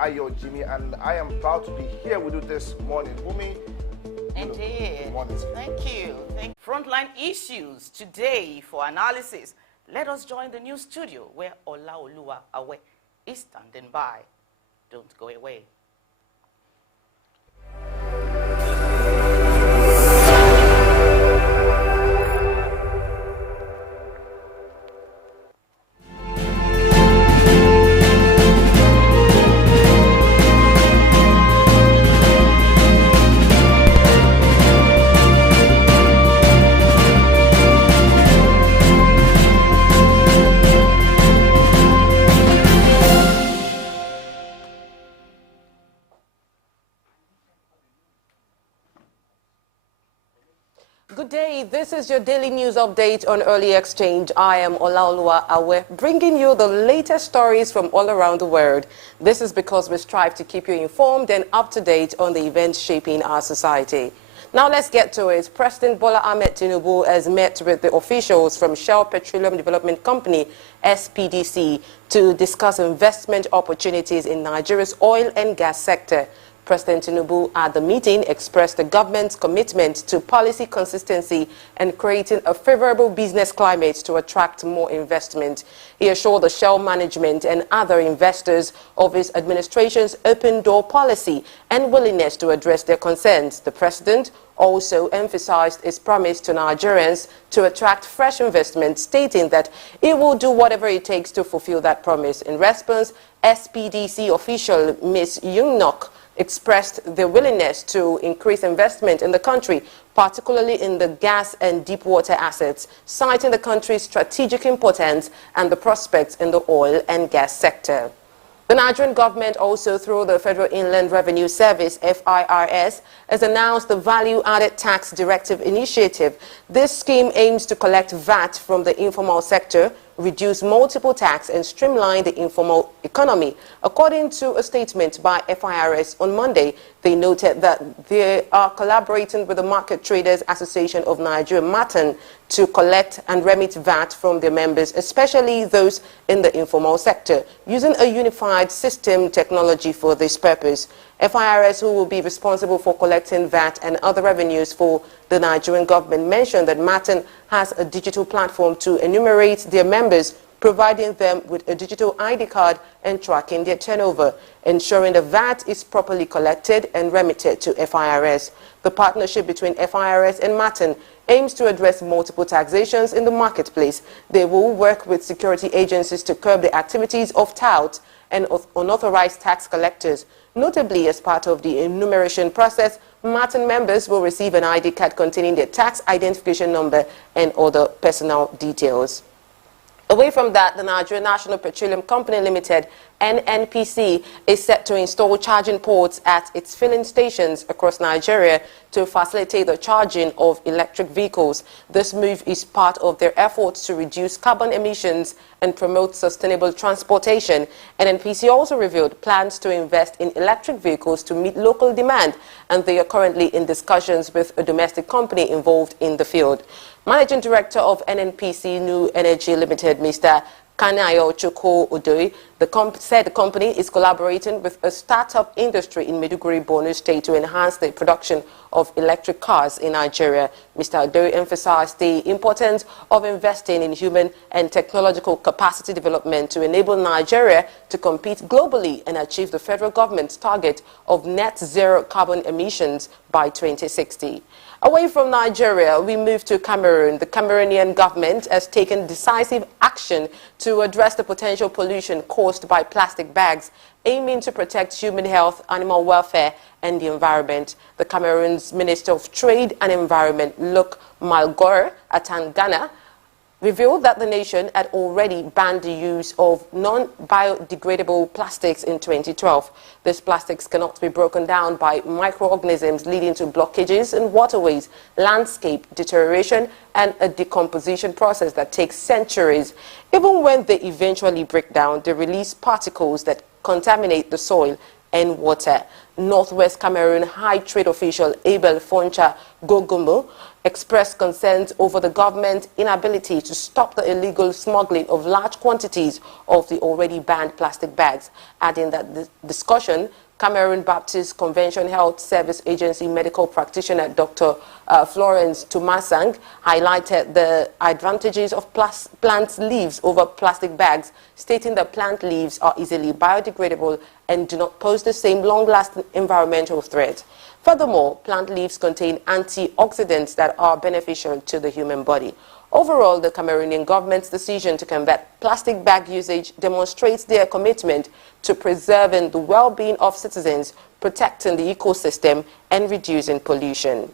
Ayo Jimmy, and I am proud to be here with you this morning. Wumi, indeed. Good morning. Thank you. Frontline issues today for analysis. Let us join the new studio where Olaoluwa Awe is standing by. Don't go away. Good day. This is your daily news update on Early Exchange. I am Olaoluwa Awe, bringing you the latest stories from all around the world. This is because we strive to keep you informed and up to date on the events shaping our society. Now let's get to it. President Bola Ahmed Tinubu has met with the officials from Shell Petroleum Development Company, SPDC, to discuss investment opportunities in Nigeria's oil and gas sector. President Tinubu at the meeting expressed the government's commitment to policy consistency and creating a favorable business climate to attract more investment. He assured the Shell management and other investors of his administration's open door policy and willingness to address their concerns. The president also emphasized his promise to Nigerians to attract fresh investment, stating that he will do whatever it takes to fulfill that promise. In response, SPDC official Ms. Yungnok expressed their willingness to increase investment in the country, particularly in the gas and deep water assets, citing the country's strategic importance and the prospects in the oil and gas sector. The Nigerian government also, through the Federal Inland Revenue Service, FIRS, has announced the Value Added Tax Directive initiative. This scheme aims to collect VAT from the informal sector, reduce multiple tax and streamline the informal economy. According to a statement by FIRS on Monday, they noted that they are collaborating with the Market Traders Association of Nigeria, MATAN, to collect and remit VAT from their members, especially those in the informal sector, using a unified system technology for this purpose. FIRS, who will be responsible for collecting VAT and other revenues for the Nigerian government, mentioned that MATAN has a digital platform to enumerate their members, providing them with a digital ID card and tracking their turnover, ensuring the VAT is properly collected and remitted to FIRS. The partnership between FIRS and MATAN aims to address multiple taxations in the marketplace. They will work with security agencies to curb the activities of touts and of unauthorized tax collectors. Notably, as part of the enumeration process, MATAN members will receive an ID card containing their tax identification number and other personal details. Away from that, the Nigerian National Petroleum Company Limited, NNPC, is set to install charging ports at its filling stations across Nigeria to facilitate the charging of electric vehicles. This move is part of their efforts to reduce carbon emissions and promote sustainable transportation. NNPC also revealed plans to invest in electric vehicles to meet local demand, and they are currently in discussions with a domestic company involved in the field. Managing Director of NNPC New Energy Limited, Mr. Kanayo Choko Odoi, said the company is collaborating with a startup industry in Maiduguri, Borno State to enhance the production of electric cars in Nigeria. Mr. Odoi emphasized the importance of investing in human and technological capacity development to enable Nigeria to compete globally and achieve the federal government's target of net zero carbon emissions by 2060. Away from Nigeria, we move to Cameroon. The Cameroonian government has taken decisive action to address the potential pollution caused by plastic bags, aiming to protect human health, animal welfare, and the environment. The Cameroon's Minister of Trade and Environment, Luc Malgore Atangana, revealed that the nation had already banned the use of non-biodegradable plastics in 2012. These plastics cannot be broken down by microorganisms, leading to blockages in waterways, landscape deterioration, and a decomposition process that takes centuries. Even when they eventually break down, they release particles that contaminate the soil and water. Northwest Cameroon High Trade official Abel Foncha Gogomo expressed concerns over the government's inability to stop the illegal smuggling of large quantities of the already banned plastic bags, adding that the discussion Cameroon Baptist Convention Health Service Agency medical practitioner Dr. Florence Tumasang highlighted the advantages of plant leaves over plastic bags, stating that plant leaves are easily biodegradable and do not pose the same long-lasting environmental threat. Furthermore, plant leaves contain antioxidants that are beneficial to the human body. Overall, the Cameroonian government's decision to combat plastic bag usage demonstrates their commitment to preserving the well-being of citizens, protecting the ecosystem, and reducing pollution.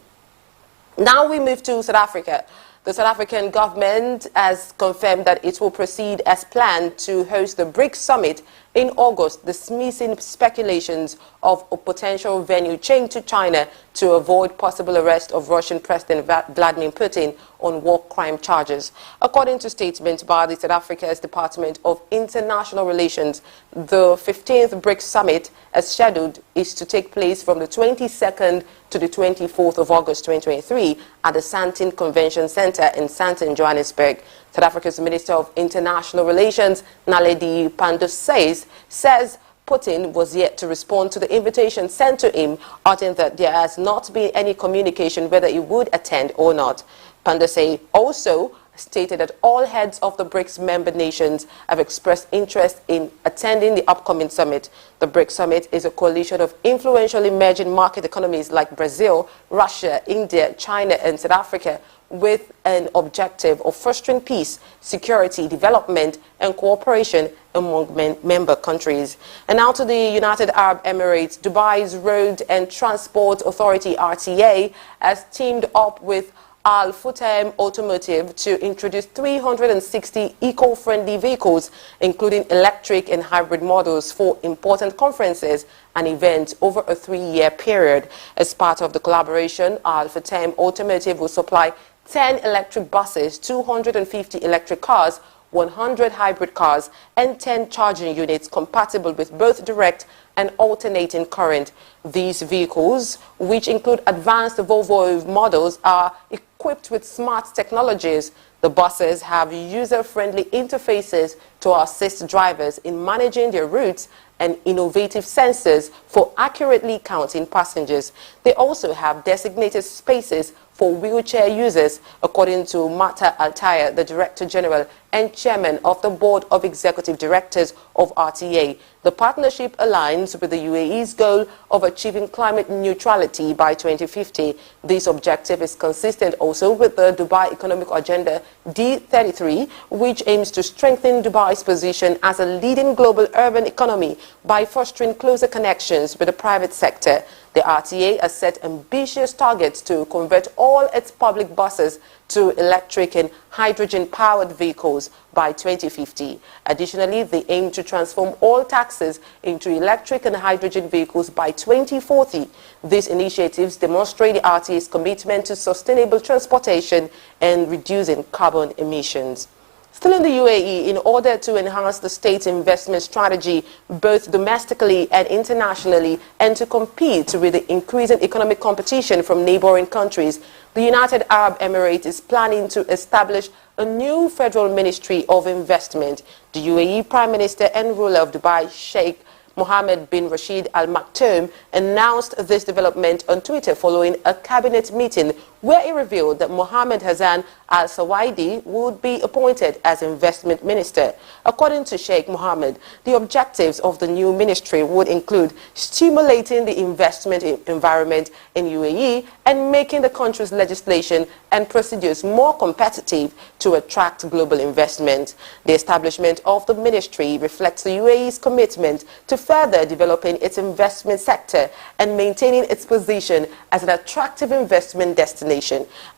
Now we move to South Africa. The South African government has confirmed that it will proceed as planned to host the BRICS summit in August, dismissing speculations of a potential venue change to China to avoid possible arrest of Russian President Vladimir Putin on war crime charges. According to statements by the South Africa's Department of International Relations, the 15th BRICS summit, as scheduled, is to take place from the 22nd to the 24th of August 2023 at the Sandton Convention Center in Sandton, Johannesburg. South Africa's Minister of International Relations, Naledi Pandor says Putin was yet to respond to the invitation sent to him, adding that there has not been any communication whether he would attend or not. Pandor also stated that all heads of the BRICS member nations have expressed interest in attending the upcoming summit. The BRICS summit is a coalition of influential emerging market economies like Brazil, Russia, India, China, and South Africa, with an objective of fostering peace, security, development, and cooperation among member countries. And now to the United Arab Emirates. Dubai's Road and Transport Authority, RTA, has teamed up with Al Futtaim Automotive to introduce 360 eco-friendly vehicles, including electric and hybrid models, for important conferences and events over a 3-year period. As part of the collaboration, Al Futtaim Automotive will supply 10 electric buses, 250 electric cars, 100 hybrid cars, and 10 charging units compatible with both direct and alternating current. These vehicles, which include advanced Volvo models, are equipped with smart technologies. The buses have user-friendly interfaces to assist drivers in managing their routes and innovative sensors for accurately counting passengers. They also have designated spaces for wheelchair users, according to Mata Altaya, the Director General and Chairman of the Board of Executive Directors of RTA. The partnership aligns with the UAE's goal of achieving climate neutrality by 2050. This objective is consistent also with the Dubai Economic Agenda D33, which aims to strengthen Dubai's position as a leading global urban economy by fostering closer connections with the private sector. The RTA has set ambitious targets to convert all its public buses to electric and hydrogen-powered vehicles by 2050. Additionally, they aim to transform all taxis into electric and hydrogen vehicles by 2040. These initiatives demonstrate the RTA's commitment to sustainable transportation and reducing carbon emissions. Still in the UAE, in order to enhance the state's investment strategy both domestically and internationally and to compete with the increasing economic competition from neighboring countries, the United Arab Emirates is planning to establish a new federal ministry of investment. The UAE Prime Minister and ruler of Dubai, Sheikh Mohammed bin Rashid Al Maktoum, announced this development on Twitter following a cabinet meeting where he revealed that Mohammed Hassan Al Sawaidi would be appointed as investment minister. According to Sheikh Mohammed, the objectives of the new ministry would include stimulating the investment environment in UAE and making the country's legislation and procedures more competitive to attract global investment. The establishment of the ministry reflects the UAE's commitment to further developing its investment sector and maintaining its position as an attractive investment destination.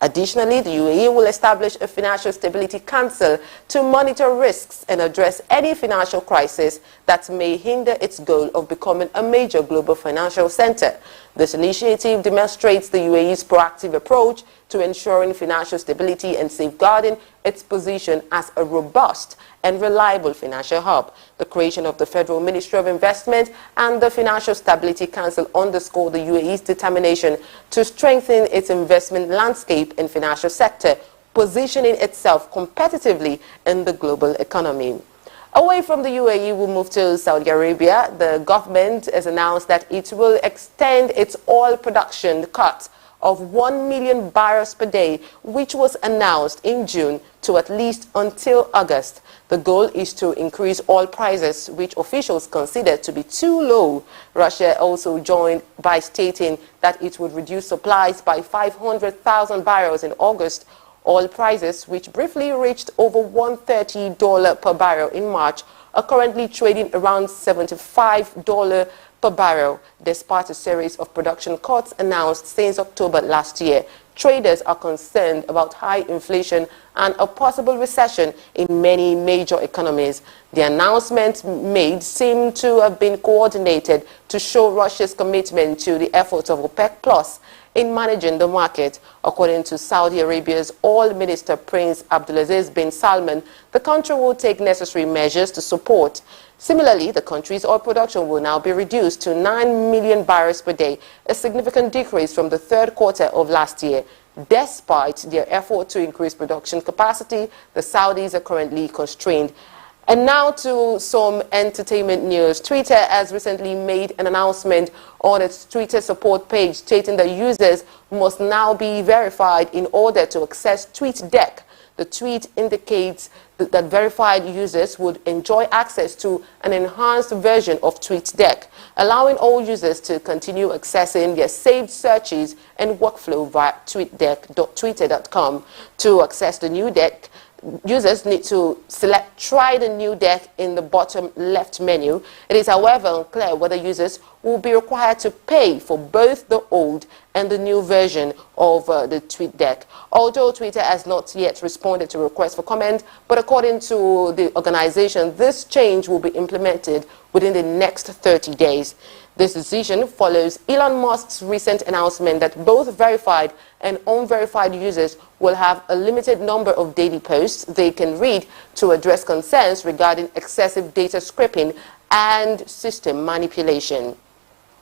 Additionally, the UAE will establish a Financial Stability Council to monitor risks and address any financial crisis that may hinder its goal of becoming a major global financial center. This initiative demonstrates the UAE's proactive approach to ensuring financial stability and safeguarding its position as a robust and reliable financial hub. The creation of the Federal Ministry of Investment and the Financial Stability Council underscore the UAE's determination to strengthen its investment landscape and financial sector, positioning itself competitively in the global economy. Away from the UAE, we'll move to Saudi Arabia. The government has announced that it will extend its oil production cut of 1 million barrels per day, which was announced in June, to at least until August. The goal is to increase oil prices, which officials consider to be too low. Russia also joined by stating that it would reduce supplies by 500,000 barrels in August. Oil prices, which briefly reached over $130 per barrel in March, are currently trading around $75 per barrel, despite a series of production cuts announced since October last year. Traders are concerned about high inflation and a possible recession in many major economies. The announcements made seem to have been coordinated to show Russia's commitment to the efforts of OPEC Plus in managing the market. According to Saudi Arabia's oil minister Prince Abdulaziz bin Salman, the country will take necessary measures to support. Similarly, the country's oil production will now be reduced to 9 million barrels per day, a significant decrease from the third quarter of last year. Despite their effort to increase production capacity, the Saudis are currently constrained. And now to some entertainment news. Twitter has recently made an announcement on its Twitter support page stating that users must now be verified in order to access TweetDeck. The tweet indicates that verified users would enjoy access to an enhanced version of TweetDeck, allowing all users to continue accessing their saved searches and workflow via tweetdeck.twitter.com. To access the new deck, users need to select Try the New Deck in the bottom left menu. It is, however, unclear whether users will be required to pay for both the old and the new version of the TweetDeck. Although Twitter has not yet responded to requests for comment, but according to the organization, this change will be implemented within the next 30 days. This decision follows Elon Musk's recent announcement that both verified and unverified users will have a limited number of daily posts they can read to address concerns regarding excessive data scraping and system manipulation.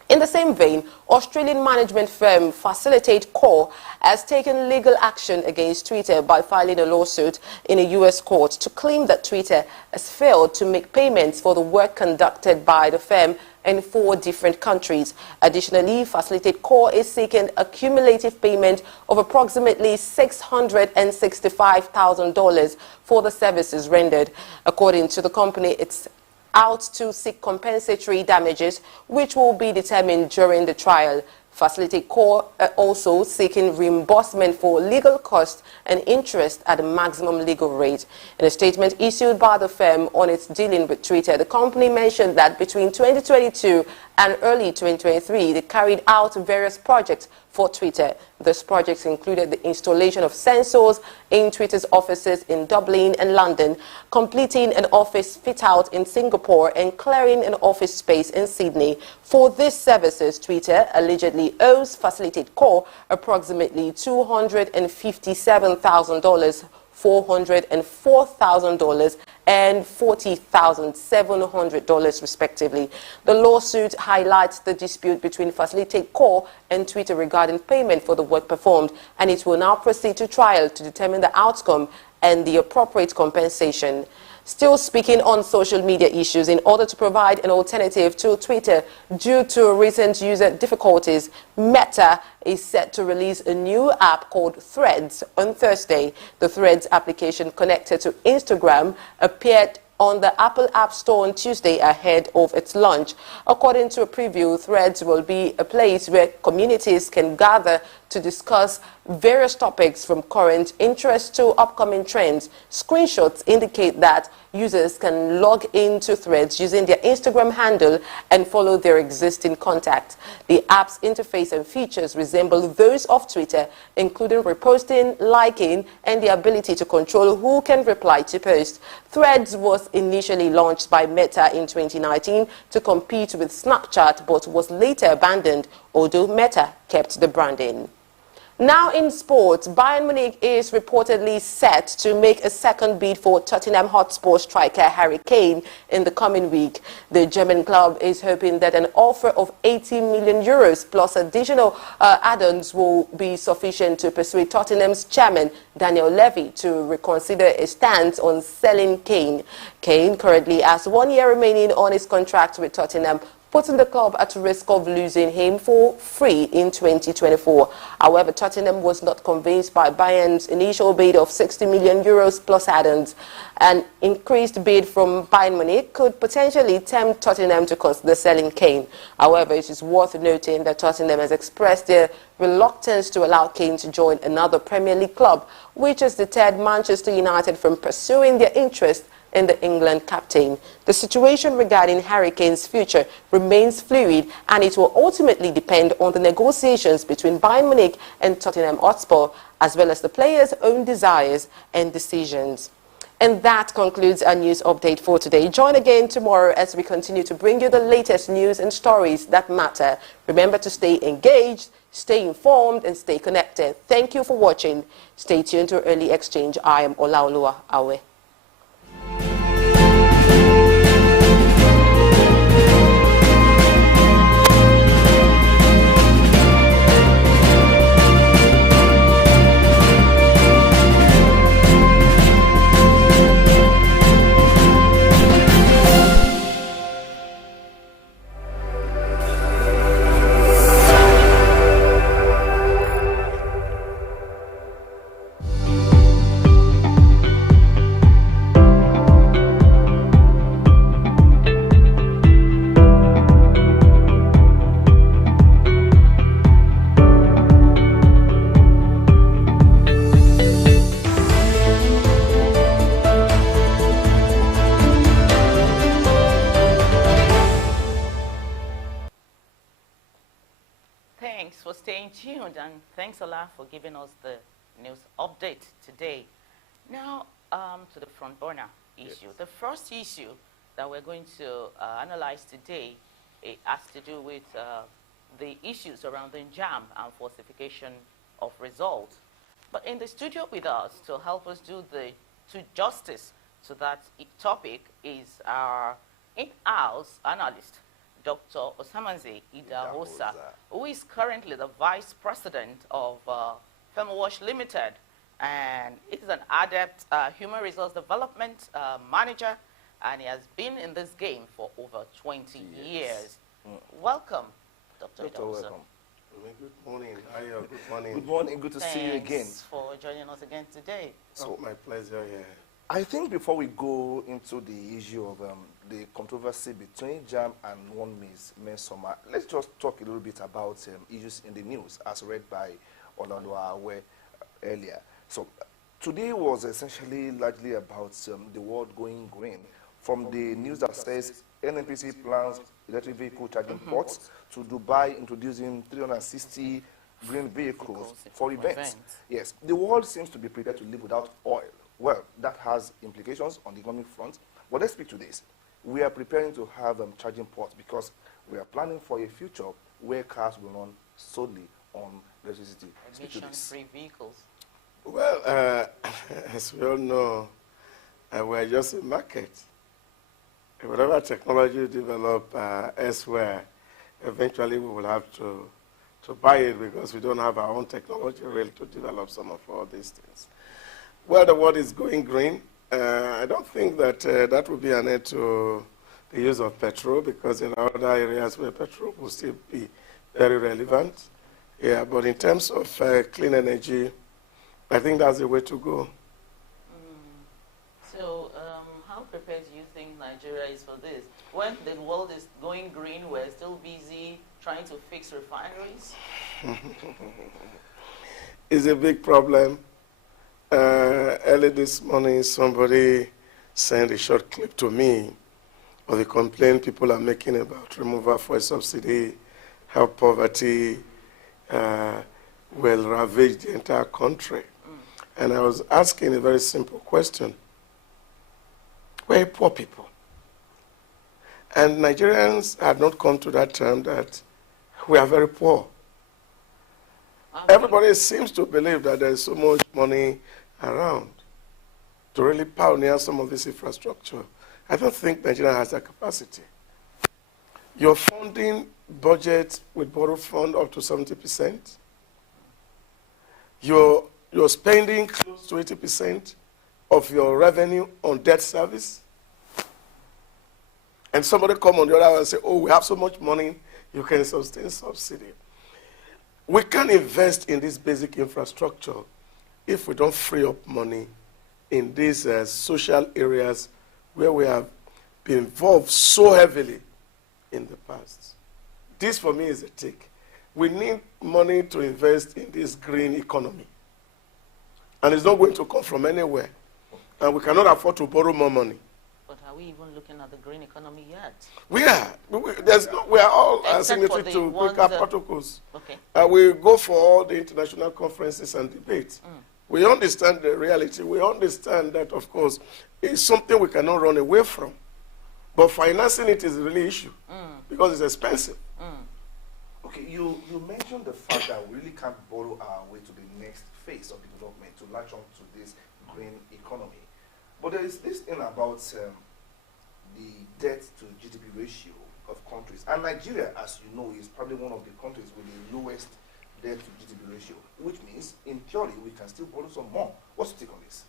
In the same vein, Australian management firm Facilitate Core has taken legal action against Twitter by filing a lawsuit in a U.S. court to claim that Twitter has failed to make payments for the work conducted by the firm in 4 different countries. Additionally, Facilitate Core is seeking a cumulative payment of approximately $665,000 for the services rendered. According to the company, it's out to seek compensatory damages, which will be determined during the trial. Facilitate Core also seeking reimbursement for legal costs and interest at the maximum legal rate. In a statement issued by the firm on its dealing with Twitter, the company mentioned that between 2022 and early 2023, they carried out various projects for Twitter. Those projects included the installation of sensors in Twitter's offices in Dublin and London, completing an office fit-out in Singapore, and clearing an office space in Sydney. For these services, Twitter allegedly owes Facilitate Core approximately $257,000, $404,000 and $40,700 respectively. The lawsuit highlights the dispute between Facilitate Core and Twitter regarding payment for the work performed, and it will now proceed to trial to determine the outcome and the appropriate compensation. Still speaking on social media issues, in order to provide an alternative to Twitter due to recent user difficulties, Meta is set to release a new app called Threads on Thursday. The Threads application, connected to Instagram, appeared on the Apple App Store on Tuesday ahead of its launch. According to a preview, Threads will be a place where communities can gather to discuss various topics from current interest to upcoming trends. Screenshots indicate that users can log into Threads using their Instagram handle and follow their existing contacts. The app's interface and features resemble those of Twitter, including reposting, liking, and the ability to control who can reply to posts. Threads was initially launched by Meta in 2019 to compete with Snapchat, but was later abandoned, although Meta kept the branding. Now in sports, Bayern Munich is reportedly set to make a second bid for Tottenham Hotspur striker Harry Kane in the coming week. The German club is hoping that an offer of 80 million euros plus additional add-ons will be sufficient to persuade Tottenham's chairman Daniel Levy to reconsider a stance on selling Kane. Kane currently has 1 year remaining on his contract with Tottenham, putting the club at risk of losing him for free in 2024. However, Tottenham was not convinced by Bayern's initial bid of 60 million euros plus add-ons. An increased bid from Bayern Munich could potentially tempt Tottenham to consider selling Kane. However, it is worth noting that Tottenham has expressed their reluctance to allow Kane to join another Premier League club, which has deterred Manchester United from pursuing their interest in the England captain. The situation regarding Harry Kane's future remains fluid, and it will ultimately depend on the negotiations between Bayern Munich and Tottenham Hotspur, as well as the player's own desires and decisions. And that concludes our news update for today. Join again tomorrow as we continue to bring you the latest news and stories that matter. Remember to stay engaged, stay informed, and stay connected. Thank you for watching. Stay tuned to Early Exchange. I am Olaoluwa Awe. Thanks for staying tuned, and thanks a lot for giving us the news update today. Now, to the front burner issue. The first issue that we're going to analyze today, it has to do with the issues around the JAMB and falsification of results. But in the studio with us to help us do justice to that topic is our in-house analyst, Dr. Osamanze Idahosa, who is currently the Vice President of FEMWASH Limited, and is an adept human resource development manager, and he has been in this game for over 20 years. Welcome, Dr. Idahosa. Welcome. Good morning. Hiya, good morning. Good morning. Good to see you again. Thanks for joining us again today. So, my pleasure, yeah. I think before we go into the issue of the controversy between JAMB and One Mensoma, let's just talk a little bit about issues in the news as read by Olaoluwa Awe earlier. So today was essentially largely about the world going green. From the news that says NNPC plans electric vehicle charging ports to Dubai introducing 360 green vehicles for events. Yes, the world seems to be prepared to live without oil. Well, that has implications on the economic front. But let's speak to this. We are preparing to have charging ports because we are planning for a future where cars will run solely on electricity. Emission-free vehicles. Well, as we all know, we're just a market. Whatever technology we develop elsewhere, eventually we will have to buy it because we don't have our own technology really to develop some of all these things. Well, the world is going green. I don't think that that will be an end to the use of petrol because in other areas where petrol will still be very relevant. Yeah, but in terms of clean energy, I think that's the way to go. So, how prepared do you think Nigeria is for this? When the world is going green, we're still busy trying to fix refineries? It's a big problem. Early this morning, somebody sent a short clip to me of the complaint people are making about removal for a subsidy, how poverty will ravage the entire country. And I was asking a very simple question. We're poor people. And Nigerians have not come to that term that we are very poor. Everybody seems to believe that there is so much money around to really pioneer some of this infrastructure. I don't think Nigeria has that capacity. Your funding budget with borrowed fund up to 70%. You're spending close to 80% of your revenue on debt service. And somebody come on the other hand and say, oh, we have so much money, you can sustain subsidy. We can't invest in this basic infrastructure if we don't free up money in these social areas where we have been involved so heavily in the past. This, for me, is a tick. We need money to invest in this green economy. And it's not going to come from anywhere. And we cannot afford to borrow more money. But are we even looking at the green economy yet? We are. We are all signatory to Quaker protocols. Okay. We go for all the international conferences and debates. We understand the reality. We understand that, of course, it's something we cannot run away from. But financing it is the real issue because it's expensive. Okay, you mentioned the fact that we really can't borrow our way to the next phase of development to latch on to this green economy. But there is this thing about the debt to GDP ratio of countries. And Nigeria, as you know, is probably one of the countries with the lowest debt to GDP ratio, which means, in theory, we can still borrow some more. What's your take on this?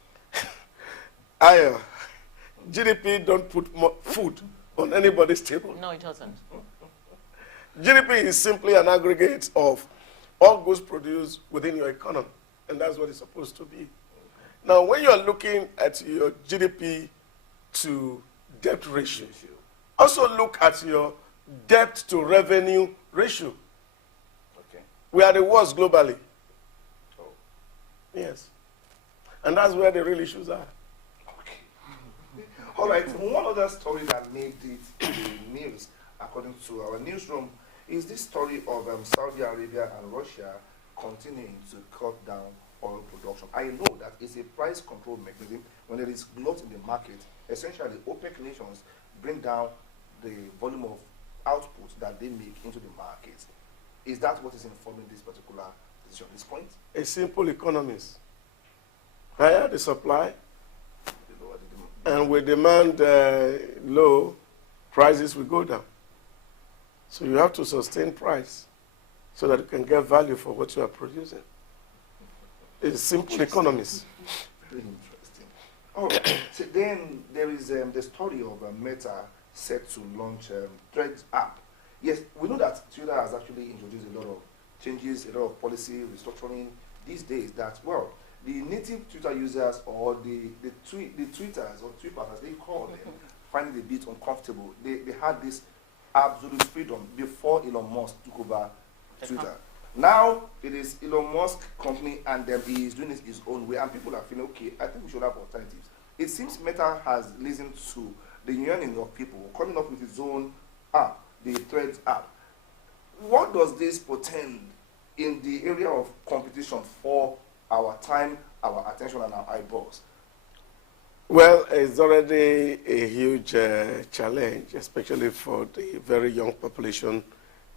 GDP don't put more food on anybody's table. No, it doesn't. GDP is simply an aggregate of all goods produced within your economy, and that's what it's supposed to be. Now, when you are looking at your GDP to debt ratio, also look at your debt to revenue ratio. Okay. We are the worst globally. Oh. Yes. And that's where the real issues are. Okay. All right. One other story that made it in the news, according to our newsroom, is this story of Saudi Arabia and Russia continuing to cut down oil production. I know that it's a price control mechanism. When there is glut in the market, essentially OPEC nations bring down the volume of output that they make into the market. Is that what is informing this particular decision at this point? A simple economist. Higher the supply, and we demand low, prices will go down. So you have to sustain price so that you can get value for what you are producing. It's simple economics. Very interesting. All right. So then there is the story of Meta set to launch Threads app. Yes, we know that Twitter has actually introduced a lot of changes, a lot of policy restructuring these days that, well, the native Twitter users or the tweeters or tweeters as they call them, find it a bit uncomfortable. They had this absolute freedom before Elon Musk took over Twitter. Now it is Elon Musk company and he is doing it his own way, and people are feeling, okay, I think we should have alternatives. It seems Meta has listened to the yearning of people, coming up with its own app, the Threads app. What does this portend in the area of competition for our time, our attention, and our eyeballs? Well, it's already a huge challenge, especially for the very young population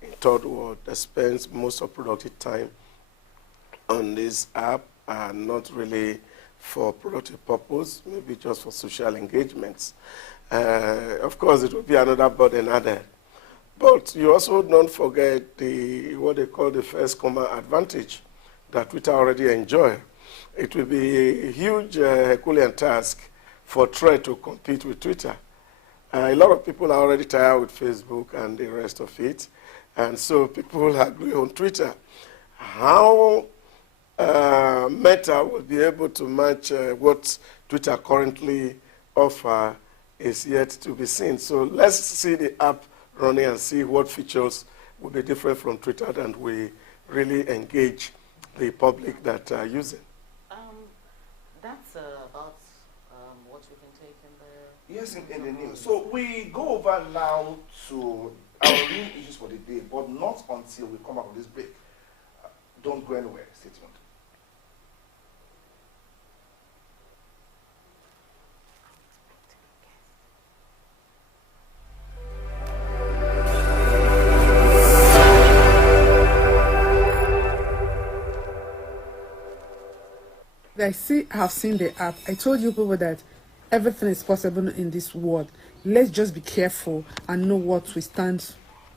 in third world that spends most of productive time on this app and not really for productive purpose, maybe just for social engagements. Of course, it will be another burden added. But you also don't forget what they call the first comer advantage that Twitter already enjoy. It will be a huge Herculean task for Threads to compete with Twitter. A lot of people are already tired with Facebook and the rest of it. And so people agree on Twitter. How Meta will be able to match what Twitter currently offers is yet to be seen. So let's see the app running and see what features will be different from Twitter and we really engage the public that are using. That's about what we can take in the... Yes, in the news. So we go over now to our real issues for the day, but not until we come back from this break. Don't go anywhere. Stay tuned. have seen the app. I told you people that everything is possible in this world. Let's just be careful and know what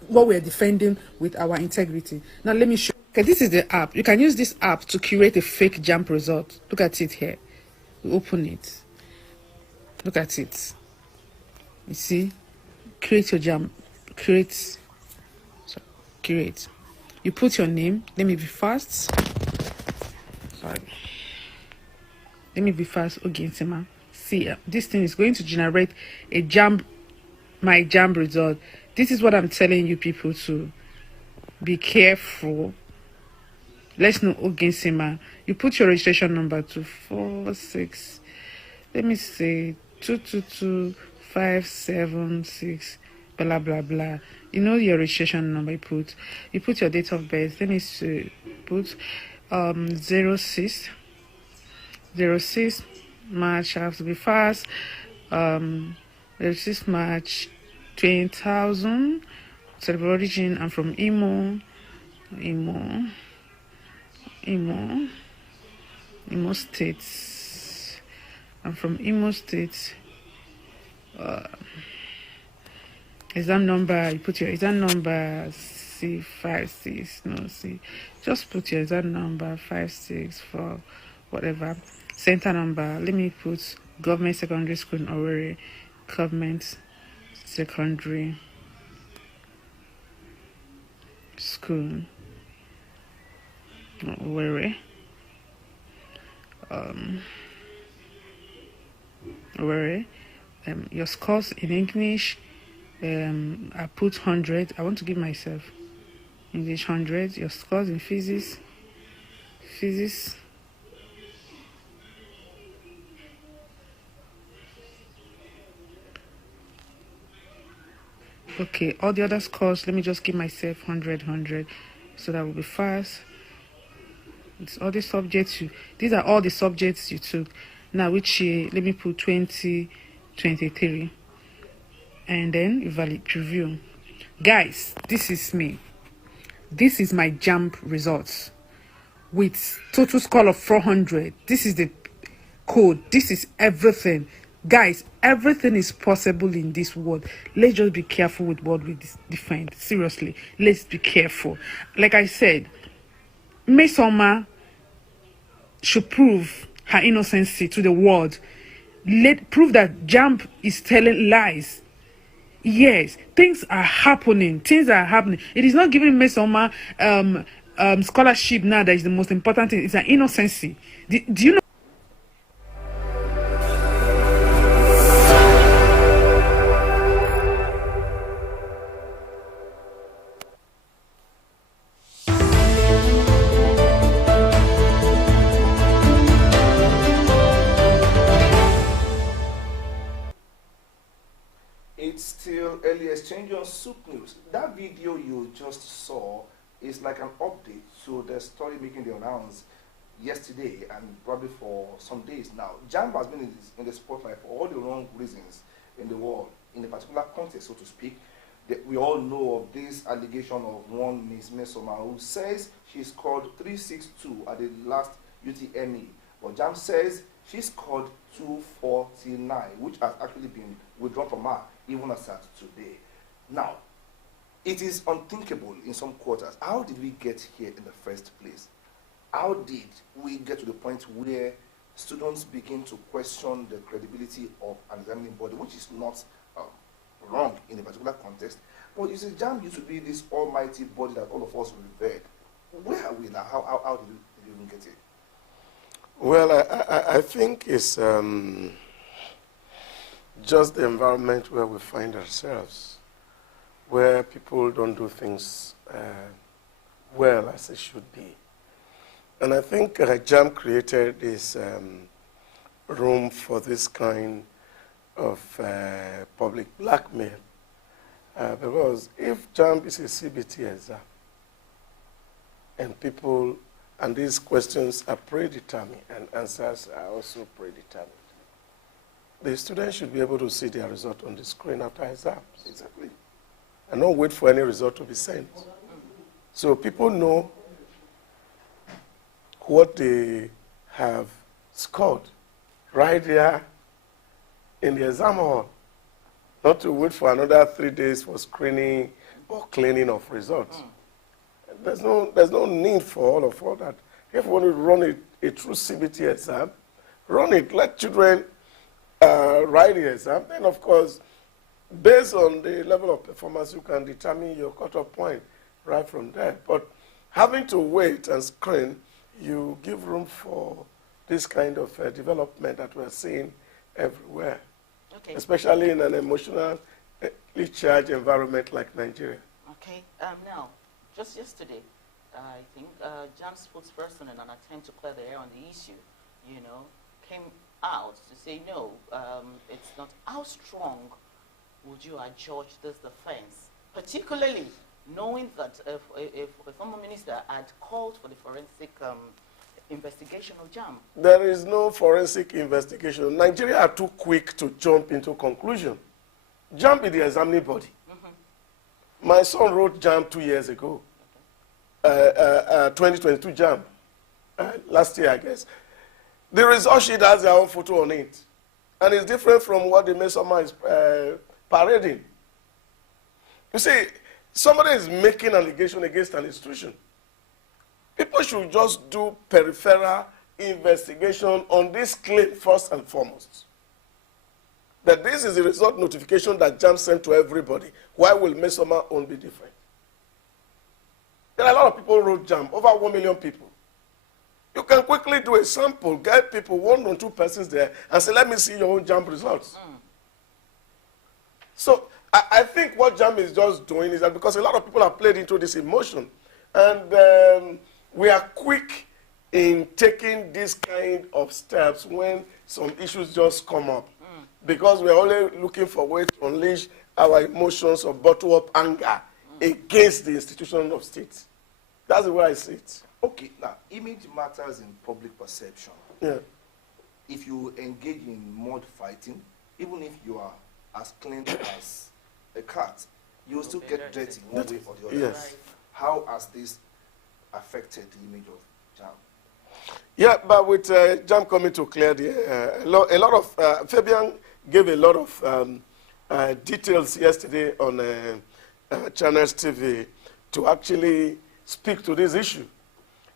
we're defending with our integrity. Now let me show. Okay, this is the app. You can use this app to create a fake JAMB result. Look at it here. We open it. Look at it. You see? Create your JAMB. Create. You put your name. Let me be fast. Sorry. Let me be fast. Oginsima. See, this thing is going to generate a my JAMB result. This is what I'm telling you people to be careful. Let's know Oginsima. You put your registration number to 46. Let me say 222576. Blah blah blah. You know your registration number. You put your date of birth. Let me see. Put 06 March. I have to be fast. 06 March 20,000. Cerebral origin. I'm from Imo State. I'm from Imo State. Exam number, you put your exam number C56, no, C. Just put your exam number 564, whatever. Center number, let me put Government Secondary School in Owerri. Government Secondary School Owerri. Owerri. Your scores in English, I put 100. I want to give myself English 100. Your scores in physics. Okay, all the other scores, let me just give myself 100, so that will be fast. It's all the subjects these are all the subjects you took. Now, which year? Let me put 2023. And then evaluate preview. Guys, this is me. This is my JAMB results with total score of 400. This is the code. This is everything. Guys, everything is possible in this world. Let's just be careful with what we defend. Seriously, let's be careful. Like I said, Mesoma should prove her innocency to the world. Prove that JAMB is telling lies. Yes, things are happening. It is not giving Mesoma scholarship now that is the most important thing. It's an innocency. Do you know? It's still early exchange on Soup News. That video you just saw is like an update to the story making the rounds yesterday and probably for some days now. JAMB has been in the spotlight for all the wrong reasons in the world, in a particular context, so to speak. We all know of this allegation of one Ms. Mesoma who says she scored 362 at the last UTME. But JAMB says she scored 249, which has actually been withdrawn from her even as at today. Now, it is unthinkable in some quarters. How did we get here in the first place? How did we get to the point where students begin to question the credibility of an examining body, which is not wrong in a particular context? But you see, JAMB used to be this almighty body that all of us revered. Where are we now? How did we even get it? Well, I think it's just the environment where we find ourselves, where people don't do things well as they should be. And I think JAMB created this room for this kind of public blackmail. Because if JAMB is a CBT exam, and these questions are predetermined and answers are also predetermined, the students should be able to see their result on the screen after exams. Exactly. And not wait for any result to be sent. So people know what they have scored right there in the exam hall, not to wait for another 3 days for screening or cleaning of results. There's no need for all of that. If you want to run a true CBT exam, run it. Let children write the exam. Then, of course, based on the level of performance, you can determine your cutoff point right from there. But having to wait and screen, you give room for this kind of development that we're seeing everywhere, Okay. especially in an emotionally charged environment like Nigeria. Okay. Now, just yesterday, I think JAMB spokesperson, in an attempt to clear the air on the issue, came out to say no, it's not. How strong would you adjudge this defense, particularly knowing that if a former minister had called for the forensic investigation of JAMB? There is no forensic investigation. Nigeria are too quick to jump into conclusion. JAMB is the examining body. My son wrote JAMB 2 years ago, 2022 JAMB, last year, I guess. The result sheet has their own photo on it. And it's different from what the Mesoma is parading. You see, somebody is making an allegation against an institution. People should just do peripheral investigation on this claim first and foremost. That this is the result notification that JAMB sent to everybody. Why will Mesoma own be different? There are a lot of people who wrote JAMB, over 1 million people. You can quickly do a sample, get people, 1 or 2 persons there, and say, let me see your own JAMB results. So I think what JAMB is just doing is that because a lot of people have played into this emotion, and we are quick in taking this kind of steps when some issues just come up. Because we're only looking for ways to unleash our emotions or bottle up anger against the institution of state. That's the way I see it. Okay, now, image matters in public perception. Yeah. If you engage in mud fighting, even if you are as clean as a cat, you will still get dirty one way or the other. Yes. How has this affected the image of JAMB? Yeah, but with JAMB coming to clear the a lot of Fabian gave a lot of details yesterday on Channels TV to actually speak to this issue.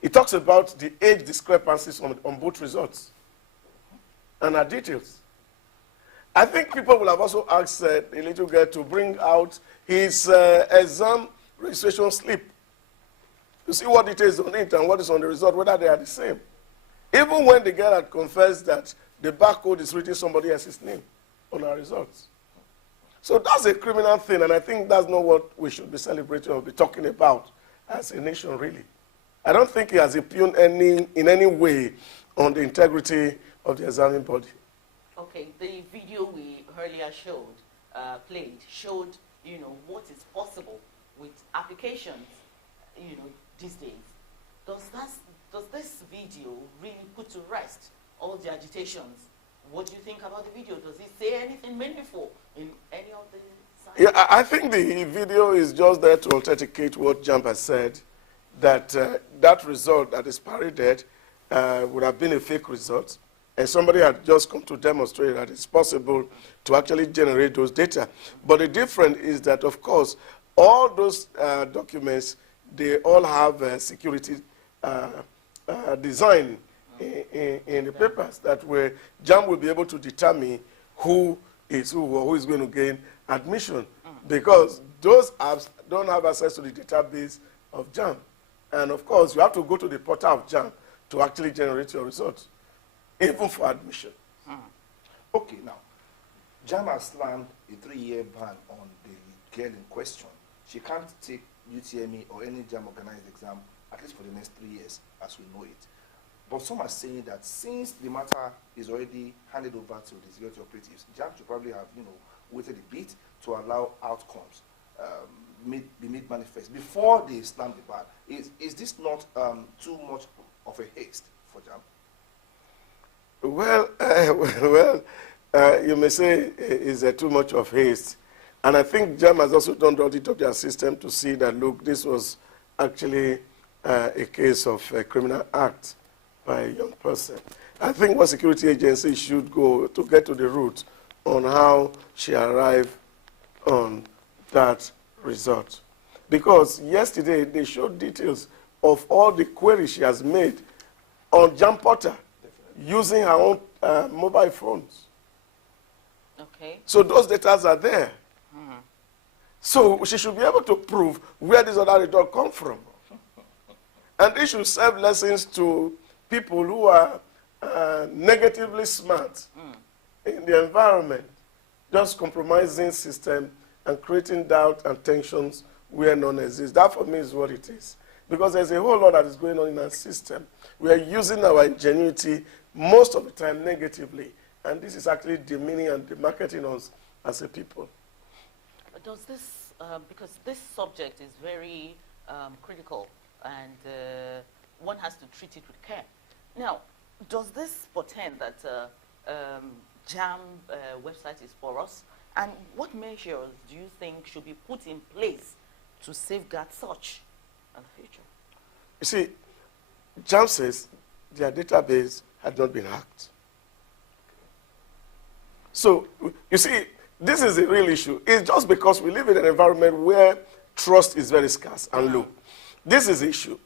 He talks about the age discrepancies on both results and our details. I think people will have also asked the little girl to bring out his exam registration slip to see what details on it and what is on the result, whether they are the same. Even when the girl had confessed that the barcode is written somebody else's name on our results. So that's a criminal thing, and I think that's not what we should be celebrating or be talking about as a nation, really. I don't think it has impugned in any way on the integrity of the examining body. Okay, the video we earlier showed, what is possible with applications, these days. Does this video really put to rest all the agitations? What do you think about the video? Does it say anything meaningful in any of the sides? Yeah, I think the video is just there to authenticate what JAMB has said, that that result that is paraded would have been a fake result, and somebody had just come to demonstrate that it's possible to actually generate those data. But the difference is that, of course, all those documents, they all have security design in the papers that where JAMB will be able to determine who is who or who is going to gain admission, because those apps don't have access to the database of JAMB. And of course, you have to go to the portal of JAMB to actually generate your results, even for admission. Okay, now, JAMB has slammed a 3-year ban on the girl in question. She can't take UTME or any JAMB organized exam, at least for the next 3 years, as we know it. But some are saying that since the matter is already handed over to the security operatives, JAMB should probably have, waited a bit to allow outcomes be made manifest before they slam the ban. Is this not too much of a haste for JAMB? Well, you may say is there too much of haste, and I think JAMB has also done the audit of their system to see that, look, this was actually a case of a criminal act by a young person. I think what security agency should go to get to the root on how she arrived on that result. Because yesterday they showed details of all the queries she has made on JAMB Portal using her own mobile phones. Okay. So those data are there. So she should be able to prove where these other results come from. And this should serve lessons to people who are negatively smart in the environment, just compromising system and creating doubt and tensions where none exists. That for me is what it is. Because there's a whole lot that is going on in our system. We are using our ingenuity most of the time negatively. And this is actually demeaning and demarketing us as a people. But does this, because this subject is very critical and one has to treat it with care. Now, does this portend that JAMB website is for us? And what measures do you think should be put in place to safeguard such in the future? You see, JAMB says their database had not been hacked. So, you see, this is a real issue. It's just because we live in an environment where trust is very scarce and low. This is the issue.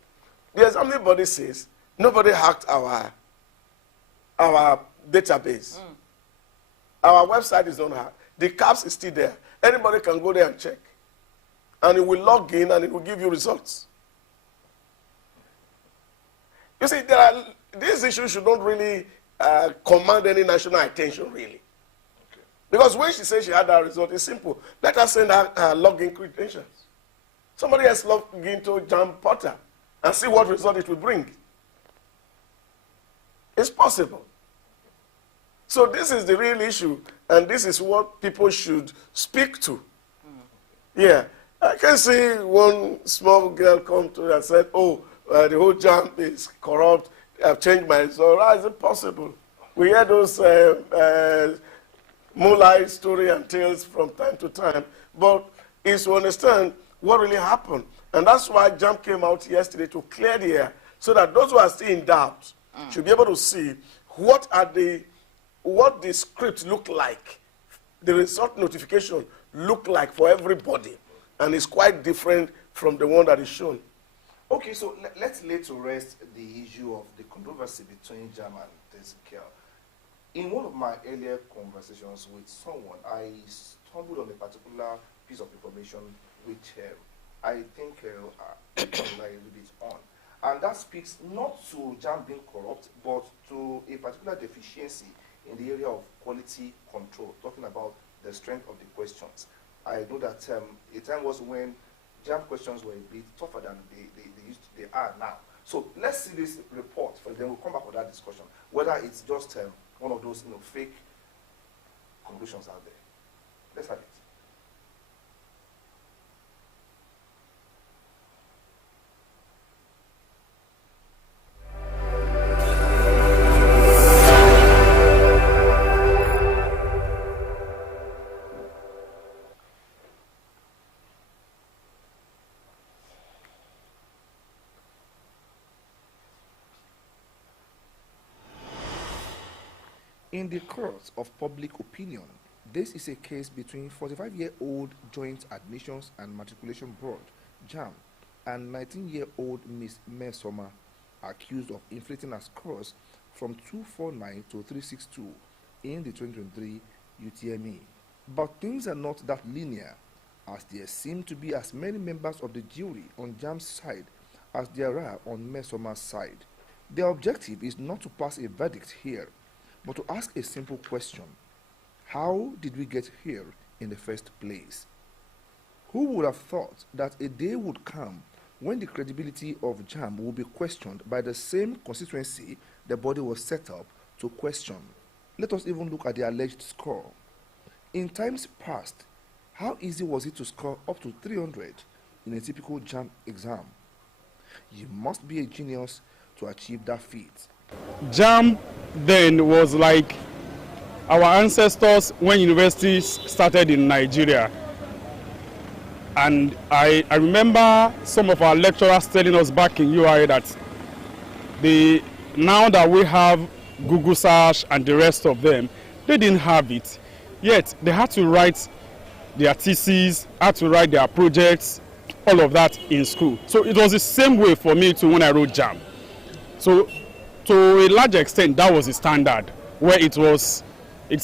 The examining body says nobody hacked our database. Our website is not hacked. The CAPS is still there. Anybody can go there and check. And it will log in and it will give you results. You see, these issues should not really command any national attention, really. Because when she says she had that result, it's simple. Let her send her login credentials. Somebody else log into JAMB Portal and see what result it will bring. It's possible. So this is the real issue, and this is what people should speak to. Yeah. I can see one small girl come to me and said, oh, the whole JAMB is corrupt. I've changed my result. How is it possible? We hear those moonlight story and tales from time to time, but it's to understand what really happened. And that's why JAMB came out yesterday to clear the air, so that those who are still in doubt should be able to see what the script look like, the result notification look like for everybody. And it's quite different from the one that is shown. Okay, so let's lay to rest the issue of the controversy between JAMB and Ezekiel. In one of my earlier conversations with someone, I stumbled on a particular piece of information which I think I rely a little bit on. And that speaks not to JAMB being corrupt, but to a particular deficiency in the area of quality control, talking about the strength of the questions. I know that a time was when JAMB questions were a bit tougher than they are now. So let's see this report, and then we'll come back with that discussion, whether it's just one of those fake conclusions out there. Let's have it. In the court of public opinion, this is a case between 45-year-old Joint Admissions and Matriculation Board, JAMB, and 19-year-old Miss Mmesoma, accused of inflating her scores from 249 to 362 in the 2023 UTME. But things are not that linear, as there seem to be as many members of the jury on JAMB's side as there are on Mmesoma's side. Their objective is not to pass a verdict here, but to ask a simple question: how did we get here in the first place? Who would have thought that a day would come when the credibility of JAMB will be questioned by the same constituency the body was set up to question? Let us even look at the alleged score. In times past, how easy was it to score up to 300 in a typical JAMB exam? You must be a genius to achieve that feat. JAMB then was like our ancestors when universities started in Nigeria. And I remember some of our lecturers telling us back in UI that now that we have Google search and the rest of them. They didn't have it. Yet they had to write their theses, had to write their projects, all of that in school. So it was the same way for me too when I wrote JAMB. So to a large extent, that was the standard, where it's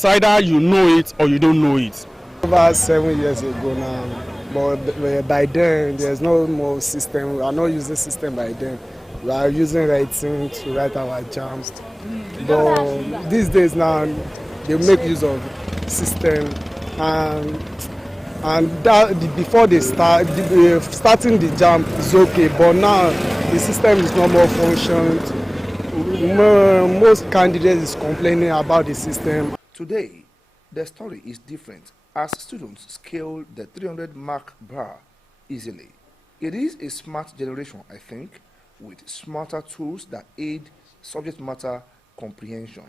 either you know it or you don't know it. Over 7 years ago now, but by then there's no more system. We are not using system by then. We are using writing to write our jams. But these days now, they make use of system, and that before they start, starting the jam is okay. But now the system is not more functioning. Most candidates is complaining about the system. Today, the story is different as students scale the 300 mark bar easily. It is a smart generation, I think, with smarter tools that aid subject matter comprehension.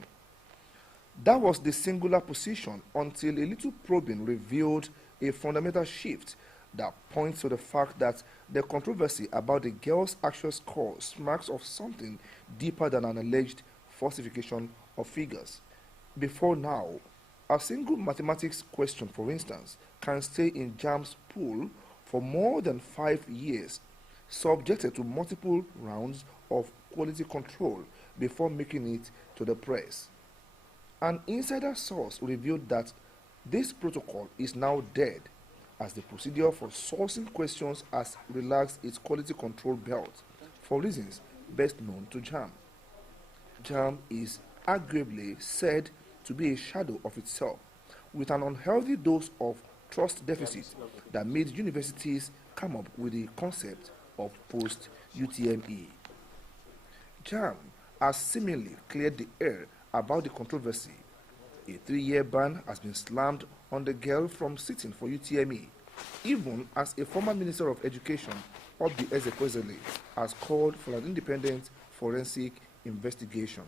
That was the singular position until a little probing revealed a fundamental shift that points to the fact that the controversy about the girls' actual score smacks of something deeper than an alleged falsification of figures. Before now, a single mathematics question, for instance, can stay in JAMB's pool for more than 5 years, subjected to multiple rounds of quality control before making it to the press. An insider source revealed that this protocol is now dead, as the procedure for sourcing questions has relaxed its quality control belt for reasons best known to JAMB. JAMB is arguably said to be a shadow of itself, with an unhealthy dose of trust deficit that made universities come up with the concept of post-UTME. JAMB has seemingly cleared the air about the controversy. A 3-year ban has been slammed on the girl from sitting for UTME, even as a former Minister of Education, Obi Ezekwesili, has called for an independent forensic investigation.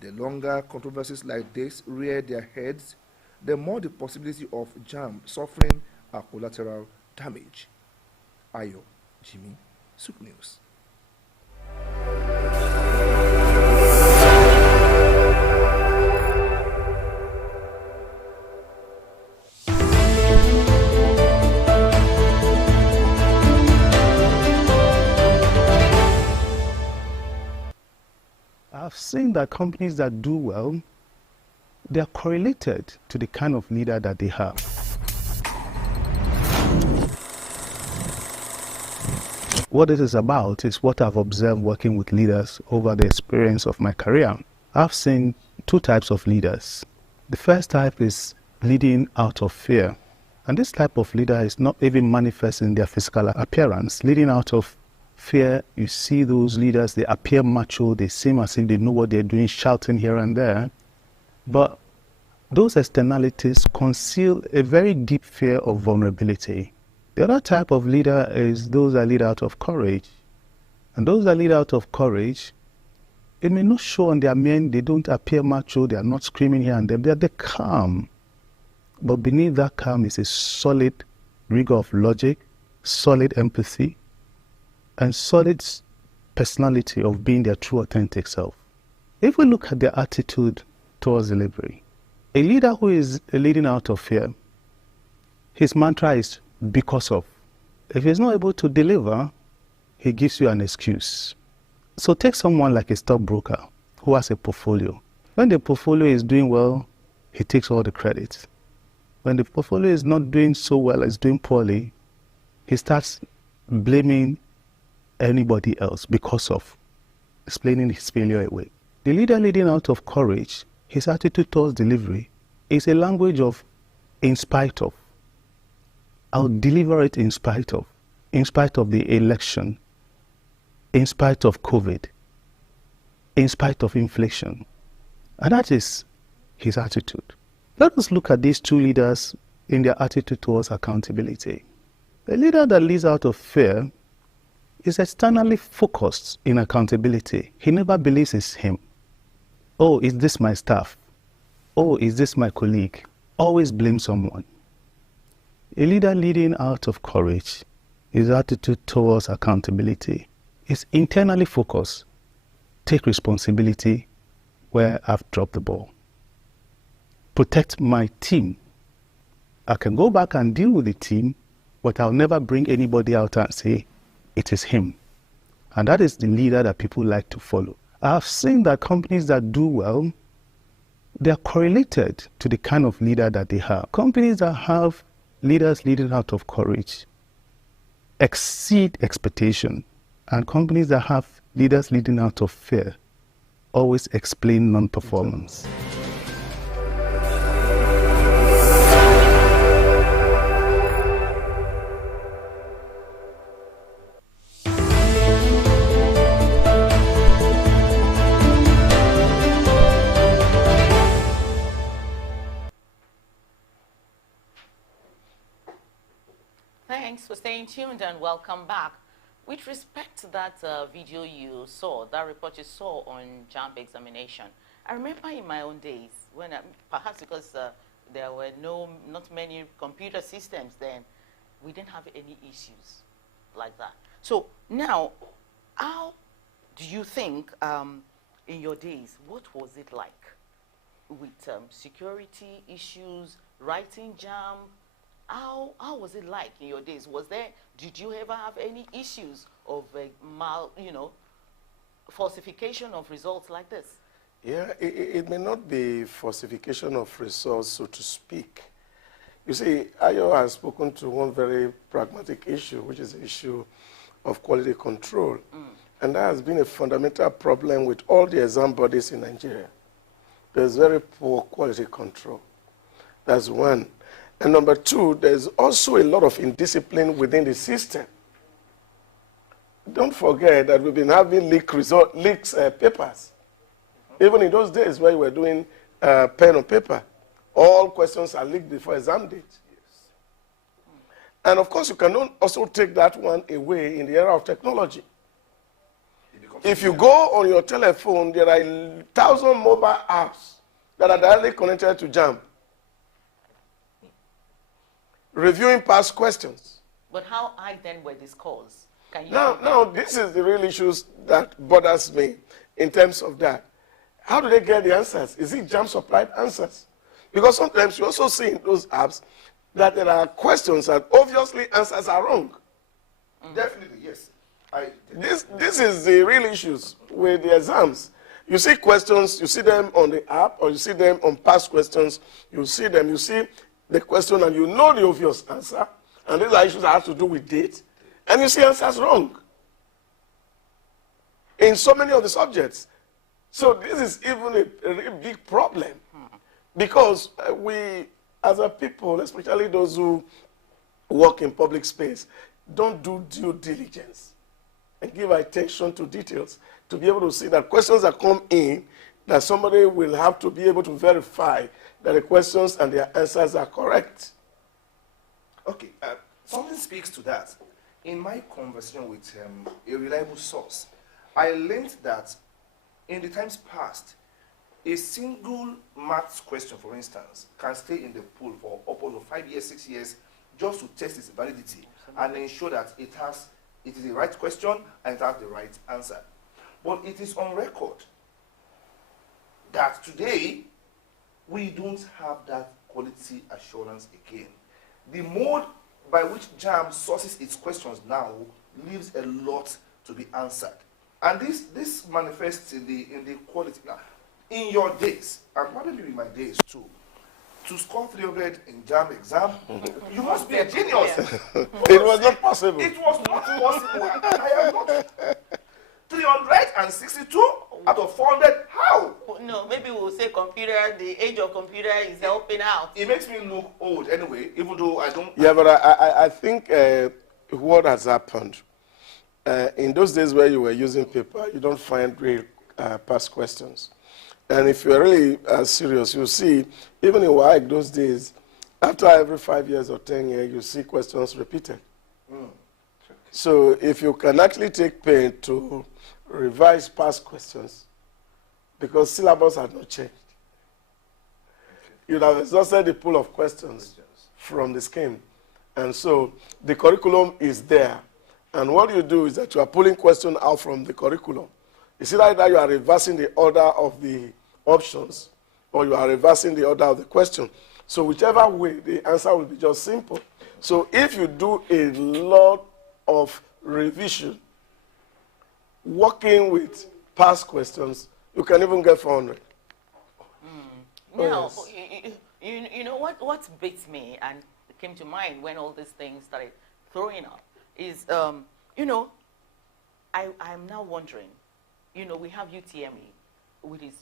The longer controversies like this rear their heads, the more the possibility of JAMB suffering a collateral damage. Ayo, Jimmy, Souk News. I've seen that companies that do well, they are correlated to the kind of leader that they have. What this is about is what I've observed working with leaders over the experience of my career. I've seen 2 types of leaders. The first type is leading out of fear. And this type of leader is not even manifest in their physical appearance. Leading out of fear, you see those leaders, they appear macho, they seem as if they know what they're doing, shouting here and there. But those externalities conceal a very deep fear of vulnerability. The other type of leader is those that lead out of courage. And those that lead out of courage, it may not show on their men, they don't appear macho, they are not screaming here and there, they're calm. But beneath that calm is a solid rigor of logic, solid empathy, and solid personality of being their true authentic self. If we look at their attitude towards delivery, a leader who is leading out of fear, his mantra is because of. If he's not able to deliver, he gives you an excuse. So take someone like a stockbroker who has a portfolio. When the portfolio is doing well, he takes all the credit. When the portfolio is not doing so well, it's doing poorly, he starts blaming anybody else because of, explaining his failure away. The leader leading out of courage, his attitude towards delivery is a language of in spite of. I'll deliver it in spite of the election, in spite of COVID, in spite of inflation. And that is his attitude. Let us look at these 2 leaders in their attitude towards accountability. A leader that leads out of fear is externally focused in accountability. He never believes it's him. Oh, is this my staff? Oh, is this my colleague? Always blame someone. A leader leading out of courage, his attitude towards accountability is internally focused. Take responsibility, where I've dropped the ball. Protect my team. I can go back and deal with the team, but I'll never bring anybody out and say, it is him. And that is the leader that people like to follow. I've seen that companies that do well, they are correlated to the kind of leader that they have. Companies that have leaders leading out of courage exceed expectation. And companies that have leaders leading out of fear always explain non-performance. Thanks for staying tuned and welcome back. With respect to that video you saw, that report you saw on JAMB examination, I remember in my own days, when perhaps because there were not many computer systems then, we didn't have any issues like that. So now, how do you think in your days, what was it like with security issues, writing JAMB? How was it like in your days? Did you ever have any issues of falsification of results like this? Yeah, it may not be falsification of results, so to speak. You see, Ayo has spoken to one very pragmatic issue, which is the issue of quality control. And that has been a fundamental problem with all the exam bodies in Nigeria. There's very poor quality control. That's one. And number two, there's also a lot of indiscipline within the system. Don't forget that we've been having leaks papers. Even in those days where we were doing pen on paper, all questions are leaked before exam date. Yes. And of course, you can also take that one away in the era of technology. If you go on your telephone, there are 1,000 mobile apps that are directly connected to JAMB. Reviewing past questions. But how high then were the scores? Can you now, this is the real issues that bothers me in terms of that. How do they get the answers? Is it JAMB supplied answers? Because sometimes you also see in those apps that there are questions that obviously answers are wrong. Definitely, yes. This is the real issues with the exams. You see questions, you see them on the app, or you see them on past questions, you see the question and you know the obvious answer, and these are issues that have to do with date, and you see answers wrong in so many of the subjects. So this is even a big problem, because we, as a people, especially those who work in public space, don't do due diligence and give attention to details to be able to see that questions that come in, that somebody will have to be able to verify that the questions and their answers are correct. Okay, something speaks to that. In my conversation with a reliable source, I learned that in the times past, a single maths question, for instance, can stay in the pool for upwards of 5 years, 6 years, just to test its validity and ensure that it is the right question and it has the right answer. But it is on record that today, we don't have that quality assurance again. The mode by which JAMB sources its questions now leaves a lot to be answered. And this manifests in the quality. Now, in your days, and probably in my days too, to score 300 in JAMB exam, you must be a genius. It was not possible. It was not possible. I am not 362 out of 400. How? No, maybe we'll say the age of computer is helping out. It makes me look old anyway, even though I don't. Yeah, but I think what has happened, in those days where you were using paper, you don't find real past questions. And if you're really serious, you'll see, even in WAEC those days, after every 5 years or 10 years, you see questions repeated. So if you can actually take pain to revise past questions, because syllabus had not changed, you'd have exhausted the pool of questions from the scheme. And so the curriculum is there. And what you do is that you are pulling questions out from the curriculum. It's either that you are reversing the order of the options, or you are reversing the order of the question. So whichever way, the answer will be just simple. So if you do a lot of revision, working with past questions, you can even get 400. Now, yes. you know what beats me and came to mind when all these things started throwing up is, you know, I'm now wondering, you know, we have UTME, which is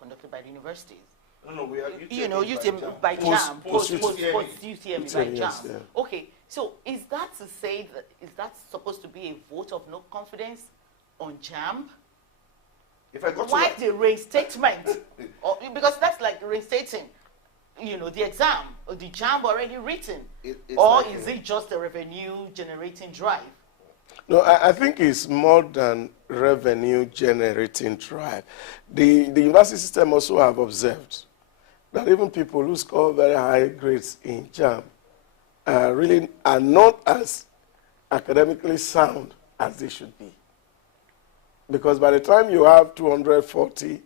conducted by the universities. No, we are UTME, You know, UTME by Post- JAM, post- UTME by UTME, JAM. yes, yeah. Okay, so is that to say that, is that supposed to be a vote of no confidence on JAM? If I got Why to the reinstatement? Because that's like reinstating, you know, the exam, or the JAM already written. It's Or like is a- it just a revenue generating drive? No, I think it's more than revenue generating drive. The university system also have observed that even people who score very high grades in JAM really are not as academically sound as they should be. Because by the time you have 240,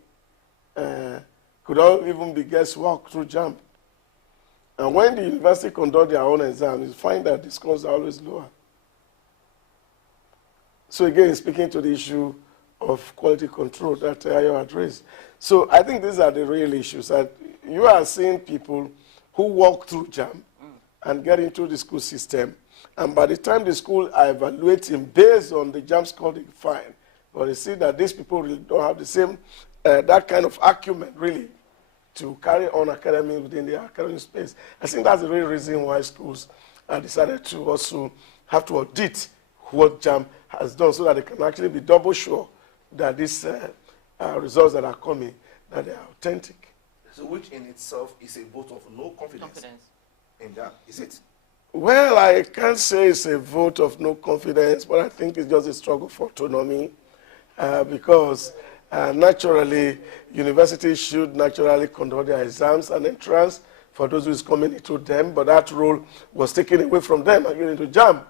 could all even be guesswork through JAM. And when the university conduct their own exams, you find that the scores are always lower. So again, speaking to the issue of quality control that you addressed. So I think these are the real issues. That you are seeing people who walk through JAM and get into the school system, and by the time the school are evaluating based on the JAM score they find, but they see that these people really don't have the same, that kind of acumen really to carry on academy within the academic space. I think that's the real reason why schools decided to also have to audit what JAM has done so that they can actually be double sure that these results that are coming, that they are authentic. So which in itself is a vote of no confidence, in that, is it? Well, I can't say it's a vote of no confidence, but I think it's just a struggle for autonomy because naturally, universities should naturally conduct their exams and entrance for those who is coming into them, but that role was taken away from them and given into JAM.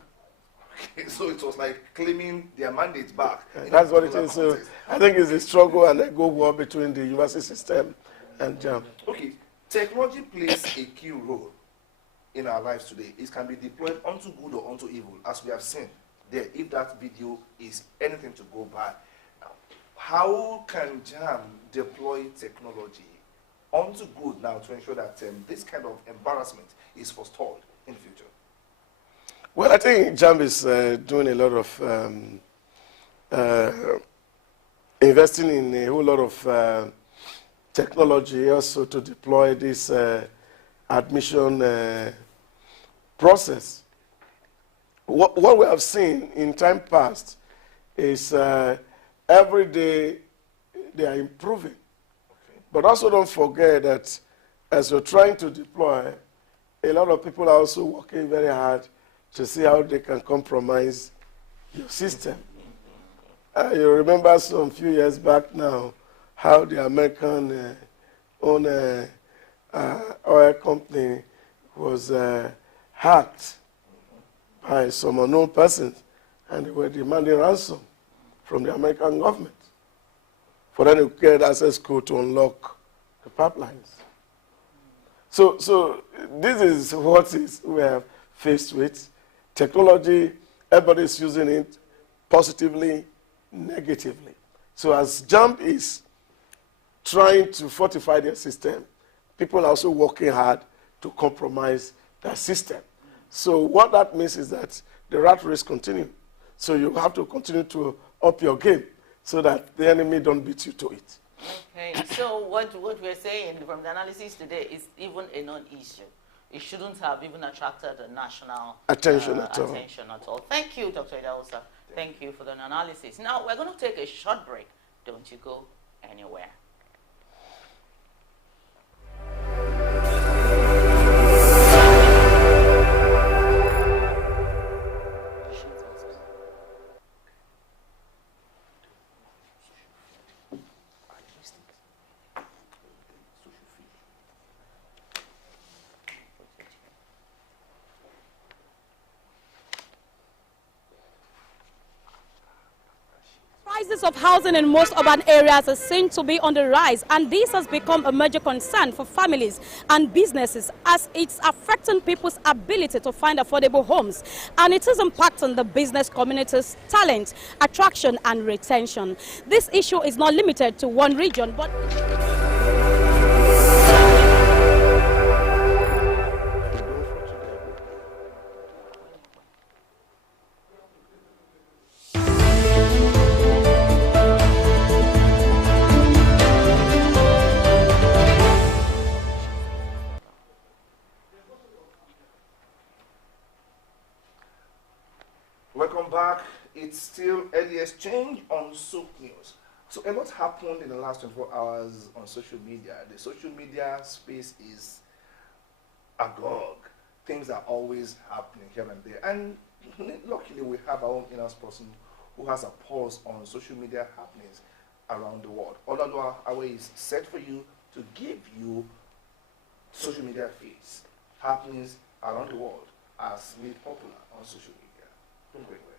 Okay, so it was like claiming their mandate back. That's what it is. So I think it's a struggle and a go war between the university system and JAM. Okay, technology plays a key role in our lives today. It can be deployed onto good or onto evil, as we have seen there, if that video is anything to go by. Now, how can JAM deploy technology onto good now to ensure that this kind of embarrassment is forestalled in the future? Well, I think JAM is doing a lot of investing in a whole lot of technology also to deploy this admission process. What we have seen in time past is every day they are improving. Okay. But also don't forget that as you're trying to deploy, a lot of people are also working very hard to see how they can compromise your system. You remember some few years back now how the American owned oil company was hacked by some unknown persons, and they were demanding ransom from the American government for them to get access code to unlock the pipelines. So this is what we have faced with. Technology, everybody is using it positively, negatively. So as JAM is trying to fortify their system, people are also working hard to compromise their system. So what that means is that the rat race continues. So you have to continue to up your game so that the enemy don't beat you to it. Okay, so what we're saying from the analysis today is even a non-issue. It shouldn't have even attracted the national attention at all. Thank you, Dr. Idahosa. Thank you for the analysis. Now, we're going to take a short break. Don't you go anywhere. Prices of housing in most urban areas are seen to be on the rise, and this has become a major concern for families and businesses as it's affecting people's ability to find affordable homes, and it is impacting the business community's talent, attraction and retention. This issue is not limited to one region, but Welcome back. It's still early exchange on Soap News. So a lot happened in the last 24 hours on social media. The social media space is agog. Things are always happening here and there. And luckily we have our own in-house person who has a pulse on social media happenings around the world. Olalua Awe is set for you to give you social media feeds, happenings around the world as made popular on social media. Don't go anywhere.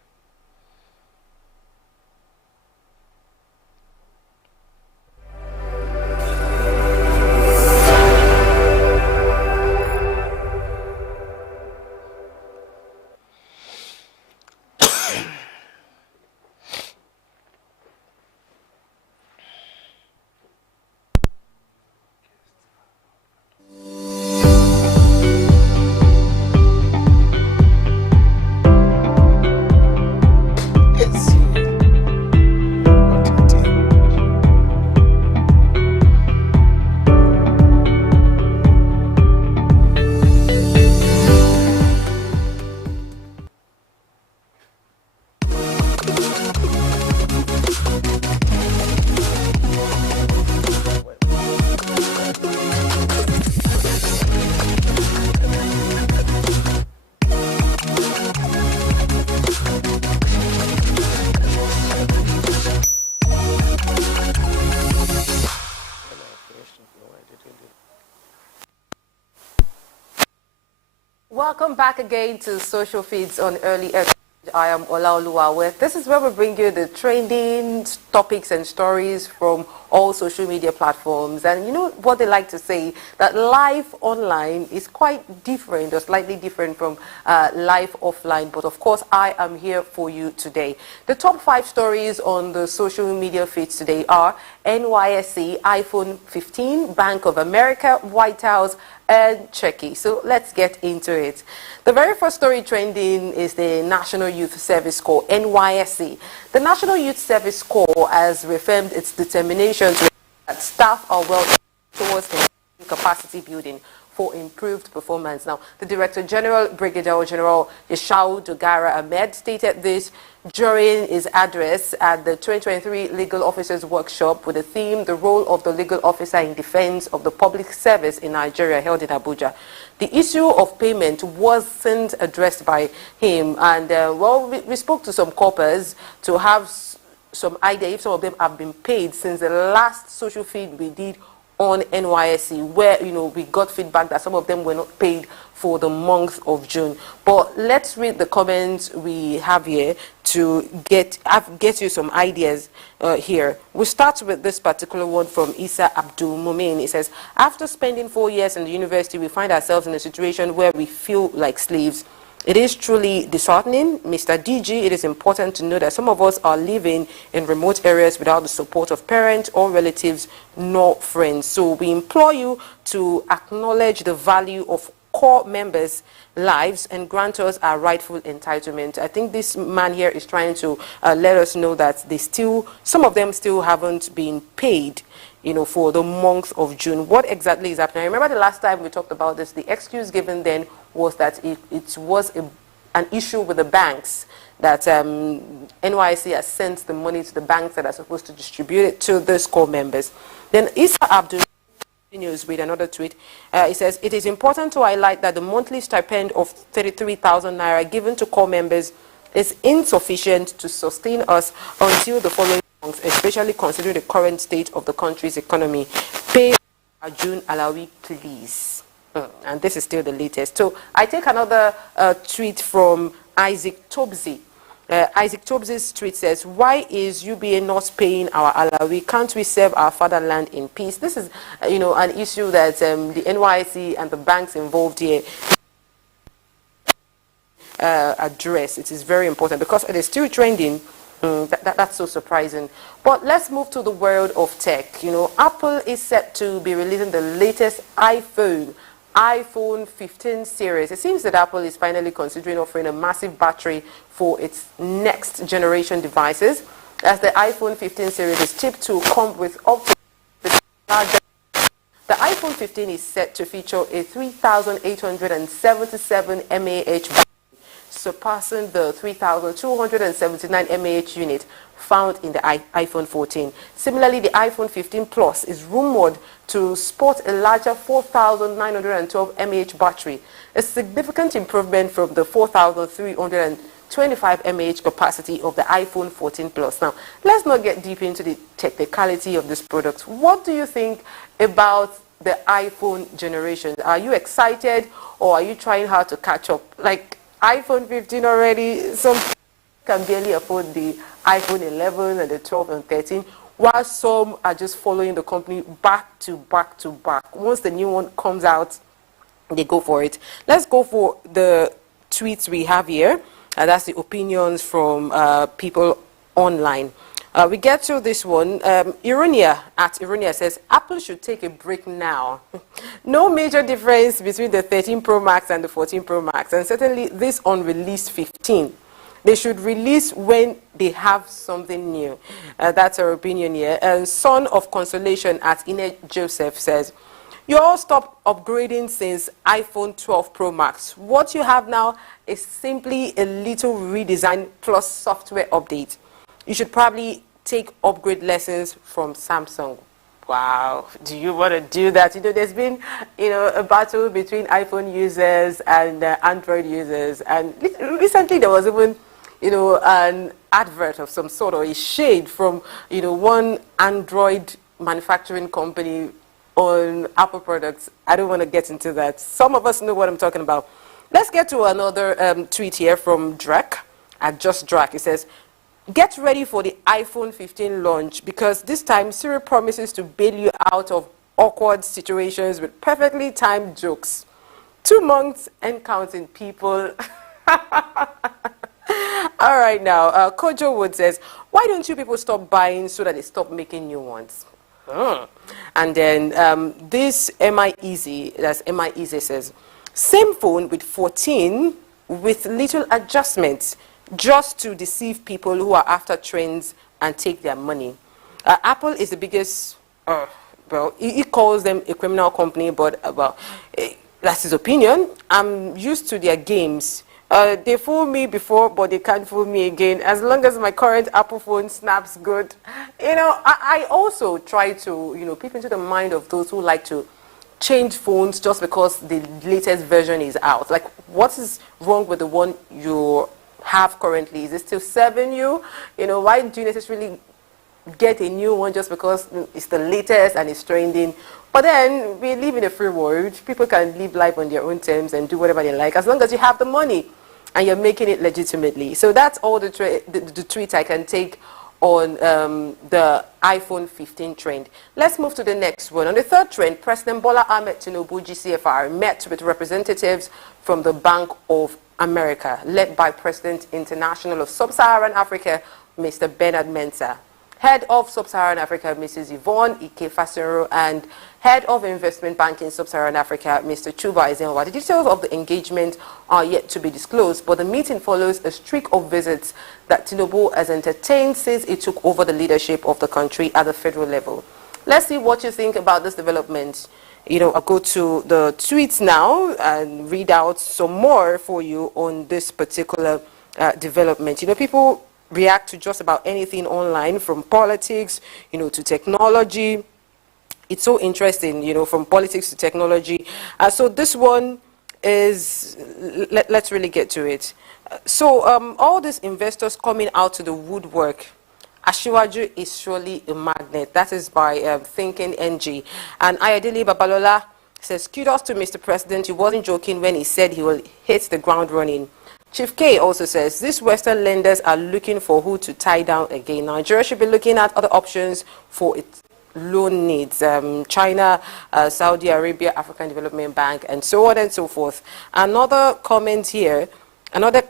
Welcome back again to Social Feeds on Early Exchange. I am Olaoluwa. This is where we bring you the trending topics and stories from all social media platforms. And you know what they like to say, that life online is quite different or slightly different from life offline. But of course, I am here for you today. The top 5 stories on the social media feeds today are NYSC, iPhone 15, Bank of America, White House, and Turkey. So let's get into it. The very first story trending is the National Youth Service Corps, NYSC. The National Youth Service Corps has reaffirmed its determination that staff are well towards capacity building for improved performance. Now, the Director General, Brigadier General Yeshau Dogara Ahmed, stated this during his address at the 2023 Legal Officers Workshop with the theme, The Role of the Legal Officer in Defense of the Public Service in Nigeria, held in Abuja. The issue of payment wasn't addressed by him, and well, we spoke to some corpers to have some idea if some of them have been paid since the last social feed we did on NYSC, where we got feedback that some of them were not paid for the month of June. But let's read the comments we have here to get you some ideas here. We'll start with this particular one from Isa Abdul Mumin. He says, after spending 4 years in the university, we find ourselves in a situation where we feel like slaves. It is truly disheartening. Mr. DG, it is important to know that some of us are living in remote areas without the support of parents or relatives nor friends. So we implore you to acknowledge the value of core members' lives and grant us our rightful entitlement. I think this man here is trying to let us know that some of them still haven't been paid for the month of June. What exactly is happening? I remember the last time we talked about this, the excuse given then was that it was an issue with the banks, that NYSC has sent the money to the banks that are supposed to distribute it to the core members. Then Isa Abdul continues with another tweet. He says, it is important to highlight that the monthly stipend of 33,000 naira given to core members is insufficient to sustain us until the following month, especially considering the current state of the country's economy. Pay June Alawi, please. And this is still the latest. So I take another tweet from Isaac Tobzi. Isaac Tobes' tweet says, why is UBA not paying our alawi? Can't we serve our fatherland in peace? This is, an issue that the NYSC and the banks involved here address. It is very important because it is still trending. That's so surprising. But let's move to the world of tech. Apple is set to be releasing the latest iPhone 15 series. It seems that Apple is finally considering offering a massive battery for its next generation devices, as the iPhone 15 series is tipped to come with up to the iPhone 15 is set to feature a 3,877 mAh battery, surpassing the 3,279 mAh unit found in the iPhone 14. Similarly, the iPhone 15 Plus is rumored to sport a larger 4,912 mAh battery, a significant improvement from the 4,325 mAh capacity of the iPhone 14 Plus. Now, let's not get deep into the technicality of this product. What do you think about the iPhone generation? Are you excited, or are you trying hard to catch up? Like iPhone 15 already, some can barely afford the iPhone 11 and the 12 and 13, while some are just following the company back to back to back. Once the new one comes out, they go for it. Let's go for the tweets we have here. That's the opinions from people online. We get to this one. Ironia says, Apple should take a break now. No major difference between the 13 Pro Max and the 14 Pro Max, and certainly this unreleased 15. They should release when they have something new. That's our opinion here. And Son of Consolation at Ine Joseph says, you all stopped upgrading since iPhone 12 Pro Max. What you have now is simply a little redesign plus software update. You should probably take upgrade lessons from Samsung. Wow, do you want to do that? There's been, a battle between iPhone users and Android users. And recently there was even, an advert of some sort, or a shade from, one Android manufacturing company on Apple products. I don't want to get into that. Some of us know what I'm talking about. Let's get to another tweet here from Drake, at Just Drake. He says, get ready for the iPhone 15 launch, because this time Siri promises to bail you out of awkward situations with perfectly timed jokes. 2 months and counting, people. All right, now, Kojo Wood says, why don't you people stop buying so that they stop making new ones? And then this MI Easy, that's MI Easy, says, same phone with 14 with little adjustments, just to deceive people who are after trends and take their money. Apple is the biggest, well, he calls them a criminal company, but that's his opinion. I'm used to their games. They fooled me before, but they can't fool me again. As long as my current Apple phone snaps good. I also try to, peep into the mind of those who like to change phones just because the latest version is out. Like, what is wrong with the one you have currently? Is it still serving you? Why do you necessarily get a new one just because it's the latest and it's trending? But then we live in a free world. People can live life on their own terms and do whatever they like, as long as you have the money and you're making it legitimately. So that's all the tweets I can take on the iPhone 15 trend. Let's move to the next one. On the third trend, President Bola Ahmed Tinubu, GCFR, met with representatives from the Bank of America, led by President International of Sub-Saharan Africa, Mr. Bernard Mensah, Head of Sub-Saharan Africa, Mrs. Yvonne Ike-Fasero, and Head of Investment Banking Sub-Saharan Africa, Mr. Chuba Ezenwa. The details of the engagement are yet to be disclosed, but the meeting follows a streak of visits that Tinubu has entertained since he took over the leadership of the country at the federal level. Let's see what you think about this development. I'll go to the tweets now and read out some more for you on this particular development. People react to just about anything online, from politics, to technology. It's so interesting, from politics to technology. So this one is, let's really get to it. So all these investors coming out to the woodwork, Asiwaju is surely a magnet. That is by Thinking NG. And Ayodele Babalola says, kudos to Mr. President. He wasn't joking when he said he will hit the ground running. Chief K also says, these Western lenders are looking for who to tie down again. Nigeria should be looking at other options for its loan needs. China, Saudi Arabia, African Development Bank, and so on and so forth. Another comment here, another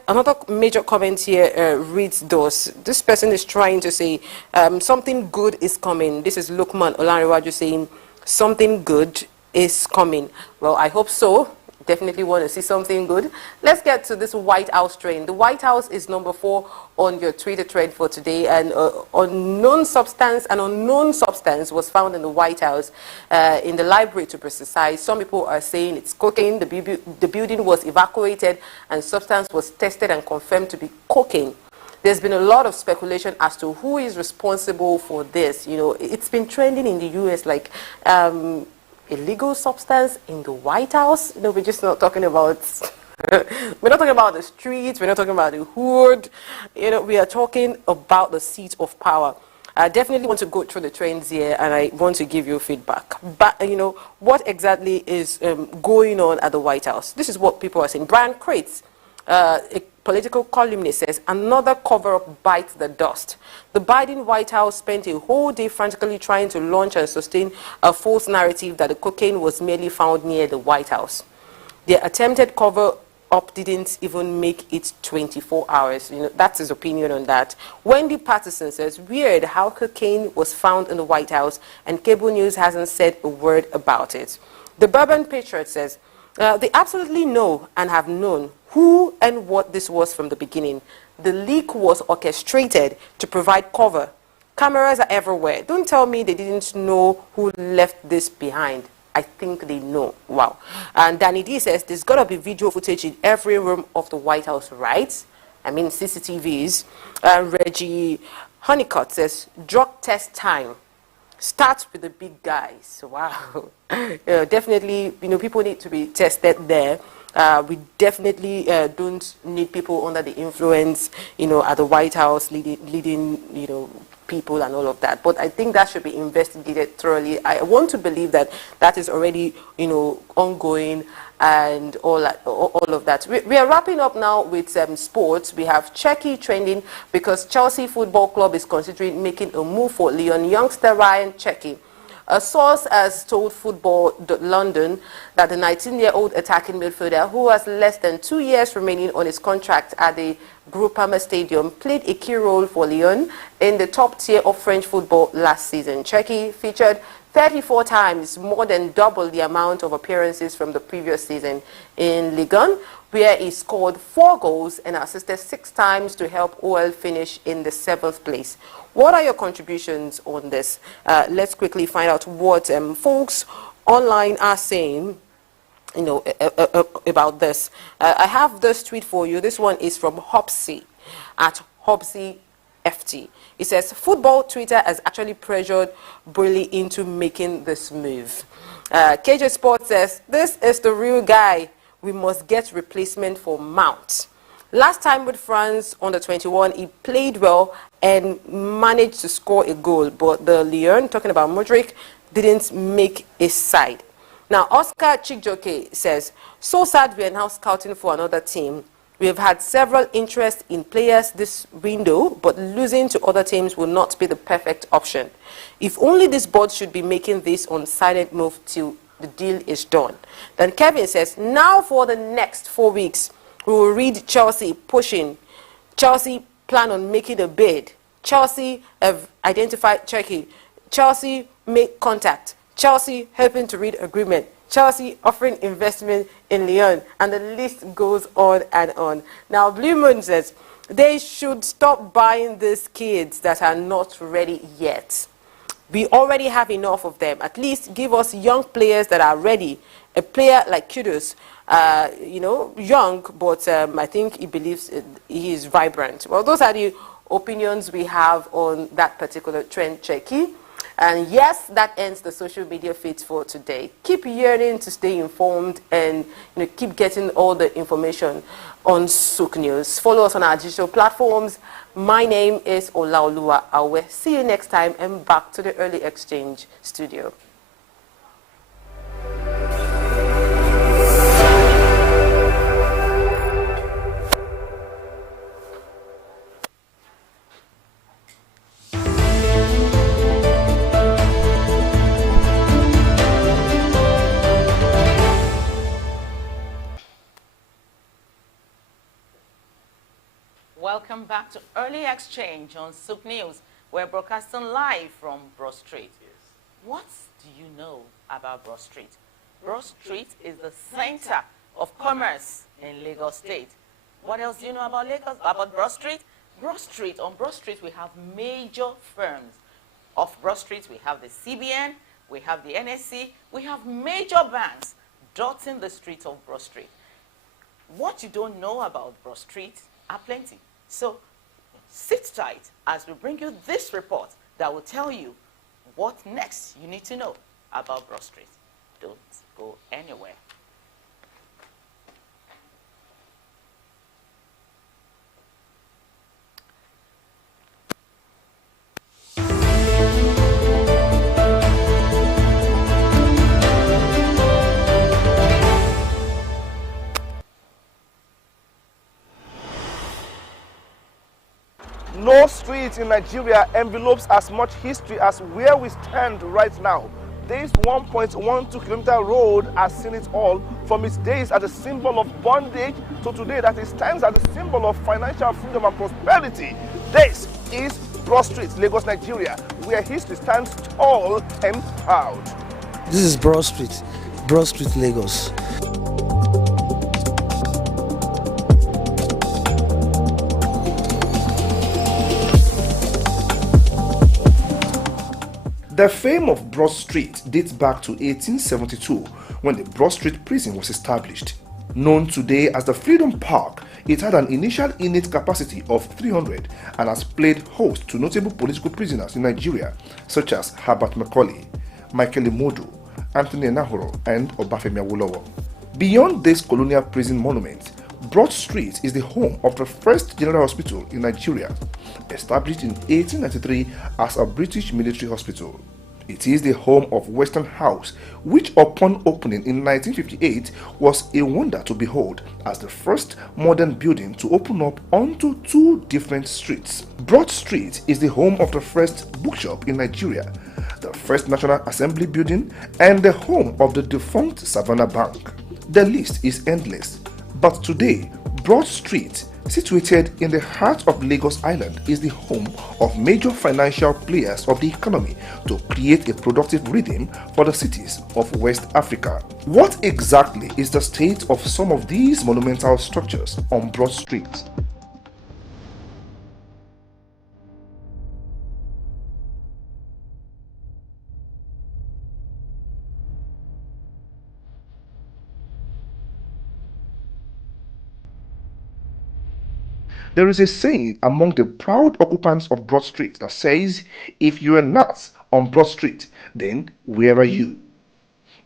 major comment here reads thus. This person is trying to say something good is coming. This is Lukman Olanrewaju saying something good is coming. Well, I hope so. Definitely want to see something good. Let's get to this White House train. The White House is number 4 on your Twitter thread for today, and unknown substance was found in the White House, in the library to be precise. Some people are saying it's cocaine. The building was evacuated and substance was tested and confirmed to be cocaine. There's been a lot of speculation as to who is responsible for this. You know, it's been trending in the U.S. like illegal substance in the White House. No, we're just not talking about we're not talking about the streets, we're not talking about the hood, you know, we are talking about the seat of power. I definitely want to go through the trends here, and I want to give you feedback. But, you know, what exactly is going on at the White House? This is what people are saying. Brian Crates, a political columnist, says another cover-up bites the dust. The Biden White House spent a whole day frantically trying to launch and sustain a false narrative that the cocaine was merely found near the White House. The attempted cover-up didn't even make it 24 hours. You know, that's his opinion on that. Wendy Patterson says, weird how cocaine was found in the White House and cable news hasn't said a word about it. The Bourbon Patriot says, they absolutely know and have known who and what this was from the beginning. The leak was orchestrated to provide cover. Cameras are everywhere. Don't tell me they didn't know who left this behind. I think they know. Wow. And Danny D says, there's got to be video footage in every room of the White House, right? I mean, CCTVs. Reggie Honeycutt says, drug test time. Start with the big guys. Wow. Definitely, you know, people need to be tested there. We definitely don't need people under the influence, you know, at the White House leading, you know, people and all of that. But I think that should be investigated thoroughly. I want to believe that that is already, you know, ongoing and all of that. We are wrapping up now with sports. We have Czechia trending because Chelsea Football Club is considering making a move for Lyon youngster Ryan Czechia. A source has told Football London that the 19-year-old attacking midfielder, who has less than 2 years remaining on his contract at the Groupama Stadium, played a key role for Lyon in the top tier of French football last season. Czechia featured 34 times, more than double the amount of appearances from the previous season in Ligue 1, where he scored 4 goals and assisted 6 times to help OL finish in the 7th place. What are your contributions on this? Let's quickly find out what folks online are saying, you know, about this. I have this tweet for you. This one is from Hopsy at Hopsy FT. It says, football Twitter has actually pressured Burley into making this move. KJ Sports says, this is the real guy. We must get replacement for Mount. Last time with France under 21, he played well and managed to score a goal, but the Lyon, talking about Modric, didn't make his side. Now, Oscar Chikjoke says, so sad we are now scouting for another team. We have had several interests in players this window, but losing to other teams will not be the perfect option. If only this board should be making this on silent move till the deal is done. Then Kevin says, now for the next 4 weeks, we will read Chelsea pushing. Chelsea plan on making a bid. Chelsea have identified Czechia. Chelsea make contact. Chelsea helping to read agreement. Chelsea offering investment in Lyon. And the list goes on and on. Now, Blue Moon says, they should stop buying these kids that are not ready yet. We already have enough of them. At least give us young players that are ready. A player like Kudus, you know, young, but I think he believes he is vibrant. Well, those are the opinions we have on that particular trend, Czechia. And yes, that ends the social media feeds for today. Keep yearning to stay informed and keep getting all the information on Souk News. Follow us on our digital platforms. My name is Olaoluwa Awe. See you next time and back to the Early Exchange studio. welcome back to Early Exchange on Soup News. We're broadcasting live from Broad Street. Yes. What do you know about Broad Street? Broad Street is the center of commerce in Lagos State. What else do you know about Lagos, about Broad Street? Broad Street, on Broad Street we have major firms. Off Broad Street we have the CBN, we have the NSC, we have major banks dotting the streets of Broad Street. What you don't know about Broad Street are plenty. So sit tight as we bring you this report that will tell you what next you need to know about Broad Street. Don't go anywhere. No street in Nigeria envelopes as much history as where we stand right now. This 1.12 kilometer road has seen it all, from its days as a symbol of bondage to today that it stands as a symbol of financial freedom and prosperity. This is Broad Street, Lagos, Nigeria, where history stands tall and proud. This is Broad Street, Lagos. The fame of Broad Street dates back to 1872 when the Broad Street prison was established. Known today as the Freedom Park, it had an initial inmate capacity of 300 and has played host to notable political prisoners in Nigeria such as Herbert Macaulay, Michael Imodu, Anthony Enahoro, and Obafemi Awolowo. Beyond this colonial prison monument, Broad Street is the home of the first general hospital in Nigeria, established in 1893 as a British military hospital. It is the home of Western House, which upon opening in 1958 was a wonder to behold as the first modern building to open up onto two different streets. Broad Street is the home of the first bookshop in Nigeria, the first National Assembly building, and the home of the defunct Savannah Bank. The list is endless, but today, Broad Street, situated in the heart of Lagos Island, is the home of major financial players of the economy to create a productive rhythm for the cities of West Africa. What exactly is the state of some of these monumental structures on Broad Street? There is a saying among the proud occupants of Broad Street that says, if you are not on Broad Street, then where are you?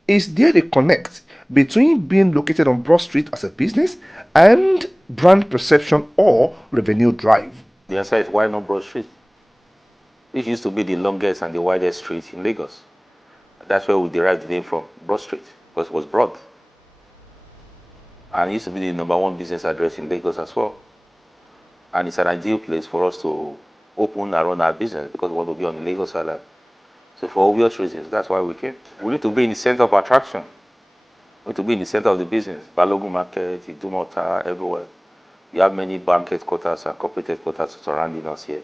Is there a connect between being located on Broad Street as a business and brand perception or revenue drive? The answer is, why not Broad Street? It used to be the longest and the widest street in Lagos. That's where we derived the name from, Broad Street, because it was broad. And it used to be the #1 business address in Lagos as well. And it's an ideal place for us to open and run our business because we want to be on the Lagos Island. So for obvious reasons, that's why we came. We need to be in the center of attraction. We need to be in the center of the business. Balogun Market, Idumota, everywhere. We have many bank headquarters and corporate headquarters surrounding us here.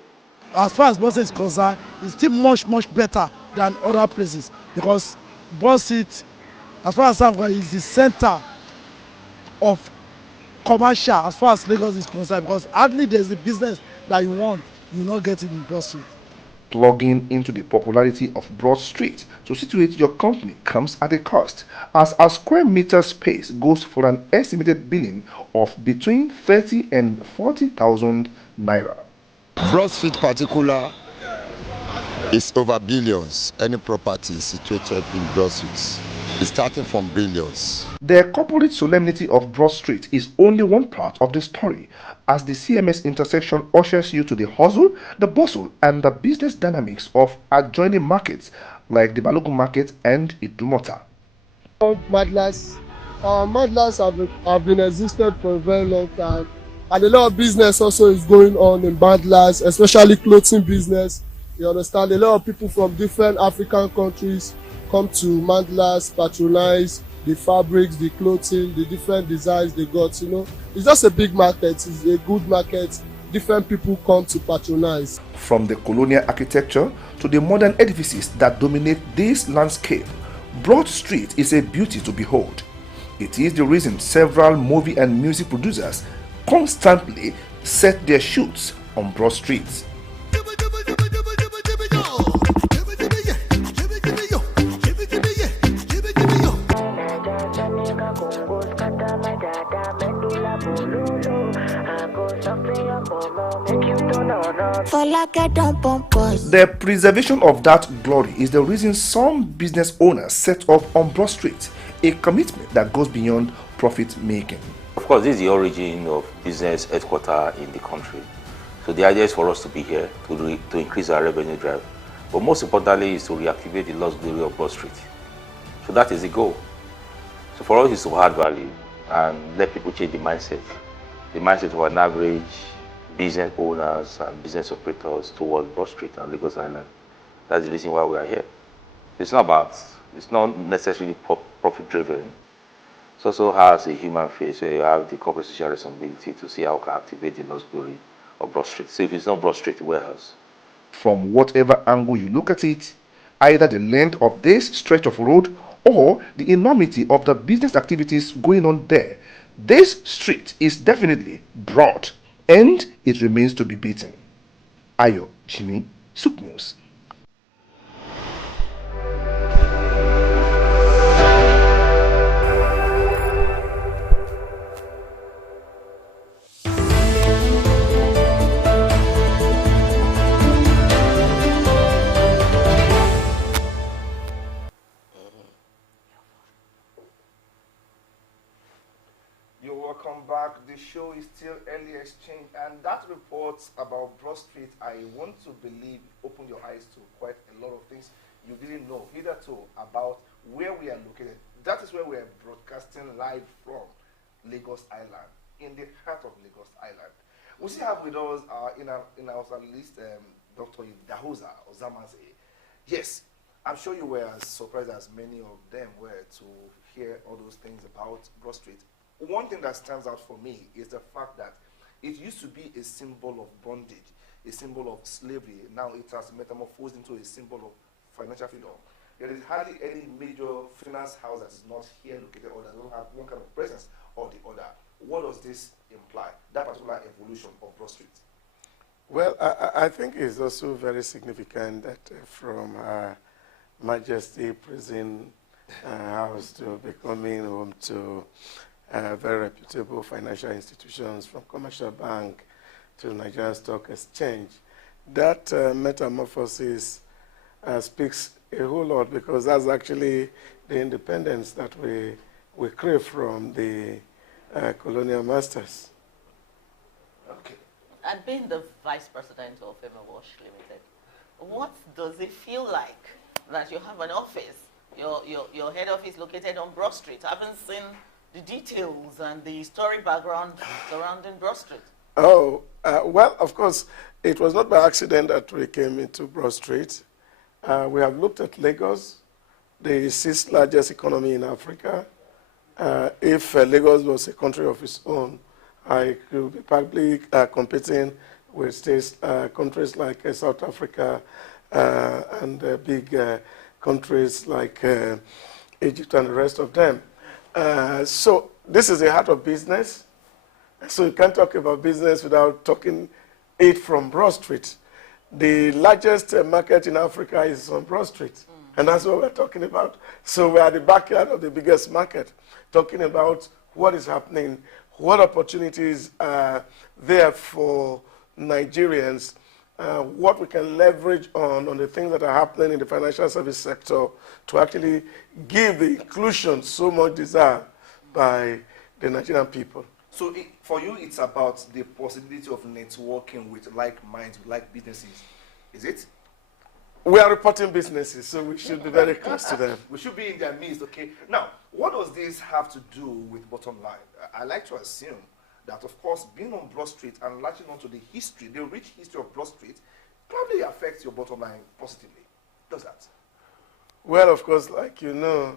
As far as Broad Street is concerned, it's still much better than other places because Broad Street, as far as I'm concerned, is the center of commercial as far as Lagos is concerned, because hardly there's a business that you want, you not get it in Broad Street. Plugging into the popularity of Broad Street to situate your company comes at a cost, as a square meter space goes for an estimated billing of between 30 and 40,000 naira. Broad Street particular is over billions. Any property situated in Broad Street is starting from billions. The corporate solemnity of Broad Street is only one part of the story, as the CMS intersection ushers you to the hustle, the bustle, and the business dynamics of adjoining markets like the Balogun Market and Idumota. Madlas have been existed for a very long time, and a lot of business also is going on in Madlas, especially clothing business. You understand, a lot of people from different African countries come to Madlas, patronize the fabrics, the clothing, the different designs they got, you know. It's just a big market, it's a good market. different people come to patronize. From the colonial architecture to the modern edifices that dominate this landscape, Broad Street is a beauty to behold. It is the reason several movie and music producers constantly set their shoots on Broad Street. The preservation of that glory is the reason some business owners set up on Broad Street, a commitment that goes beyond profit making. Of course, this is the origin of business headquarters in the country. So the idea is for us to be here to increase our revenue drive. But most importantly is to reactivate the lost glory of Broad Street. So that is the goal. So for us is to add value and let people change the mindset. The mindset of an average business owners and business operators towards Broad Street and Lagos Island. That's the reason why we are here. It's not necessarily profit driven. It also has a human face where you have the corporate social responsibility to see how we can activate the lost glory of Broad Street. So if it's not Broad Street, where else? From whatever angle you look at it, either the length of this stretch of road or the enormity of the business activities going on there, this street is definitely broad and it remains to be beaten. Ayo Jimmy, Soup News. Welcome back. The show is still Early Exchange, and that report about Broad Street, I want to believe, opened your eyes to quite a lot of things you didn't know hitherto about where we are located. That is where we are broadcasting live from Lagos Island, in the heart of Lagos Island. We still have with us in our list Dr. Dahosa Ozamaze. Yes, I'm sure you were as surprised as many of them were to hear all those things about Broad Street. One thing that stands out for me is the fact that it used to be a symbol of bondage, a symbol of slavery. Now it has metamorphosed into a symbol of financial freedom. There is hardly any major finance house that is not here located or that don't have one kind of presence or the other. What does this imply, that particular evolution of Broad Street? Well, I think it's also very significant that from Her Majesty Prison House to becoming home to very reputable financial institutions, from Commercial Bank to Nigerian Stock Exchange. That metamorphosis speaks a whole lot, because that's actually the independence that we crave from the colonial masters. Okay. And being the vice president of Wash Limited, what does it feel like that you have an office, your head office located on Broad Street? I haven't seen the details and the historic background surrounding Broad Street. Oh, well, of course, it was not by accident that we came into Broad Street. We have looked at Lagos, the sixth largest economy in Africa. If Lagos was a country of its own, I could be probably competing with countries like South Africa and big countries like Egypt and the rest of them. So this is the heart of business. So you can't talk about business without talking it from Broad Street. The largest market in Africa is on Broad Street. And that's what we're talking about. So we're at the backyard of the biggest market, talking about what is happening, what opportunities are there for Nigerians, what we can leverage on the things that are happening in the financial service sector to actually give the inclusion so much desired by the Nigerian people. So for you, it's about the possibility of networking with like minds, with like businesses, is it? We are reporting businesses, so we should be very close to them. We should be in their midst, okay? Now, what does this have to do with bottom line? I like to assume that, of course, being on Broad Street and latching onto the history, the rich history of Broad Street, probably affects your bottom line positively. Does that? Well, of course, like you know,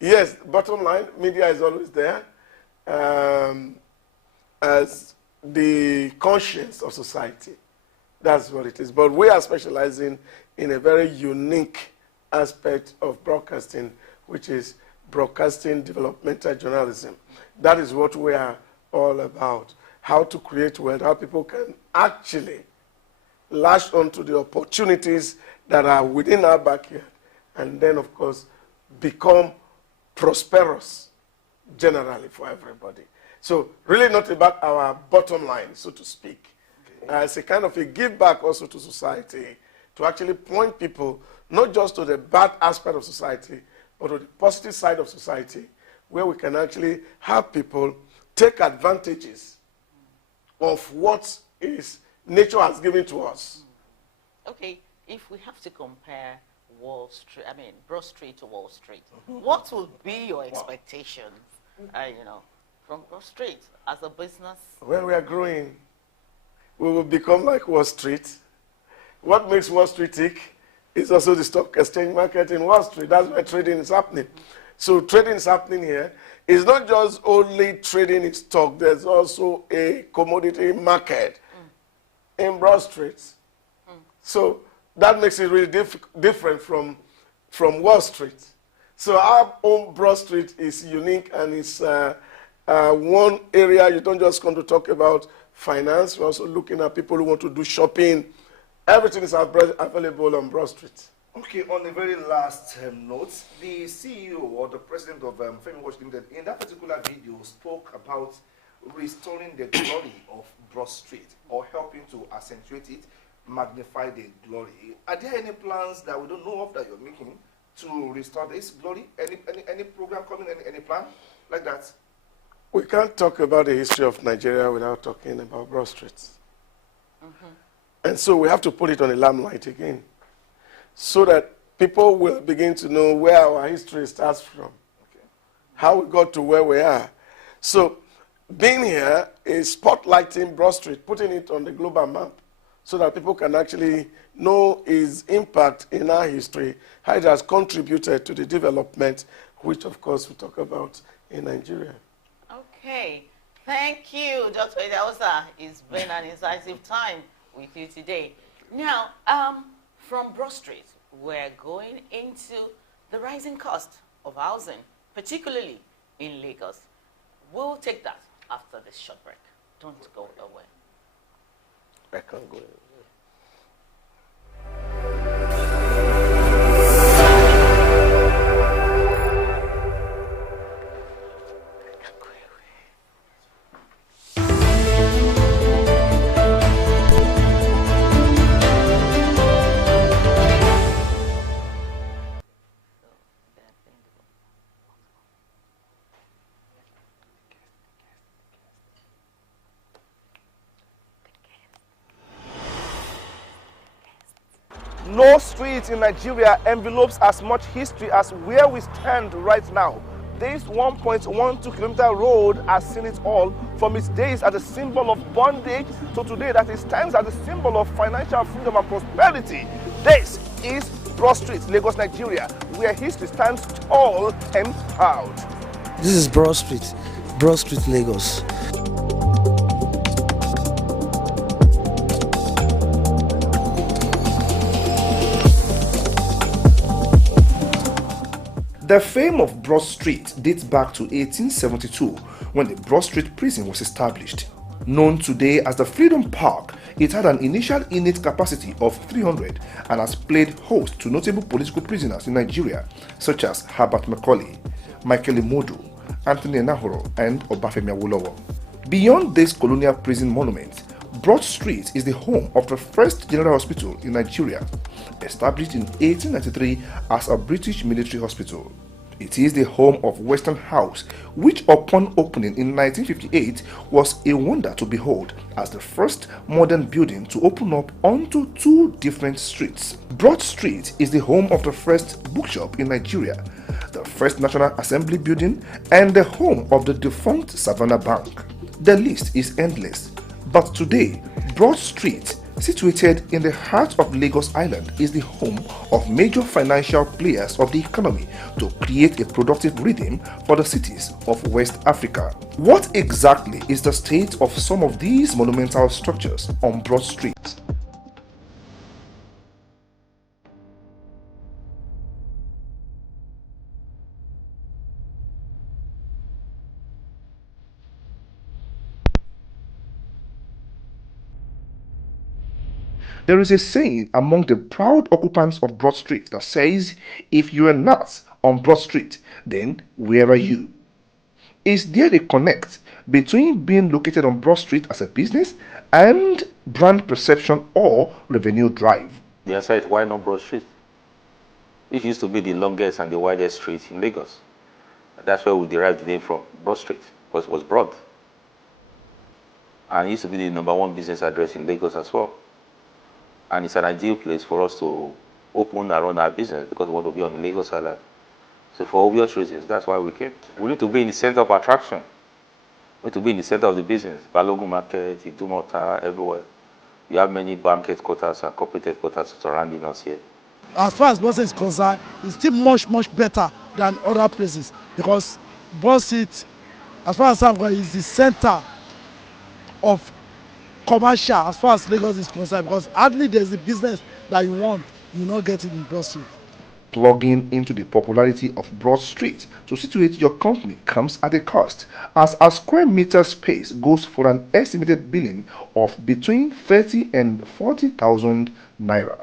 yes, bottom line, media is always there. As the conscience of society. That's what it is. But we are specializing in a very unique aspect of broadcasting, which is broadcasting developmental journalism. That is what we are all about. How to create wealth, how people can actually latch onto the opportunities that are within our backyard, and then, of course, become prosperous generally for everybody. So really not about our bottom line, so to speak. It's a kind of a give back also to society, to actually point people not just to the bad aspect of society, but to the positive side of society, where we can actually have people take advantages of what is nature has given to us. Okay, if we have to compare Wall Street, Broad Street to Wall Street, what would be your expectations, from Broad Street as a business? When we are growing, we will become like Wall Street. What makes Wall Street tick is also the stock exchange market in Wall Street. That's where trading is happening. So trading is happening here. It's not just only trading in stock. There's also a commodity market in Broad Street. So that makes it really different from Wall Street. So our own Broad Street is unique, and it's one area you don't just come to talk about finance. We're also looking at people who want to do shopping. Everything is available on Broad Street. Okay, on the very last note, the CEO or the president of Femi Watch Limited, in that particular video, spoke about restoring the glory of Broad Street, or helping to accentuate it, magnify the glory. Are there any plans that we don't know of that you're making to restore this glory? Any program coming, any plan like that? We can't talk about the history of Nigeria without talking about Broad Street. And so we have to put it on the limelight again, so that people will begin to know where our history starts from, how we got to where we are. So being here is spotlighting Broad Street, putting it on the global map, so that people can actually know its impact in our history, how it has contributed to the development, which of course we talk about in Nigeria. Okay, thank you, Dr. Idahosa. It's been an incisive time with you today. Now, from Broad Street, we're going into the rising cost of housing, particularly in Lagos. We'll take that after this short break. Don't go away. I can't go away. No street in Nigeria envelopes as much history as where we stand right now. This 1.12 kilometer road has seen it all, from its days as a symbol of bondage to today that it stands as a symbol of financial freedom and prosperity. This is Broad Street, Lagos, Nigeria, where history stands tall and proud. This is Broad Street, Lagos. The fame of Broad Street dates back to 1872, when the Broad Street prison was established. Known today as the Freedom Park, it had an initial inmate capacity of 300 and has played host to notable political prisoners in Nigeria, such as Herbert Macaulay, Michael Imodu, Anthony Enahoro, and Obafemi Awolowo. Beyond this colonial prison monument, Broad Street is the home of the first general hospital in Nigeria, established in 1893 as a British military hospital. It is the home of Western House, which upon opening in 1958 was a wonder to behold as the first modern building to open up onto two different streets. Broad Street is the home of the first bookshop in Nigeria, the first National Assembly building, and the home of the defunct Savannah Bank. The list is endless, but today, Broad Street Situated in the heart of Lagos Island is the home of major financial players of the economy to create a productive rhythm for the cities of West Africa. What exactly is the state of some of these monumental structures on Broad Street? There is a saying among the proud occupants of Broad Street that says, if you are not on Broad Street, then where are you? Is there a connect between being located on Broad Street as a business and brand perception or revenue drive? The answer is, why not Broad Street? It used to be the longest and the widest street in Lagos. That's where we derived the name from, Broad Street, because it was broad. And it used to be the #1 business address in Lagos as well. And it's an ideal place for us to open and run our business because we want to be on Lagos Island. So for obvious reasons, that's why we came. We need to be in the center of attraction. We need to be in the center of the business. Balogun Market, Idumota, everywhere. You have many bank headquarters and corporate headquarters surrounding us here. As far as Boss is concerned, it's still much better than other places because Boss Street, as far as I'm concerned, is the center of commercial as far as Lagos is concerned because hardly there's a business that you want, you not get it in Broad Street. Plugging into the popularity of Broad Street to situate your company comes at a cost, as a square meter space goes for an estimated billing of between 30 and 40,000 naira.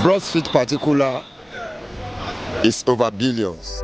Broad Street particular is over billions.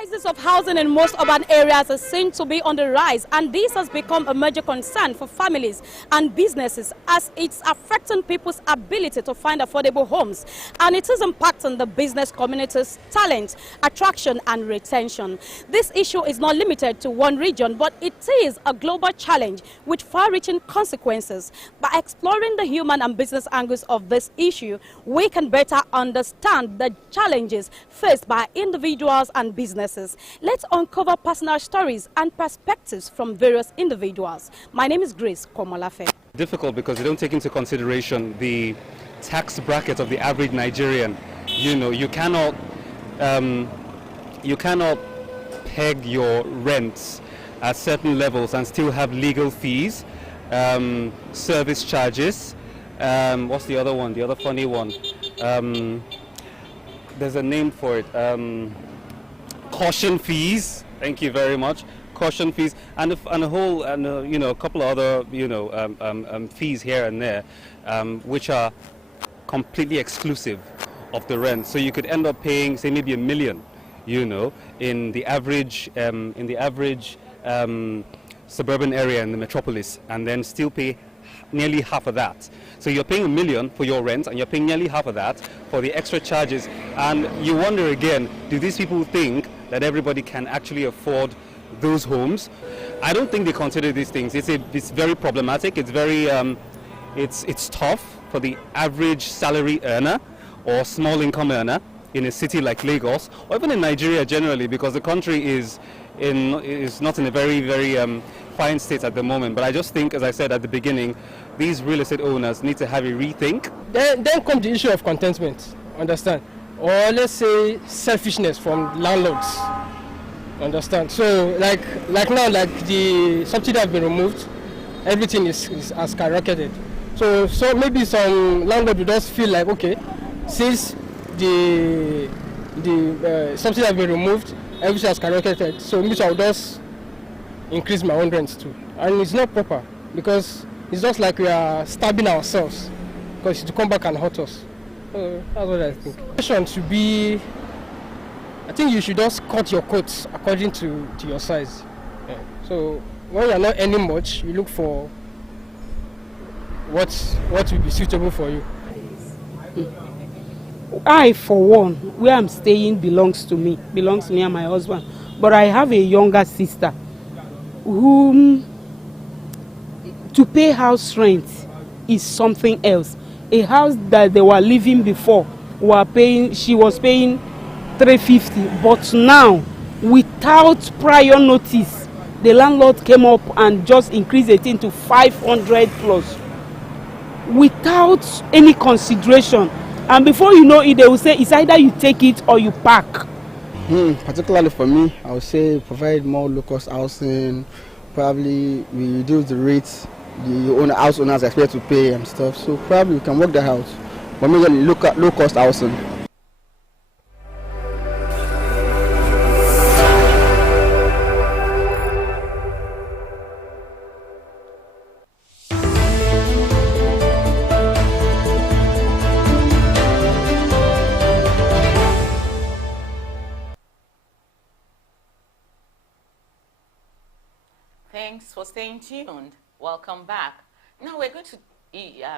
Prices of housing in most urban areas are seen to be on the rise, and this has become a major concern for families and businesses as it's affecting people's ability to find affordable homes, and it is impacting the business community's talent, attraction and retention. This issue is not limited to one region, but it is a global challenge with far-reaching consequences. By exploring the human and business angles of this issue, we can better understand the challenges faced by individuals and businesses. Let's uncover personal stories and perspectives from various individuals. My name is Grace Komolafe. Difficult because they don't take into consideration the tax bracket of the average Nigerian. You know, you cannot peg your rents at certain levels and still have legal fees, service charges. What's the other one? The other funny one. There's a name for it. Caution fees. Thank you very much. Caution fees and a couple of other fees here and there, which are completely exclusive of the rent. So you could end up paying, say, maybe $1 million, in the average suburban area in the metropolis, and then still pay nearly half of that. So you're paying $1 million for your rent, and you're paying nearly half of that for the extra charges. And you wonder again, do these people think that everybody can actually afford those homes? I don't think they consider these things. It's very problematic. It's very it's tough for the average salary earner or small income earner in a city like Lagos, or even in Nigeria generally, because the country is not in a very fine state at the moment. But I just think, as I said at the beginning, these real estate owners need to have a rethink. Then comes the issue of contentment, understand? Or let's say selfishness from landlords, understand? So like now, like the subsidy has been removed, everything has skyrocketed. So maybe some landlord will just feel like, okay, since the subsidy has been removed, everything has skyrocketed, so maybe I'll just increase my own rent too. And it's not proper, because it's just like we are stabbing ourselves, because to come back and hurt us. So that's what I think. Should be, I think you should just cut your coats according to your size. Yeah. So when you're not earning much, you look for what will be suitable for you. I, for one, where I'm staying belongs to me and my husband. But I have a younger sister whom to pay house rent is something else. A house that they were living before she was paying 350, but now without prior notice the landlord came up and just increased it into 500 plus without any consideration, and before you know it they will say it's either you take it or you pack. Particularly for me, I would say provide more low-cost housing, probably we reduce the rates the house owners expect to pay and stuff, so probably we can work that out, but maybe low-cost housing. Thanks for staying tuned. Welcome back. Now we're going to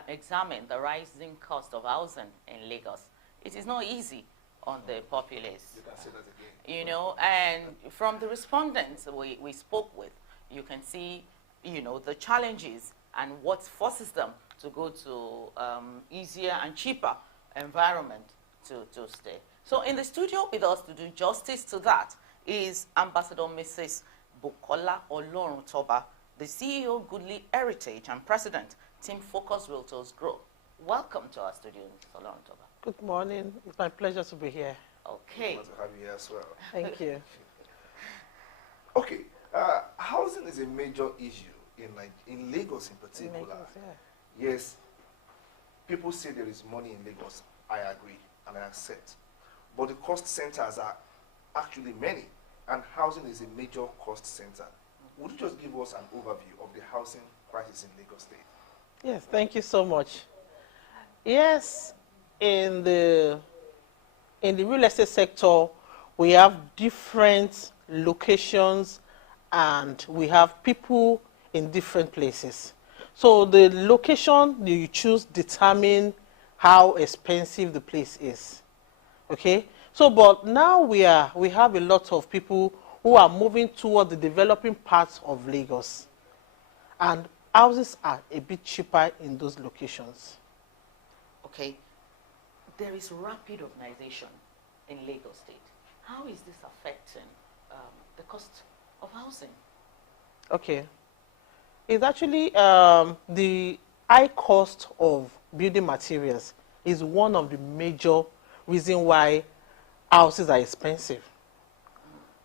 examine the rising cost of housing in Lagos. It is not easy on the populace. You can say that again. You know, and from the respondents we spoke with, you can see, you know, the challenges and what forces them to go to easier and cheaper environment to stay. So in the studio with us to do justice to that is Ambassador Mrs. Bukola Oloruntoba, the CEO, Goodly Heritage, and President, Team Focus Realtors Grow. Welcome to our studio, Mrs. Oloruntoba. Good morning. It's my pleasure to be here. Okay. Glad to have you here as well. Thank you. Okay. Housing is a major issue in Lagos in particular. Lagos, yeah. Yes, people say there is money in Lagos. I agree and I accept. But the cost centers are actually many, and housing is a major cost center. Would you just give us an overview of the housing crisis in Lagos State? Yes, thank you so much. Yes, in the real estate sector, we have different locations and we have people in different places. So the location you choose determine how expensive the place is. Okay? So, but now we have a lot of people who are moving toward the developing parts of Lagos. And houses are a bit cheaper in those locations. Okay. There is rapid urbanization in Lagos State. How is this affecting the cost of housing? Okay. It's actually the high cost of building materials is one of the major reasons why houses are expensive.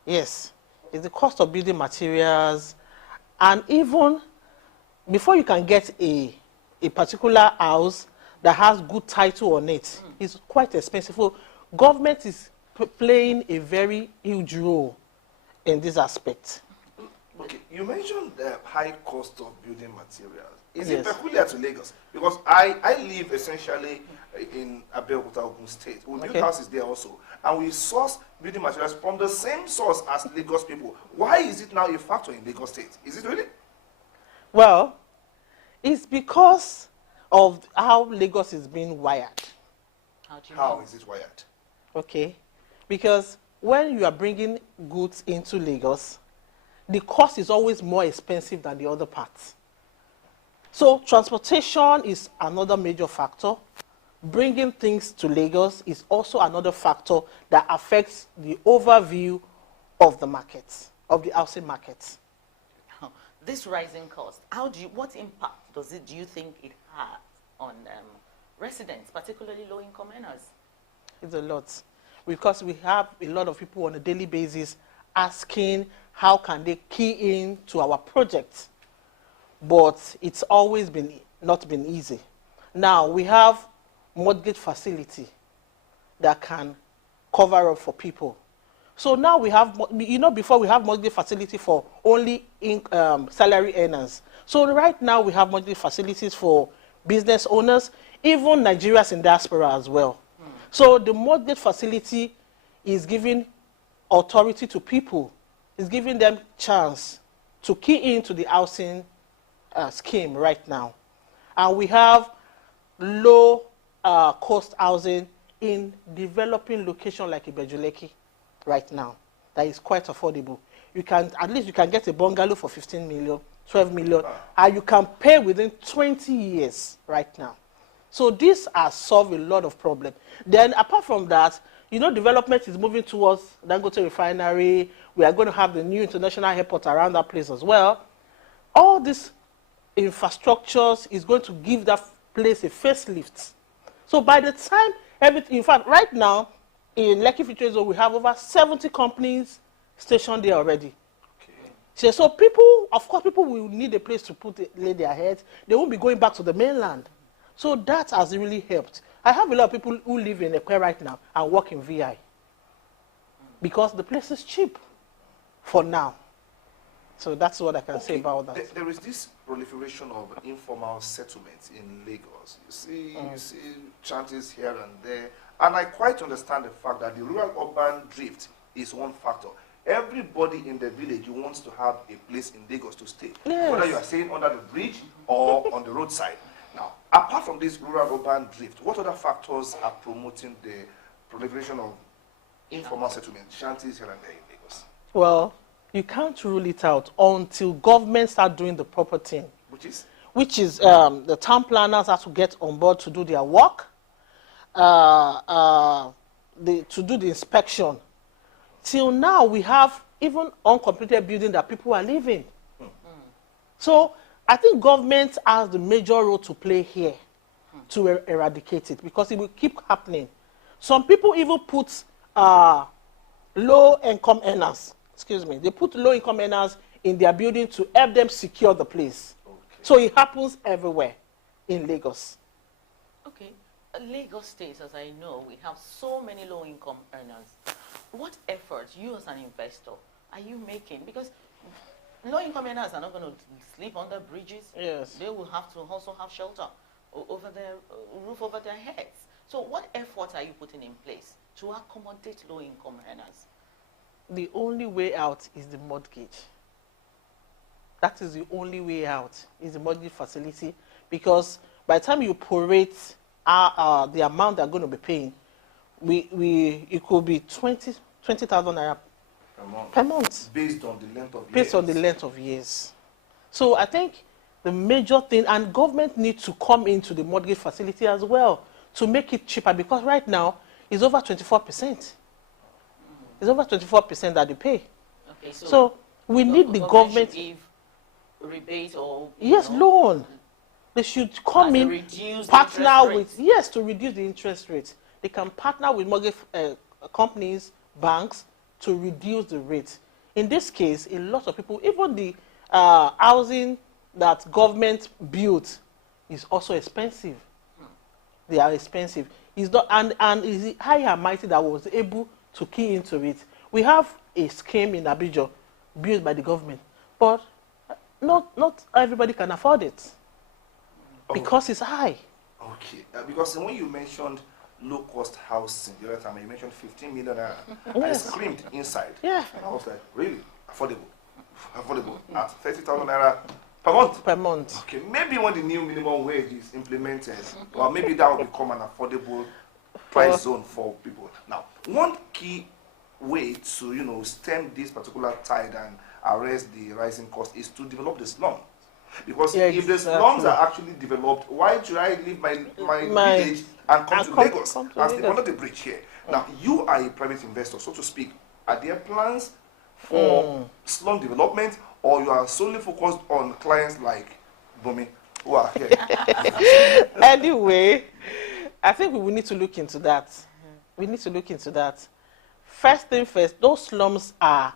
Yes, it's the cost of building materials, and even before you can get a particular house that has good title on it, it's quite expensive. So government is playing a very huge role in this aspect. Okay, you mentioned the high cost of building materials. Is Yes. it peculiar to Lagos? Because I live essentially in Abeokuta, Ogun State. We build Okay. houses there also. And we source building materials from the same source as Lagos people. Why is it now a factor in Lagos State? Is it really? Well, it's because of how Lagos is being wired. How is it wired? Okay, because when you are bringing goods into Lagos, the cost is always more expensive than the other parts. So transportation is another major factor. Bringing things to Lagos is also another factor that affects the overview of the market, of the housing market. This rising cost, what impact do you think it has on residents, particularly low-income earners? It's a lot, because we have a lot of people on a daily basis asking how can they key in to our project, but it's always not been easy. Now we have mortgage facility that can cover up for people. So now we have, before we have mortgage facility for only salary earners. So right now we have mortgage facilities for business owners, even Nigerians in diaspora as well. So the mortgage facility is giving authority to people, is giving them chance to key into the housing scheme right now. And we have low cost housing in developing location like Ibejuleki right now that is quite affordable. At least you can get a bungalow for 15 million 12 million, and you can pay within 20 years right now. So this has solved a lot of problems. Then apart from that, you know, development is moving towards Dangote Refinery. We are going to have the new international airport around that place as well. All these infrastructures is going to give that place a facelift. So by the time everything, in fact, right now in Lekki Free Trade Zone, we have over 70 companies stationed there already. Okay. So people, of course, people will need a place to lay their heads. They won't be going back to the mainland. So that has really helped. I have a lot of people who live in Ekwe right now and work in VI because the place is cheap for now. So that's what I can say about that. There is this proliferation of informal settlements in Lagos. You see chances here and there. And I quite understand the fact that the rural-urban drift is one factor. Everybody in the village wants to have a place in Lagos to stay, yes, whether you are staying under the bridge or on the roadside. Now, apart from this rural-urban drift, what other factors are promoting the proliferation of informal settlements, shanties here and there in Lagos? Well, you can't rule it out until government start doing the proper thing. Which is the town planners have to get on board to do their work, to do the inspection. Till now, we have even uncompleted building that people are living. So I think government has the major role to play here to eradicate it, because it will keep happening. Some people even put low-income earners, they put low-income earners in their building to help them secure the place. Okay. So it happens everywhere in Lagos. Okay. Lagos State, as I know, we have so many low-income earners. What efforts, you as an investor, are you making? Because low-income earners are not going to sleep under bridges. Yes. They will have to also have shelter over their roof over their heads. So what efforts are you putting in place to accommodate low-income earners? The only way out is the mortgage. That is the only way out, is the mortgage facility. Because by the time you prorate the amount they're going to be paying, it could be 20,000 naira per month. Based on the length of years. Based on the length of years. So I think the major thing, and government needs to come into the mortgage facility as well to make it cheaper, because right now it's over 24%. It's over 24% that they pay. Okay, so we need the government to give rebate or loan. They should come in, partner with to reduce the interest rates. They can partner with mortgage companies, banks, to reduce the rate. In this case, a lot of people, even the housing that government built is also expensive. They are expensive. It's not, and it's high and mighty that was able to key into it. We have a scheme in Abidjan built by the government, but not everybody can afford it because it's high. Okay, because when you mentioned low-cost housing the other time, you mentioned 15 million. I screamed inside. Yeah. And I was like, really? Affordable. At 30,000 naira per month? Per month. Okay, maybe when the new minimum wage is implemented, or maybe that will become an affordable price zone for people. Now, one key way to, stem this particular tide and arrest the rising cost is to develop the slum. Because if the slums are actually developed, why should I leave my village and come to Lagos and sleep under the bridge here? Now, you are a private investor, so to speak. Are there plans for slum development, or you are solely focused on clients like Bumi, who are here? Anyway, I think we will need to look into that. We need to look into that. First thing first, those slums are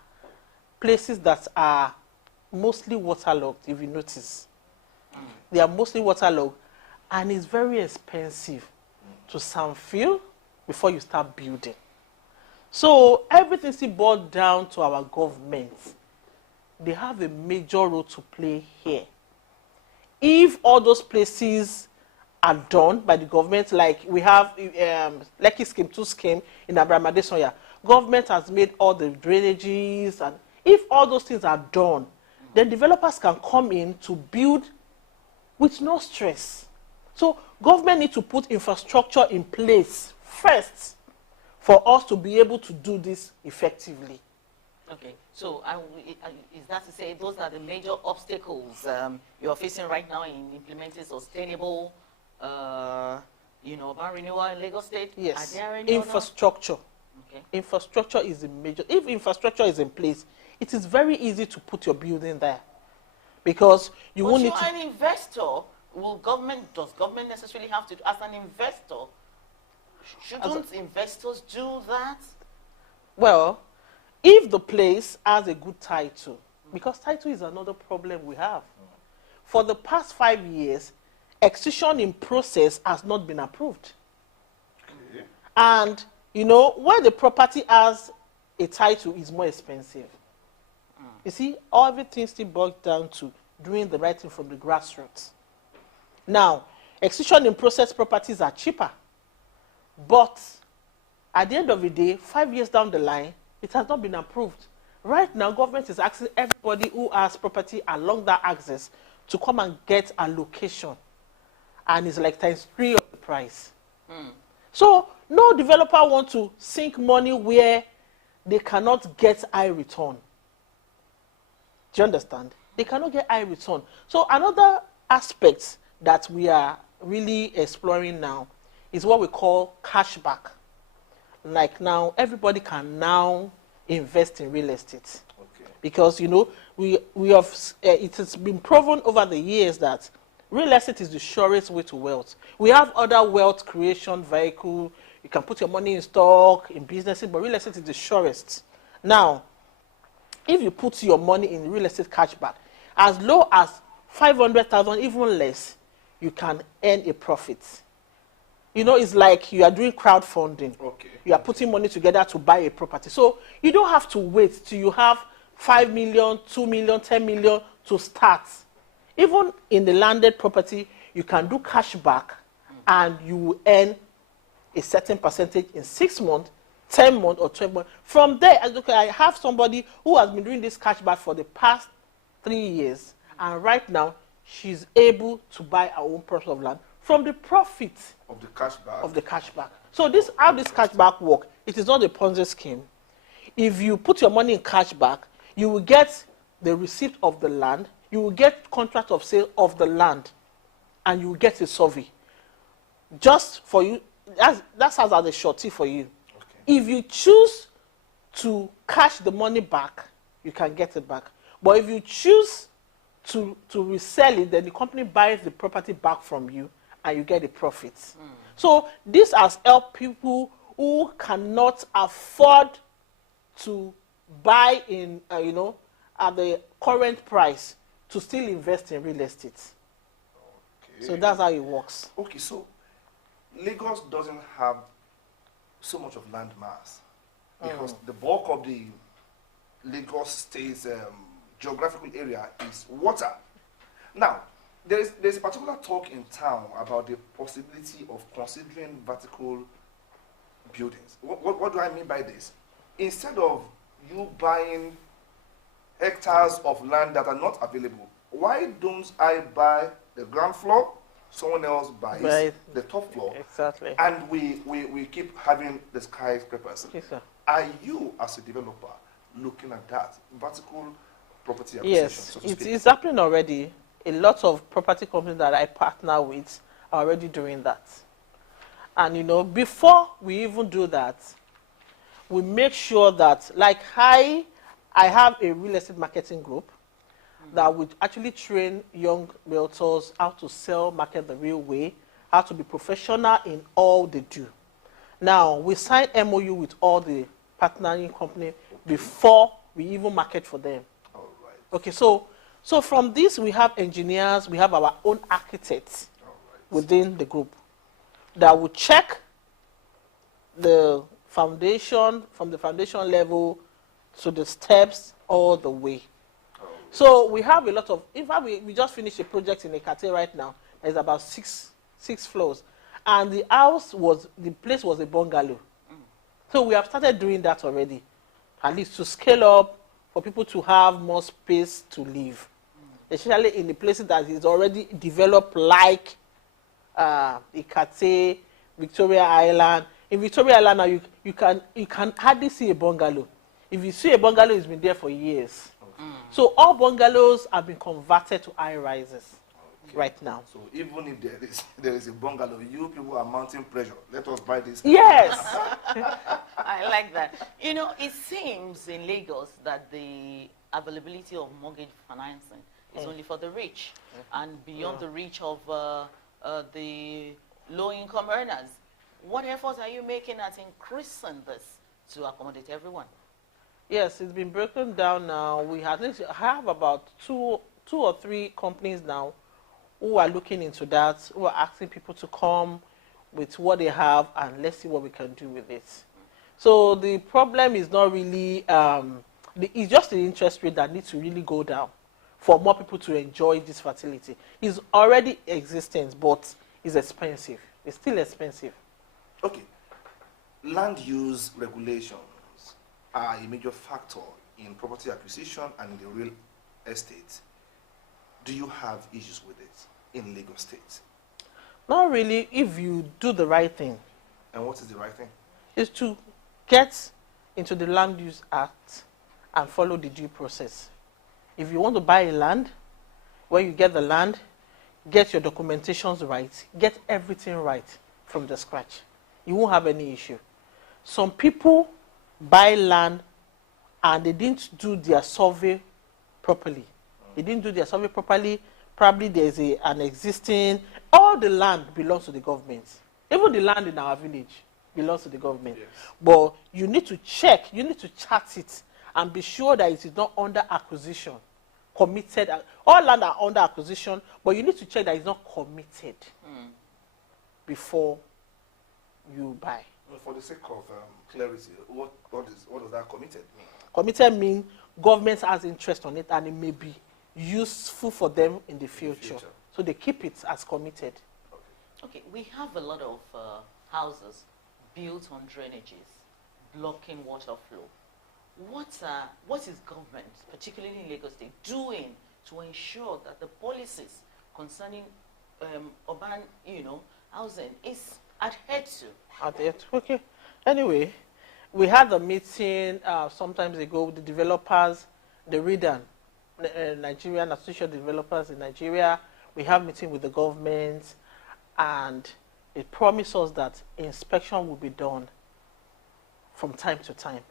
places that are mostly waterlogged, if you notice. They are mostly waterlogged, and it's very expensive to fill before you start building. So everything still boils down to our government. They have a major role to play here. If all those places are done by the government, like we have Lekki Scheme 2 scheme in Abraham Adesoya, government has made all the drainages, and if all those things are done, then developers can come in to build with no stress. So government needs to put infrastructure in place first for us to be able to do this effectively. Okay, so is that to say those are the major obstacles you're facing right now in implementing sustainable, urban renewal in Lagos State? Yes. Are there any Infrastructure. Okay. Infrastructure is the major. If infrastructure is in place, it is very easy to put your building there, because you won't need to. An investor. Does government necessarily have to, as an investor, shouldn't investors do that? Well, if the place has a good title, because title is another problem we have. For the past 5 years, extension in process has not been approved. Okay. And, where the property has a title is more expensive. You see, everything still boils down to doing the right thing from the grassroots. Now, extension in process properties are cheaper. But at the end of the day, 5 years down the line, it has not been approved. Right now, government is asking everybody who has property along that axis to come and get a location. And it's like ×3 of the price. So no developer wants to sink money where they cannot get high return. Do you understand? They cannot get high return. So another aspect that we are really exploring now is what we call cashback. Like now, everybody can now invest in real estate. Okay. Because, we have, it has been proven over the years that real estate is the surest way to wealth. We have other wealth creation vehicle. You can put your money in stock, in businesses, but real estate is the surest. Now, if you put your money in real estate cashback, as low as 500,000, even less, you can earn a profit. It's like you are doing crowdfunding. Okay. You are putting money together to buy a property. So you don't have to wait till you have 5 million, 2 million, 10 million to start. Even in the landed property, you can do cashback and you will earn a certain percentage in 6 months, 10 months, or 12 months. From there, I have somebody who has been doing this cashback for the past 3 years, and right now she's able to buy her own plot of land from the profit of the cashback. So how this cashback work? It is not a Ponzi scheme. If you put your money in cashback, you will get the receipt of the land, you will get contract of sale of the land, and you will get a survey. Just for you, that's as a shorty for you. Okay. If you choose to cash the money back, you can get it back. But if you choose to resell it, then the company buys the property back from you and you get the profits. So this has helped people who cannot afford to buy in, at the current price to still invest in real estate. Okay. So that's how it works. Okay, so Lagos doesn't have so much of land mass because the bulk of the Lagos State's geographical area is water. Now, there's a particular talk in town about the possibility of considering vertical buildings. What do I mean by this? Instead of you buying hectares of land that are not available, why don't I buy the ground floor, someone else buys the top floor, exactly, and we keep having the skyscrapers? Yes, sir. Are you, as a developer, looking at that vertical property acquisition? Yes, so to speak? it's happening already. A lot of property companies that I partner with are already doing that. And before we even do that, we make sure that, like I have a real estate marketing group that would actually train young realtors how to sell, market the real way, how to be professional in all they do. Now, we sign MOU with all the partnering companies before we even market for them. All right. Okay, so from this, we have engineers, we have our own architects within the group that will check the foundation, from the foundation level to the steps all the way. So we have a lot of, in fact, we just finished a project in Ekate right now. There's about six floors. And the place was a bungalow. So we have started doing that already, at least to scale up for people to have more space to live, especially in the places that is already developed, like Ekate, Victoria Island. In Victoria Island now, you can hardly see a bungalow. If you see a bungalow, it's been there for years. So all bungalows have been converted to high rises right now. So even if there is a bungalow, you people are mounting pressure. Let us buy this. Yes. I like that. You know, it seems in Lagos that the availability of mortgage financing is only for the rich and beyond the reach of the low-income earners. What efforts are you making at increasing this to accommodate everyone? Yes, it's been broken down now. We at least have about two or three companies now who are looking into that, who are asking people to come with what they have and let's see what we can do with it. So the problem is not really, it's just the interest rate that needs to really go down for more people to enjoy this facility. It's already existent, but it's expensive. It's still expensive. Okay. Land use regulations are a major factor in property acquisition and in the real estate. Do you have issues with it in Lagos State? Not really, if you do the right thing. And what is the right thing? Is to get into the Land Use Act and follow the due process. If you want to buy a land, when you get the land, get your documentations right, get everything right from the scratch. You won't have any issue. Some people buy land and they didn't do their survey properly. They didn't do their survey properly. Probably there's an existing, all the land belongs to the government. Even the land in our village belongs to the government. Yes. But you need to check, you need to chart it and be sure that it is not under acquisition, committed. All land are under acquisition, but you need to check that it's not committed before you buy. Well, for the sake of clarity, what does that committed mean? Committed means government has interest on it and it may be useful for them in the future. So they keep it as committed. Okay, we have a lot of houses built on drainages, blocking water flow. What is government, particularly in Lagos State, doing to ensure that the policies concerning urban, housing is adhered to? Okay. Anyway, we had a meeting sometimes ago with the developers, the RIDAN, Nigerian Association of Developers in Nigeria. We have meeting with the government, and it promised us that inspection will be done from time to time.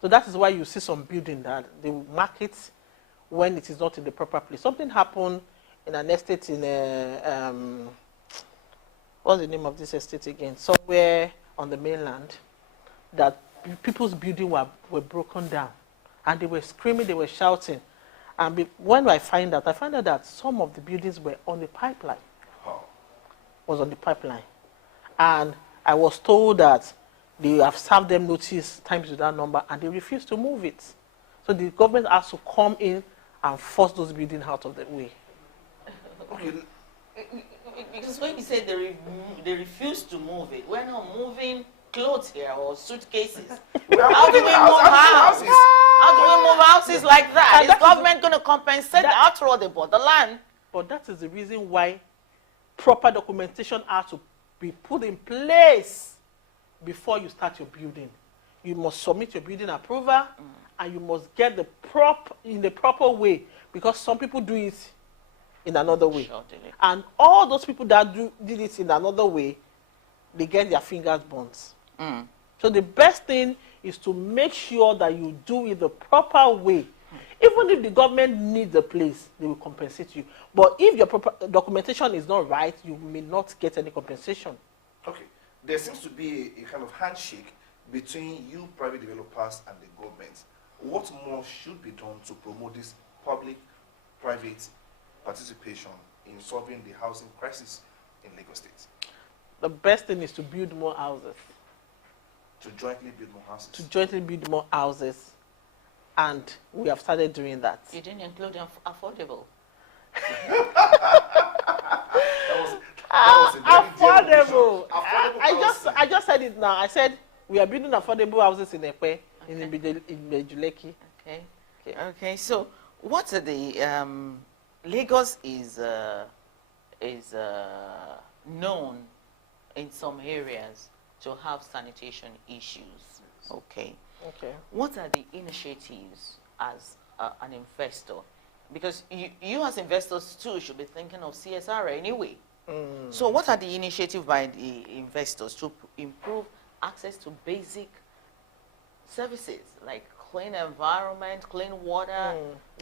So that is why you see some building that they will mark it when it is not in the proper place. Something happened in an estate in what's the name of this estate again? Somewhere on the mainland, that people's buildings were broken down, and they were screaming, they were shouting. And when I find out that some of the buildings were on the pipeline. Was on the pipeline. And I was told that they have served them notice times with that number and they refused to move it. So the government has to come in and force those buildings out of the way. Okay. Because when you say they refuse to move it, we're not moving clothes here or suitcases. How do we move houses? How do we move houses like that? Is government going to compensate? After all, they bought the land. But that is the reason why proper documentation has to be put in place before you start your building. You must submit your building approval and you must get in the proper way, because some people do it in another way. And all those people that did it in another way, they get their fingers burnt. So the best thing is to make sure that you do it the proper way. Even if the government needs the place, they will compensate you. But if your proper documentation is not right, you may not get any compensation. Okay. There seems to be a kind of handshake between you private developers and the government. What more should be done to promote this public-private participation in solving the housing crisis in Lagos State? The best thing is to build more houses. To jointly build more houses? To jointly build more houses. And we have started doing that. You didn't include affordable. Affordable. I just said it now. I said we are building affordable houses in Epe, in Bejuleki. Okay. So what are the Lagos is known in some areas to have sanitation issues. Okay. Okay. What are the initiatives as an investor? Because you as investors too should be thinking of CSR anyway. So what are the initiatives by the investors to improve access to basic services like clean environment, clean water?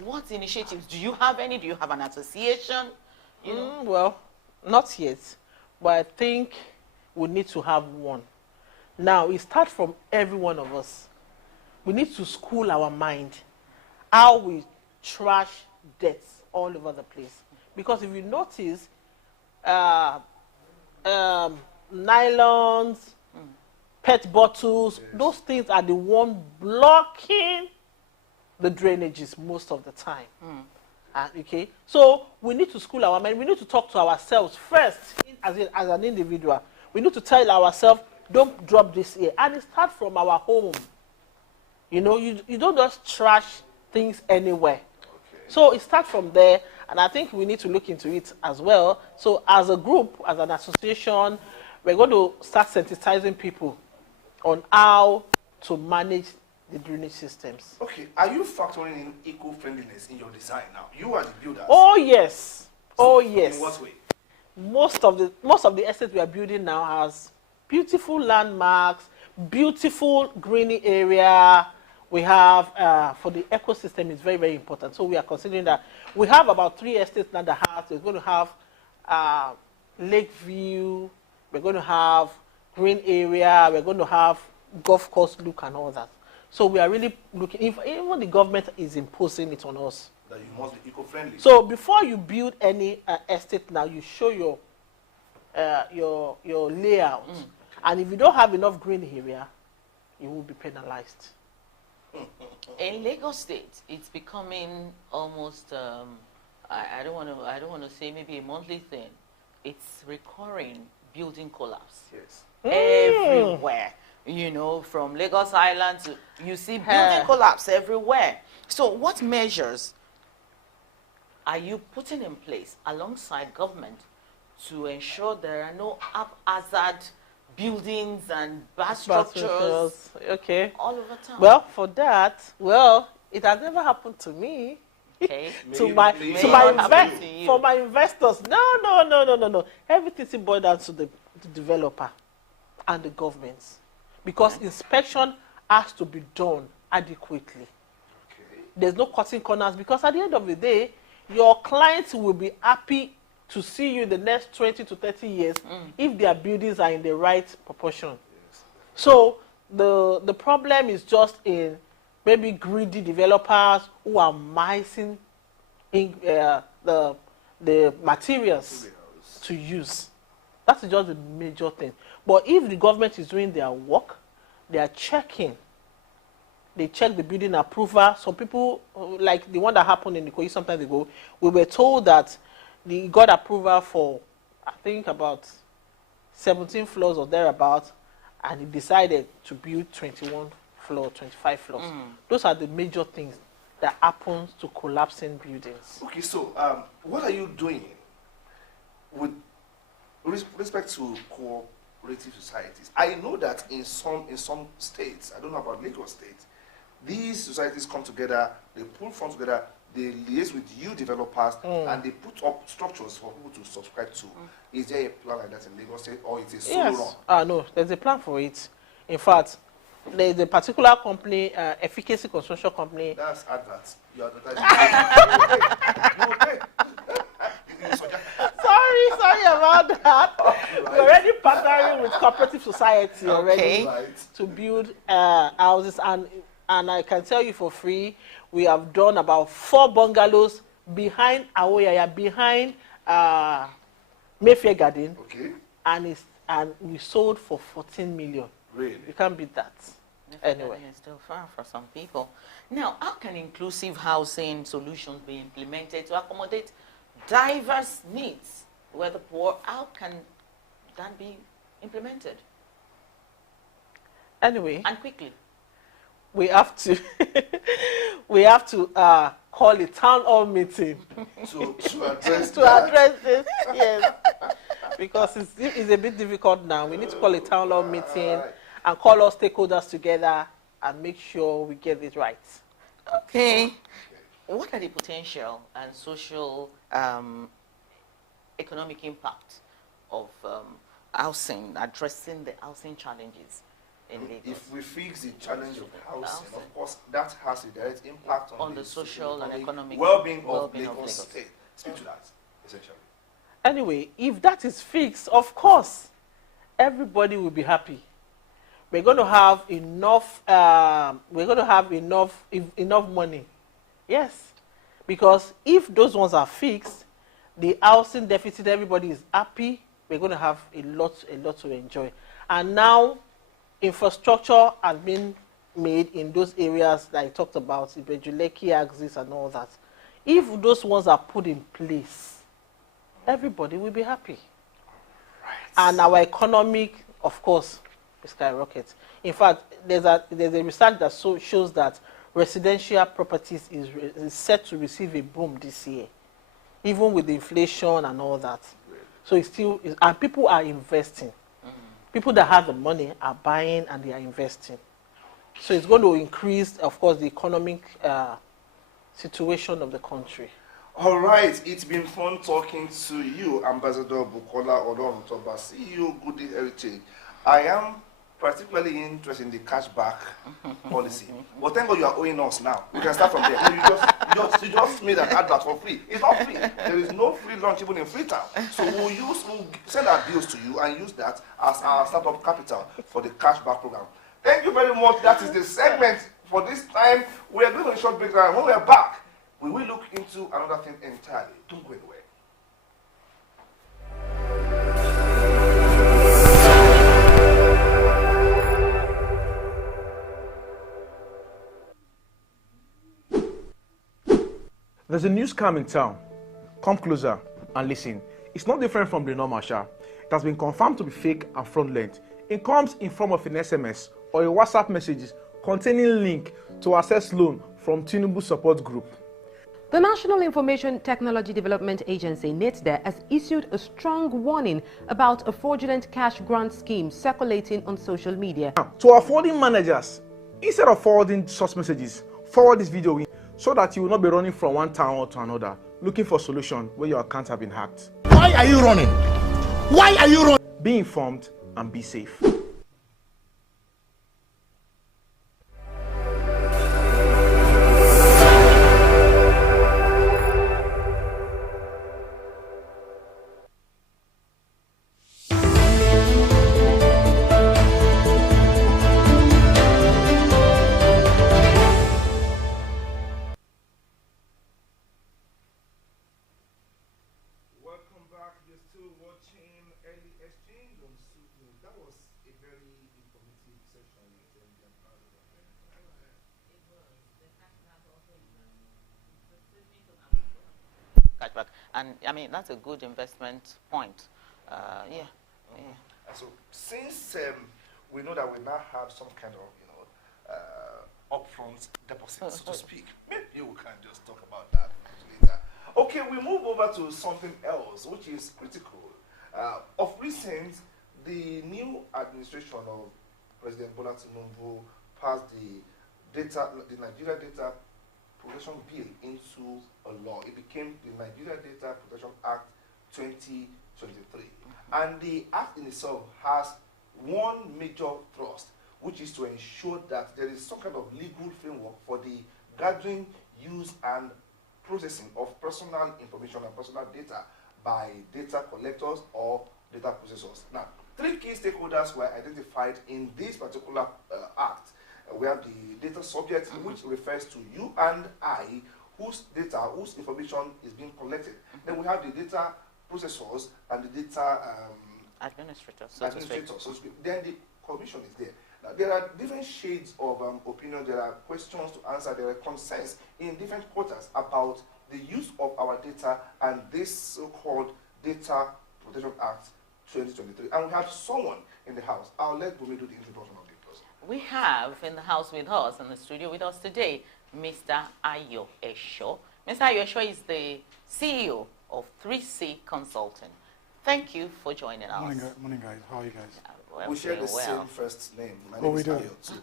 What initiatives? Do you have any? Do you have an association? You know? Well, not yet, but I think we need to have one. Now, it starts from every one of us. We need to school our mind how we trash debts all over the place. Because if you notice, nylons, PET bottles, those things are the one blocking the drainages most of the time. Okay, so we need to school our mind. We need to talk to ourselves first as an individual. We need to tell ourselves, don't drop this here. And it starts from our home. You know, you don't just trash things anywhere. So it starts from there, and I think we need to look into it as well. So as a group, as an association, we're going to start sensitizing people on how to manage the drainage systems. Okay, are you factoring in eco-friendliness in your design now? You are the builders. Oh yes, oh yes. In what way? Most of the estates we are building now has beautiful landmarks, beautiful greeny area. We have for the ecosystem is very, very important. So we are considering that we have about 3 estates now that have. We're going to have lake view. We're going to have green area. We're going to have golf course look and all that. So we are really looking. Even the government is imposing it on us. That you must be eco-friendly. So before you build any estate now, you show your layout. And if you don't have enough green area, you will be penalized. In Lagos State, it's becoming almost I don't want to say maybe a monthly thing. It's recurring building collapse. Yes. Everywhere. You know, from Lagos Island to you see building collapse everywhere. So what measures are you putting in place alongside government to ensure there are no haphazard buildings and bad structures all over town? Well, for that, it has never happened to me. Okay. For my investors, no. Everything boils down to the developer and the governments, because inspection has to be done adequately. There's no cutting corners, because at the end of the day, your clients will be happy to see you in the next 20 to 30 years if their buildings are in the right proportion. So the problem is just in maybe greedy developers who are missing in, the materials to use. That's just the major thing. But if the government is doing their work, they are checking. They check the building approval. Some people, like the one that happened in Ikoyi some time ago, we were told that they got approval for, I think, about 17 floors or thereabouts, and he decided to build 21 floors, 25 floors. Those are the major things that happens to collapsing buildings. Okay, so what are you doing with respect to cooperative societies? I know that in some states, I don't know about Lagos State, these societies come together, they pull funds together, they liaise with you developers, and they put up structures for people to subscribe to. Is there a plan like that in Lagos State, or is it solo run? No, there's a plan for it. In fact, there's a particular company, Efficacy Construction Company. That's adverts. You advertising. You okay? Sorry about that. We're already partnering with cooperative society already to build houses, and I can tell you for free, we have done about 4 bungalows behind Awoyaya, behind Mayfair Garden, and we sold for 14 million. Really? You can't beat that. Anyway, it's still far for some people. Now, how can inclusive housing solutions be implemented to accommodate diverse needs, whether poor? How can that be implemented? Anyway, and quickly. We have to call a town hall meeting to address this, yes, because it's a bit difficult now. We need to call a town hall meeting and call all stakeholders together and make sure we get it right. Okay. What are the potential and social economic impact of housing, addressing the housing challenges in Lagos? If we fix the challenge of housing, of course, that has a direct impact on the social and economic well-being of Lagos State. Speak to that, essentially. Anyway, if that is fixed, of course, everybody will be happy. We're going to have enough. Enough money. Yes, because if those ones are fixed, the housing deficit, everybody is happy. We're going to have a lot to enjoy. And now, infrastructure has been made in those areas that I talked about, the Bejuleki axis and all that. If those ones are put in place, everybody will be happy. Right. And our economic, of course, will skyrocket. In fact, there's a research that shows that residential properties is set to receive a boom this year, even with the inflation and all that. Really? So it's still, and people are investing. Mm-hmm. People that have the money are buying and they are investing. So it's going to increase, of course, the economic situation of the country. All right, it's been fun talking to you, Ambassador Bukola Odontoba, CEO Goodly Heritage. I am particularly interested in the cashback policy. But thank God you are owing us now. We can start from there. You just made an advert for free. It's not free. There is no free lunch even in Freetown. So we'll send our bills to you and use that as our startup capital for the cashback program. Thank you very much. That is the segment for this time. We are going on a short break now. When we are back, we will look into another thing entirely. Don't go anywhere. There's a new scam in town. Come closer and listen. It's not different from the normal sha. It has been confirmed to be fake and fraudulent. It comes in form of an SMS or a WhatsApp messages containing link to access loan from Tinubu Support Group. The National Information Technology Development Agency, NITDA, has issued a strong warning about a fraudulent cash grant scheme circulating on social media. Now, to our forwarding managers, instead of forwarding such messages, forward this video in so that you will not be running from one town to another, looking for a solution where your accounts have been hacked. Why are you running? Why are you running? Be informed and be safe. And I mean, that's a good investment point. Yeah. So since we know that we now have some kind of, upfront deposits, so to speak, maybe we can just talk about that later. Okay, we move over to something else, which is critical. Of recent, the new administration of President Bola Tinubu passed the Nigeria Data Protection Bill into a law. It became the Nigeria Data Protection Act 2023. And the act in itself has one major thrust, which is to ensure that there is some kind of legal framework for the gathering, use, and processing of personal information and personal data by data collectors or data processors. Now, 3 key stakeholders were identified in this particular act. We have the data subject, which refers to you and I, whose information is being collected. Then we have the data processors and the data administrators. So to speak. Then the commission is there. Now, there are different shades of opinion. There are questions to answer. There are concerns in different quarters about the use of our data and this so-called Data Protection Act 2023. And we have someone in the house. I'll let Bumi do the introduction of the person. We have in the house with us, in the studio with us today, Mr. Ayo Esho. Mr. Ayo Esho is the CEO of 3C Consulting. Thank you for joining us. Morning, guys. How are you guys? We share the well. same first name. My Oh, name we is do. Ayo too.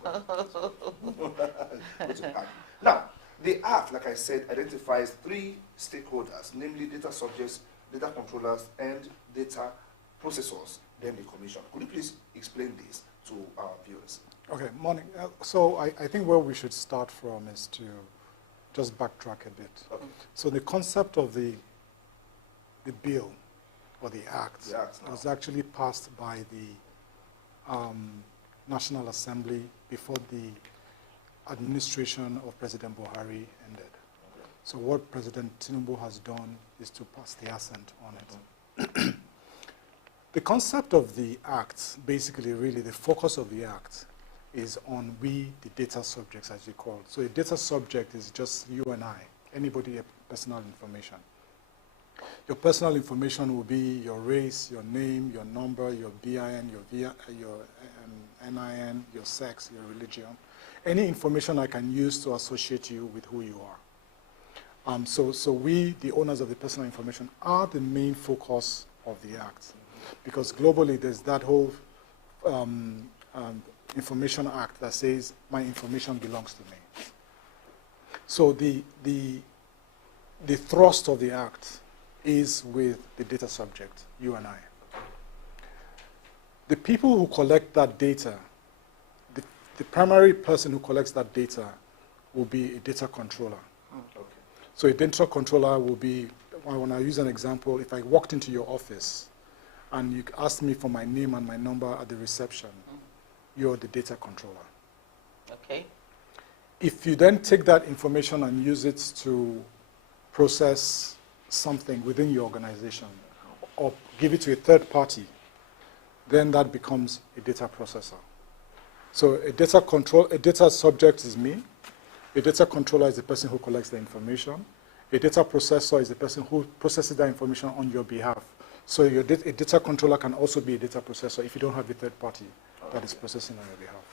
Good to have you. Now, the act, like I said, identifies 3 stakeholders, namely data subjects, data controllers, and data processors, then the commission. Could you please explain this to our viewers? Okay, morning. So I think where we should start from is to just backtrack a bit. Okay. So the concept of the bill or the act now. was actually passed by the National Assembly before the administration of President Buhari ended. So what President Tinubu has done is to pass the assent on it. The concept of the act, basically really the focus of the act is on we, the data subjects as you call it. So a data subject is just you and I, anybody, personal information. Your personal information will be your race, your name, your number, your BIN, your NIN, your sex, your religion, any information I can use to associate you with who you are. So we, the owners of the personal information, are the main focus of the act. Because globally, there's that whole Information Act that says my information belongs to me. So the thrust of the act is with the data subject, you and I. The people who collect that data, the primary person who collects that data will be a data controller. Okay. So a data controller will be, when I use an example, if I walked into your office and you asked me for my name and my number at the reception, you're the data controller. Okay. If you then take that information and use it to process something within your organization or give it to a third party, then that becomes a data processor. So a data subject is me. A data controller is the person who collects the information. A data processor is the person who processes that information on your behalf. So a data controller can also be a data processor if you don't have a third party that is processing on your behalf.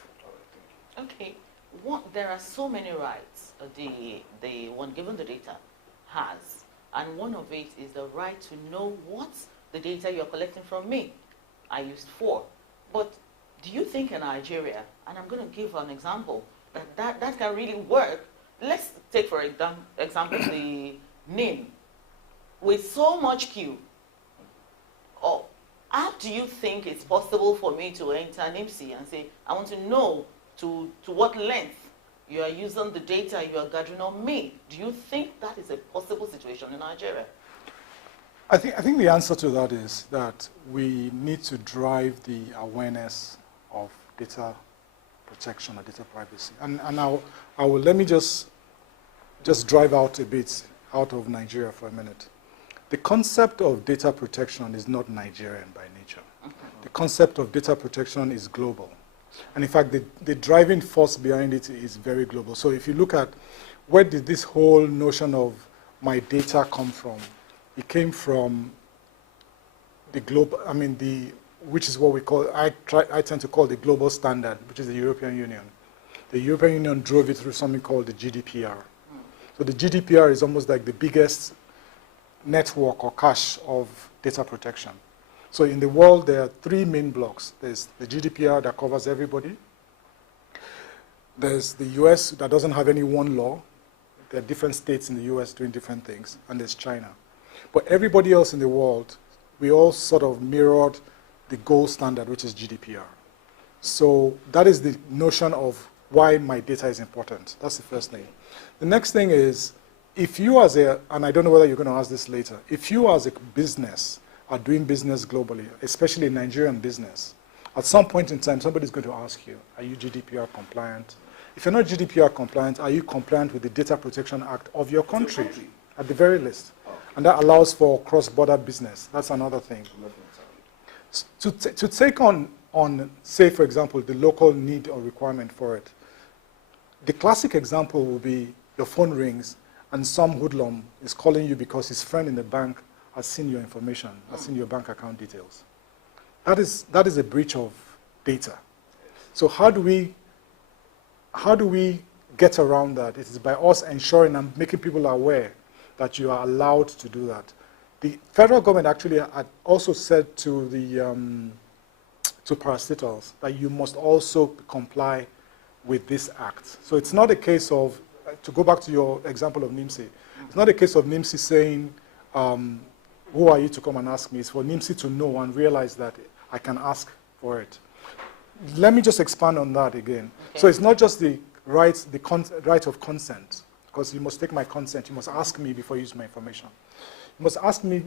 Okay. There are so many rights the one given the data has, and one of it is the right to know what the data you're collecting from me I used for. But do you think in Nigeria, and I'm going to give an example, that can really work? Let's take for example the name. With so much queue, how do you think it's possible for me to enter NIMSI and say, I want to know to what length you are using the data you are gathering on me? Do you think that is a possible situation in Nigeria? I think the answer to that is that we need to drive the awareness of data protection or data privacy. And I will let me just drive out a bit out of Nigeria for a minute. The concept of data protection is not Nigerian by nature. The concept of data protection is global. And in fact, the driving force behind it is very global. So if you look at where did this whole notion of my data come from, it came from the global, which is what we call, I tend to call the global standard, which is the European Union. The European Union drove it through something called the GDPR. So the GDPR is almost like the biggest network or cache of data protection. So in the world, there are 3 main blocks. There's the GDPR that covers everybody. There's the US that doesn't have any one law. There are different states in the US doing different things. And there's China. But everybody else in the world, we all sort of mirrored the gold standard, which is GDPR. So that is the notion of why my data is important. That's the first thing. The next thing is, if you as and I don't know whether you're going to ask this later, if you as a business are doing business globally, especially Nigerian business, at some point in time, somebody's going to ask you, are you GDPR compliant? If you're not GDPR compliant, are you compliant with the Data Protection Act of your country, at the very least? And that allows for cross-border business. That's another thing. To take on, say, for example, the local need or requirement for it, the classic example will be your phone rings and some hoodlum is calling you because his friend in the bank has seen your information, has seen your bank account details. That is a breach of data. So how do we get around that? It is by us ensuring and making people aware that you are allowed to do that. The federal government actually had also said to the to parastitals, that you must also comply with this act. So it's not a case of, to go back to your example of NIMSI, it's not a case of NIMSI saying, who are you to come and ask me? It's for NIMSI to know and realize that I can ask for it. Let me just expand on that again. Okay. So it's not just the right of consent, because you must take my consent. You must ask me before you use my information. You must ask me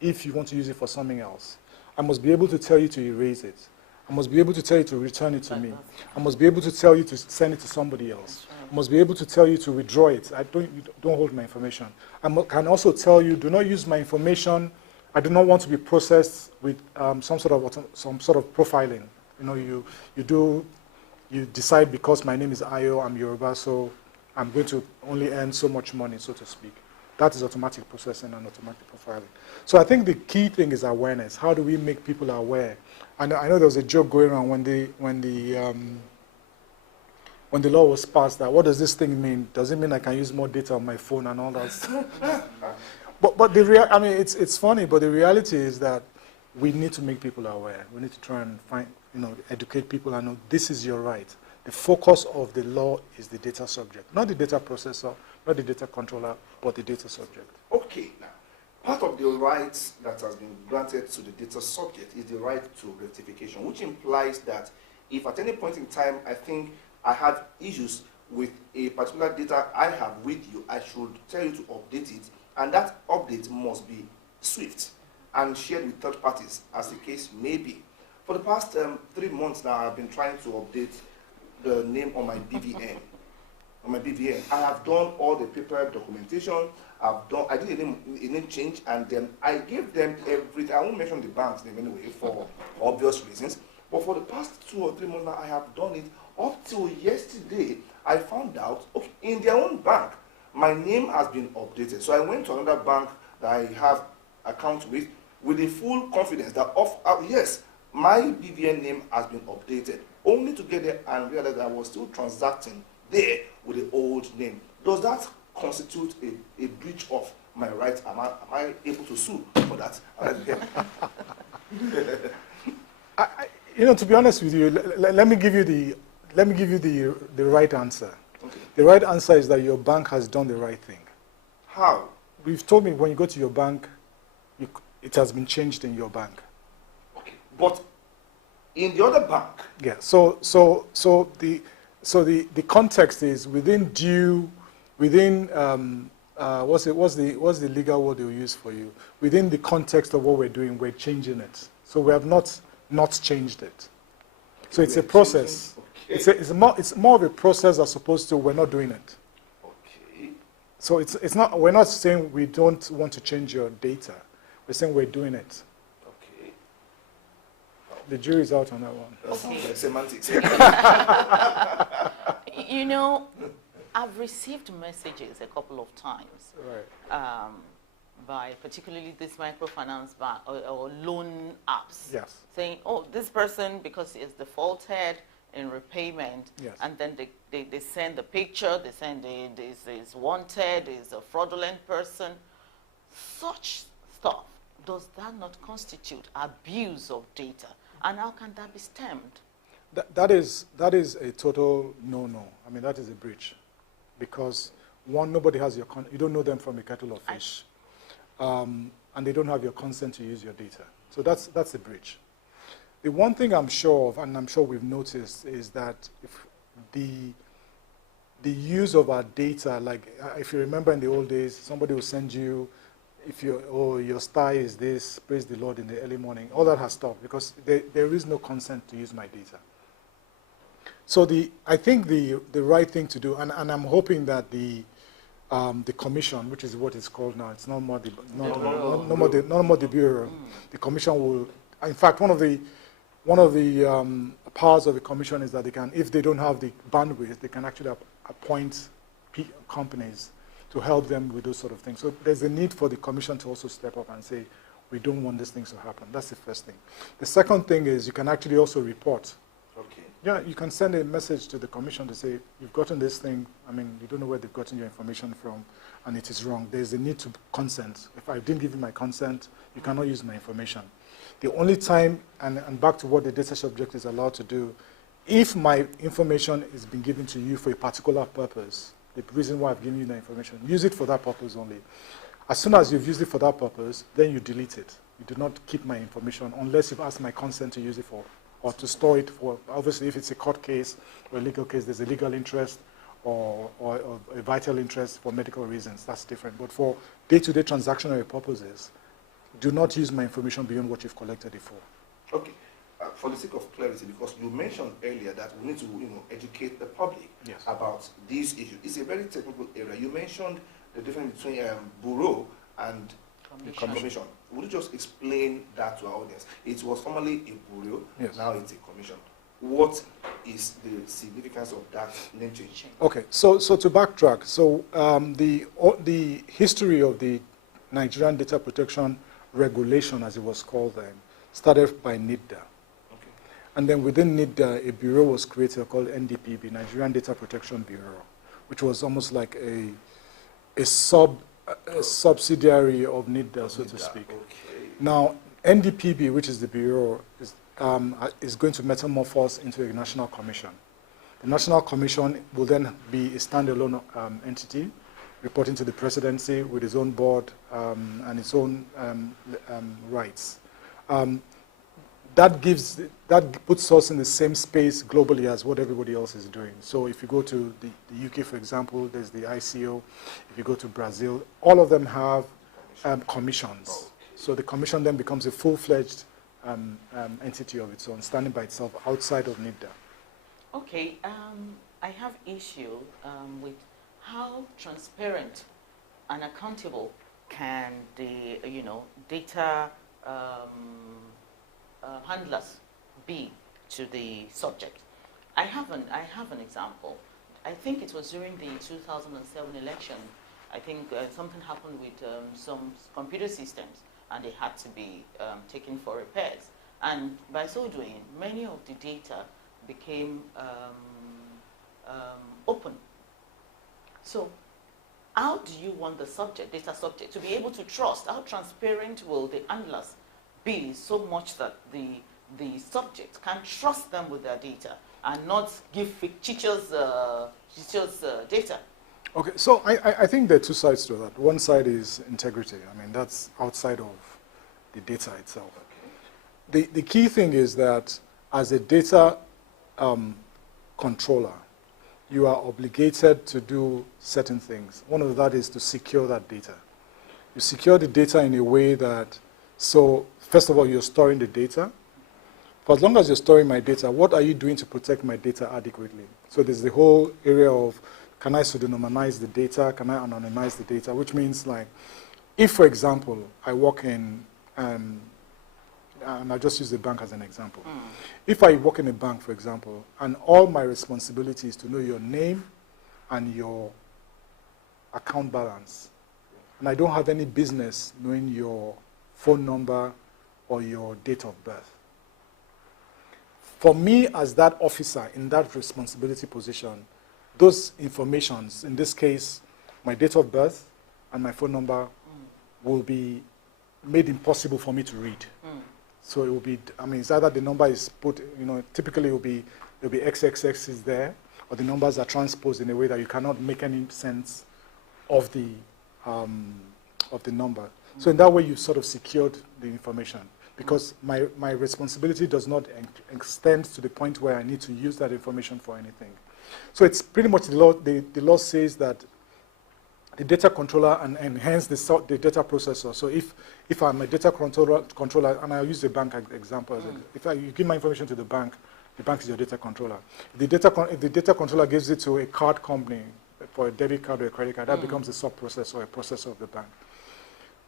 if you want to use it for something else. I must be able to tell you to erase it. I must be able to tell you to return it to me. I must be able to tell you to send it to somebody else. I must be able to tell you to withdraw it. You don't hold my information. I can also tell you, do not use my information. I do not want to be processed with some sort of profiling. You know, you decide because my name is Ayo, I'm Yoruba, so I'm going to only earn so much money, so to speak. That is automatic processing and automatic profiling. So I think the key thing is awareness. How do we make people aware? And I know there was a joke going around when the law was passed that what does this thing mean? Does it mean I can use more data on my phone and all that stuff? But I mean, it's funny, but the reality is that we need to make people aware. We need to try and educate people and know this is your right. The focus of the law is the data subject, not the data processor, not the data controller, but the data subject. Okay, now, part of the rights that has been granted to the data subject is the right to rectification, which implies that if at any point in time I think I have issues with a particular data I have with you, I should tell you to update it, and that update must be swift and shared with third parties, as the case may be. For the past 3 months now, I've been trying to update the name on my BVN. I have done all the paper documentation. I did a name change, and then I gave them everything. I won't mention the bank's name anyway for obvious reasons. But for the past 2 or 3 months now, I have done it. Up till yesterday, I found out, okay, in their own bank, my name has been updated. So I went to another bank that I have account with the full confidence that, yes, my BVN name has been updated, only to get there and realize that I was still transacting there with the old name. Does that constitute a breach of my rights? Am I able to sue for that? To be honest with you, let me give you the right answer. Okay. The right answer is that your bank has done the right thing. How? You've told me when you go to your bank, it has been changed in your bank. Okay, but in the other bank. Yeah. So the context is within what's the legal word they will use for you? Within the context of what we're doing, we're changing it. So we have not changed it. So it's a process. Okay. It's more of a process as opposed to we're not doing it. Okay. So it's not, we're not saying we don't want to change your data. We're saying we're doing it. Okay. The jury's out on that one. Okay. Semantics. You know, I've received messages a couple of times, right, by particularly this microfinance bank or loan apps, yes, saying, oh, this person, because he is defaulted in repayment, yes, and then they send the picture, they send this is wanted, is a fraudulent person. Such stuff, does that not constitute abuse of data? And how can that be stemmed? That is a total no-no. I mean, that is a breach. Because, one, nobody has you don't know them from a kettle of fish. And they don't have your consent to use your data. So that's a breach. The one thing I'm sure of, and I'm sure we've noticed, is that if the use of our data, like if you remember in the old days, somebody will send you, your star is this, praise the Lord in the early morning, all that has stopped because there is no consent to use my data. So I think the right thing to do, and I'm hoping that the commission, which is what it's called now, it's no more the bureau. The commission will, in fact, one of the powers of the commission is that they can, if they don't have the bandwidth, they can actually appoint companies to help them with those sort of things. So there's a need for the commission to also step up and say, we don't want these things to happen. That's the first thing. The second thing is you can actually also report. Okay. Yeah, you can send a message to the commission to say, you've gotten this thing, I mean, you don't know where they've gotten your information from, and it is wrong. There's a need to consent. If I didn't give you my consent, you cannot use my information. The only time, and back to what the data subject is allowed to do, if my information is being given to you for a particular purpose, the reason why I've given you the information, use it for that purpose only. As soon as you've used it for that purpose, then you delete it. You do not keep my information unless you've asked my consent to use it for, or to store it for. Obviously, if it's a court case or a legal case, there's a legal interest or a vital interest for medical reasons. That's different. But for day-to-day transactional purposes, do not use my information beyond what you've collected it for. Okay. For the sake of clarity, because you mentioned earlier that we need to educate the public about these issues. It's a very technical area. You mentioned the difference between bureau and the commission. Would you just explain that to our audience? It was formerly a bureau, now it's a commission. What is the significance of that name change? Okay, so to backtrack, so the history of the Nigerian Data Protection Regulation, as it was called then, started by NIDDA. And then within NIDDA, a bureau was created called NDPB, Nigerian Data Protection Bureau, which was almost like a subsidiary of NIDDA, so to speak. Okay. Now, NDPB, which is the bureau, is going to metamorphose into a national commission. The national commission will then be a standalone entity, reporting to the presidency with its own board and its own rights. That puts us in the same space globally as what everybody else is doing. So if you go to the UK, for example, there's the ICO. If you go to Brazil, all of them have commissions. So the commission then becomes a full-fledged entity of its own, standing by itself outside of NIDDA. Okay, I have issue with how transparent and accountable can the data handlers be to the subject. I have an example. I think it was during the 2007 election. I think something happened with some computer systems, and they had to be taken for repairs. And by so doing, many of the data became open. So how do you want the data subject, to be able to trust? How transparent will the handlers be so much that the subject can trust them with their data and not give fictitious data? Okay, so I think there are two sides to that. One side is integrity. I mean, that's outside of the data itself. Okay. The key thing is that as a data controller, you are obligated to do certain things. One of that is to secure that data. You secure the data in a way that, so first of all, you're storing the data. For as long as you're storing my data, what are you doing to protect my data adequately? So there's the whole area of, can I pseudonymize the data? Can I anonymize the data? Which means, like, if, for example, I work in, and I'll just use the bank as an example. If I work in a bank, for example, and all my responsibility is to know your name and your account balance, and I don't have any business knowing your phone number or your date of birth. For me, as that officer in that responsibility position, those informations, in this case, my date of birth and my phone number, will be made impossible for me to read. So it will be, I mean, it's either the number is put, typically it will be, there'll be XXX is there, or the numbers are transposed in a way that you cannot make any sense of the number. So in that way, you've sort of secured the information, because my responsibility does not extend to the point where I need to use that information for anything. So it's pretty much the law. The law says that the data controller and hence the data processor. So if I'm a data controller, and I'll use the bank example. If you give my information to the bank is your data controller. If the data controller gives it to a card company for a debit card or a credit card, that becomes a sub-processor or a processor of the bank.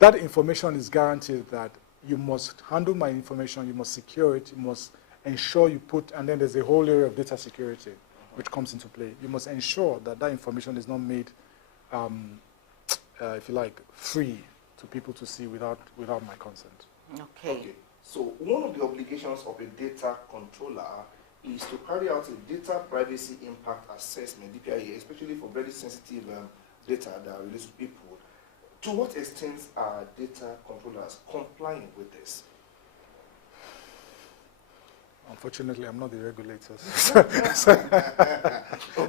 That information is guaranteed that you must handle my information, you must secure it, you must ensure you put, and then there's a whole area of data security which comes into play. You must ensure that that information is not made, if you like, free to people to see without my consent. Okay. So one of the obligations of a data controller is to carry out a data privacy impact assessment, DPIA, especially for very sensitive data that are released to people. To what extent are data controllers complying with this? Unfortunately, I'm not the regulator.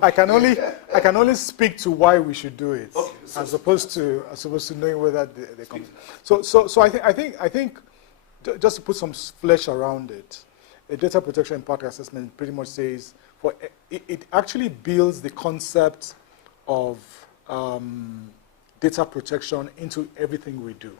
I can only speak to why we should do it, okay, as opposed to knowing whether they come. So I think just to put some flesh around it, a data protection impact assessment pretty much says it actually builds the concept of data protection into everything we do.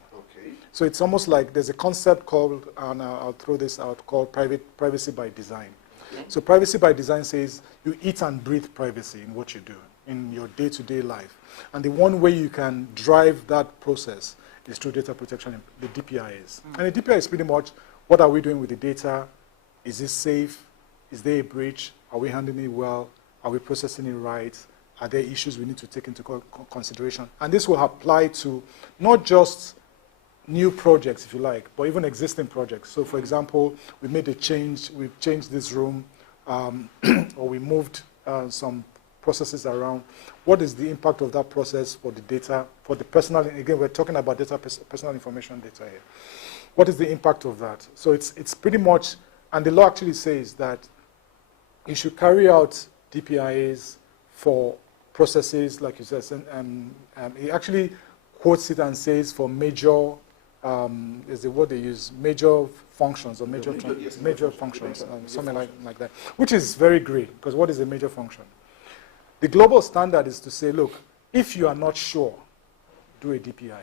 So it's almost like there's a concept called, and I'll throw this out, called privacy by design. Okay. So privacy by design says you eat and breathe privacy in what you do, in your day-to-day life. And the one way you can drive that process is through data protection, the DPIAs. And the DPIA is pretty much, what are we doing with the data? Is it safe? Is there a breach? Are we handling it well? Are we processing it right? Are there issues we need to take into consideration? And this will apply to not just new projects, if you like, but even existing projects. So, for example, we made a change, we've changed this room, or we moved some processes around. What is the impact of that process for the data, for the personal, again, we're talking about data, personal information data here. What is the impact of that? So it's pretty much, and the law actually says that you should carry out DPIAs for processes, like you said, it actually quotes it and says for major, is the word they use, major functions or major functions, something like that, which is very great, because what is a major function? The global standard is to say, look, if you are not sure, do a DPIA.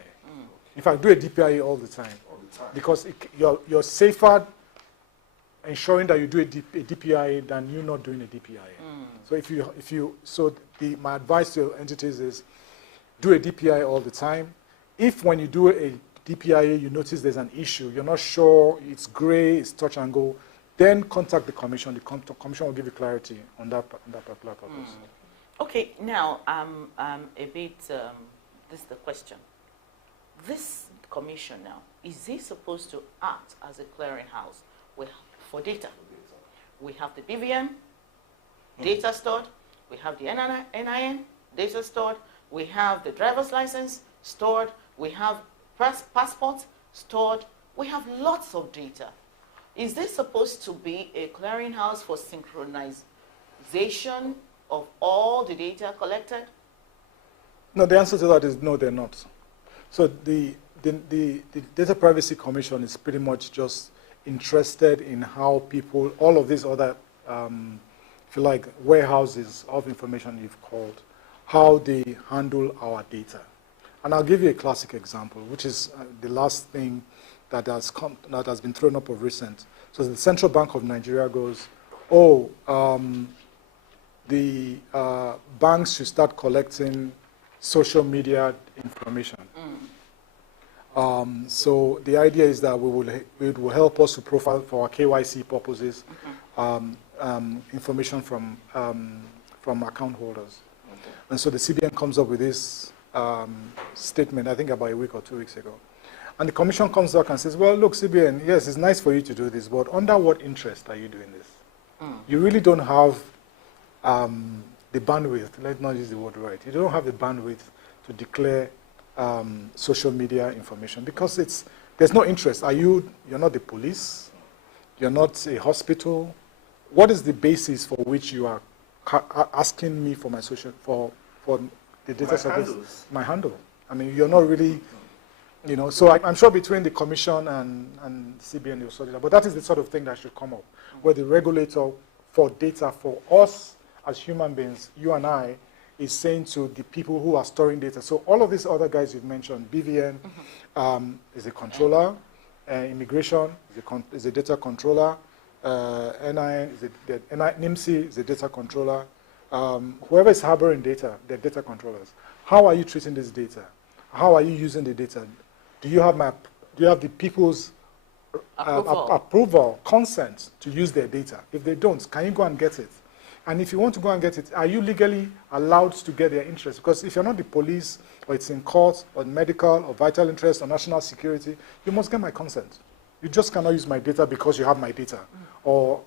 In fact, do a DPIA all the time, because you're safer ensuring that you do a DPIA than you not doing a DPIA. So my advice to entities is do a DPIA all the time. If when you do a DPIA, you notice there's an issue, you're not sure, it's gray, it's touch and go, then contact the commission. The commission will give you clarity on that particular purpose. Okay, now a bit, this is the question. This commission now, is it supposed to act as a clearinghouse for data? We have the BVN, data stored, we have the NIN, data stored, we have the driver's license stored, we have passports stored, we have lots of data. Is this supposed to be a clearinghouse for synchronization of all the data collected? No, the answer to that is no, they're not. So the Data Privacy Commission is pretty much just interested in how people, all of these other, if you like, warehouses of information you've called, how they handle our data. And I'll give you a classic example, which is the last thing that has been thrown up of recent. So the Central Bank of Nigeria goes, the banks should start collecting social media information. So the idea is that it will help us to profile for our KYC purposes information from account holders. And so the CBN comes up with this statement, I think about a week or 2 weeks ago. And the commission comes back and says, well, look, CBN, yes, it's nice for you to do this, but under what interest are you doing this? You really don't have the bandwidth, let's not use the word right, you don't have the bandwidth to declare social media information because there's no interest. You're not the police, you're not a hospital. What is the basis for which you are asking me for my for the data service? My handle. I mean, you're not really, so I'm sure between the commission and CBN you'll sort it out. But that is the sort of thing that should come up, where the regulator for data for us as human beings, you and I, is saying to the people who are storing data. So all of these other guys you've mentioned, BVN is a controller, immigration is a data controller, NIN NIMC is a data controller. Whoever is harboring data, they're data controllers. How are you treating this data? How are you using the data? Do you have the people's approval, consent to use their data? If they don't, can you go and get it? And if you want to go and get it, are you legally allowed to get their interest? Because if you're not the police, or it's in court, or medical, or vital interest, or national security, you must get my consent. You just cannot use my data because you have my data. Or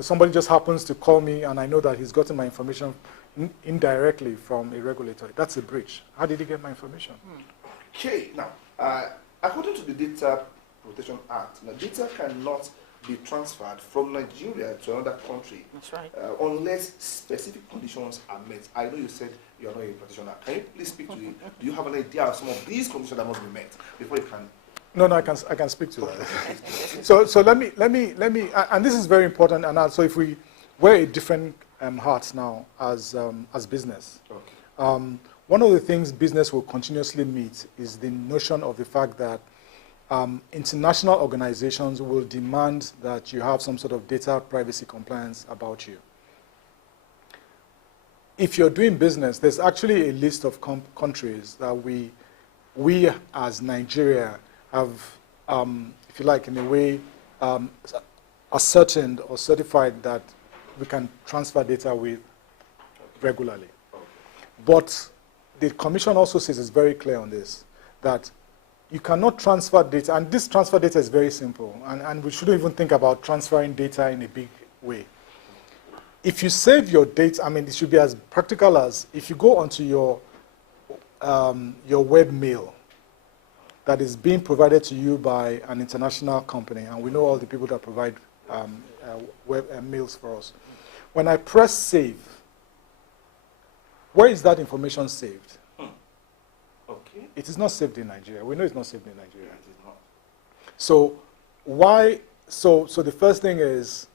somebody just happens to call me and I know that he's gotten my information indirectly from a regulator. That's a breach. How did he get my information? Okay, now, according to the Data Protection Act, now data cannot be transferred from Nigeria to another country. That's right. Unless specific conditions are met. I know you said you are not a practitioner. Can you please speak to it? Do you have an idea of some of these conditions that must be met before you can? No, I can speak to that. so let me, and this is very important. And also, if we wear a different hat now as business, okay. One of the things business will continuously meet is the notion of the fact that international organizations will demand that you have some sort of data privacy compliance about you. If you're doing business, there's actually a list of countries that we as Nigeria have, if you like, in a way, ascertained or certified that we can transfer data with regularly. But the Commission also says, it's very clear on this, that you cannot transfer data, and this transfer data is very simple, and we shouldn't even think about transferring data in a big way. If you save your data, I mean, it should be as practical as if you go onto your web mail that is being provided to you by an international company, and we know all the people that provide web mails for us. When I press save, where is that information saved? Okay. It is not saved in Nigeria. We know it's not saved in Nigeria. It is not. So why? So the first thing is,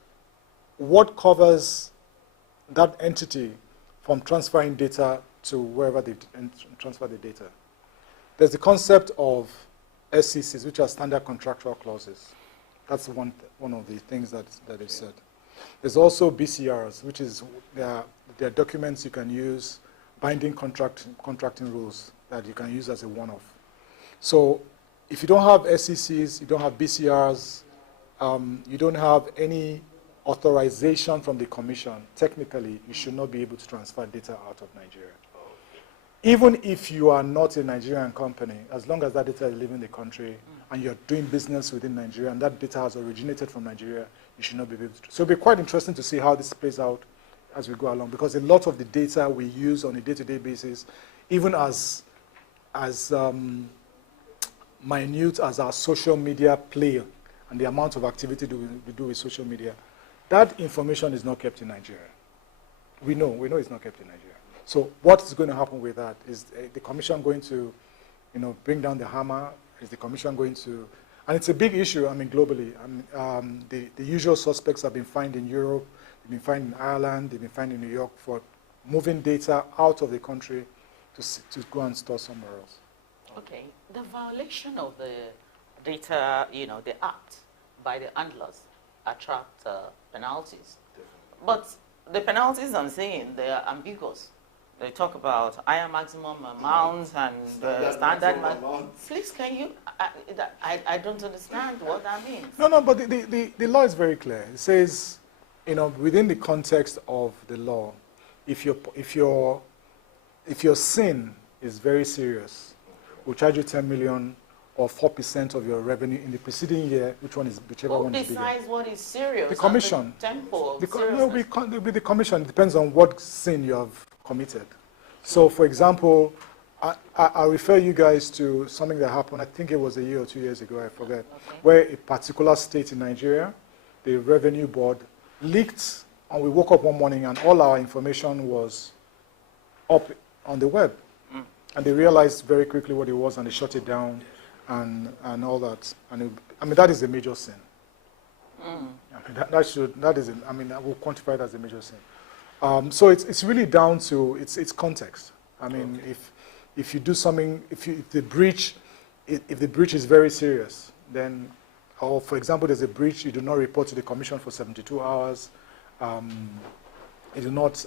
what covers that entity from transferring data to wherever they transfer the data? There's the concept of SCCs, which are standard contractual clauses. That's one of the things that is said. There's also BCRs, which is they're documents you can use, binding contracting rules that you can use as a one-off. So if you don't have SCCs, you don't have BCRs, you don't have any authorization from the Commission, technically you should not be able to transfer data out of Nigeria. Even if you are not a Nigerian company, as long as that data is leaving the country and you're doing business within Nigeria and that data has originated from Nigeria, you should not be able to. So it'll be quite interesting to see how this plays out as we go along, because a lot of the data we use on a day-to-day basis, even as minute as our social media play and the amount of activity we do with social media, that information is not kept in Nigeria. We know it's not kept in Nigeria. So what is going to happen with that? Is the Commission going to, bring down the hammer? Is the Commission going to, and it's a big issue, I mean, globally. The usual suspects have been fined in Europe, they've been fined in Ireland, they've been fined in New York for moving data out of the country to go and store somewhere else. Okay, the violation of the data, the act by the handlers attract penalties. Definitely. But the penalties I'm saying, they are ambiguous. They talk about higher maximum amounts and standard amount. Please, can you, I don't understand what that means. No, but the law is very clear. It says, within the context of the law, if your sin is very serious, we'll charge you 10 million or 4% of your revenue in the preceding year, whichever one is bigger. Who decides what is serious? The Commission. The tempo It will be the Commission. It depends on what sin you have committed. So, for example, I'll refer you guys to something that happened, I think it was a year or 2 years ago, I forget, where a particular state in Nigeria, the Revenue Board, leaked, and we woke up one morning and all our information was up on the web. And they realized very quickly what it was and they shut it down and all that. And that is a major sin. I mean, I will quantify it as a major sin. So it's really down to its context. I mean, if you do something, if the breach is very serious, then, or for example, there's a breach, you do not report to the Commission for 72 hours. You do not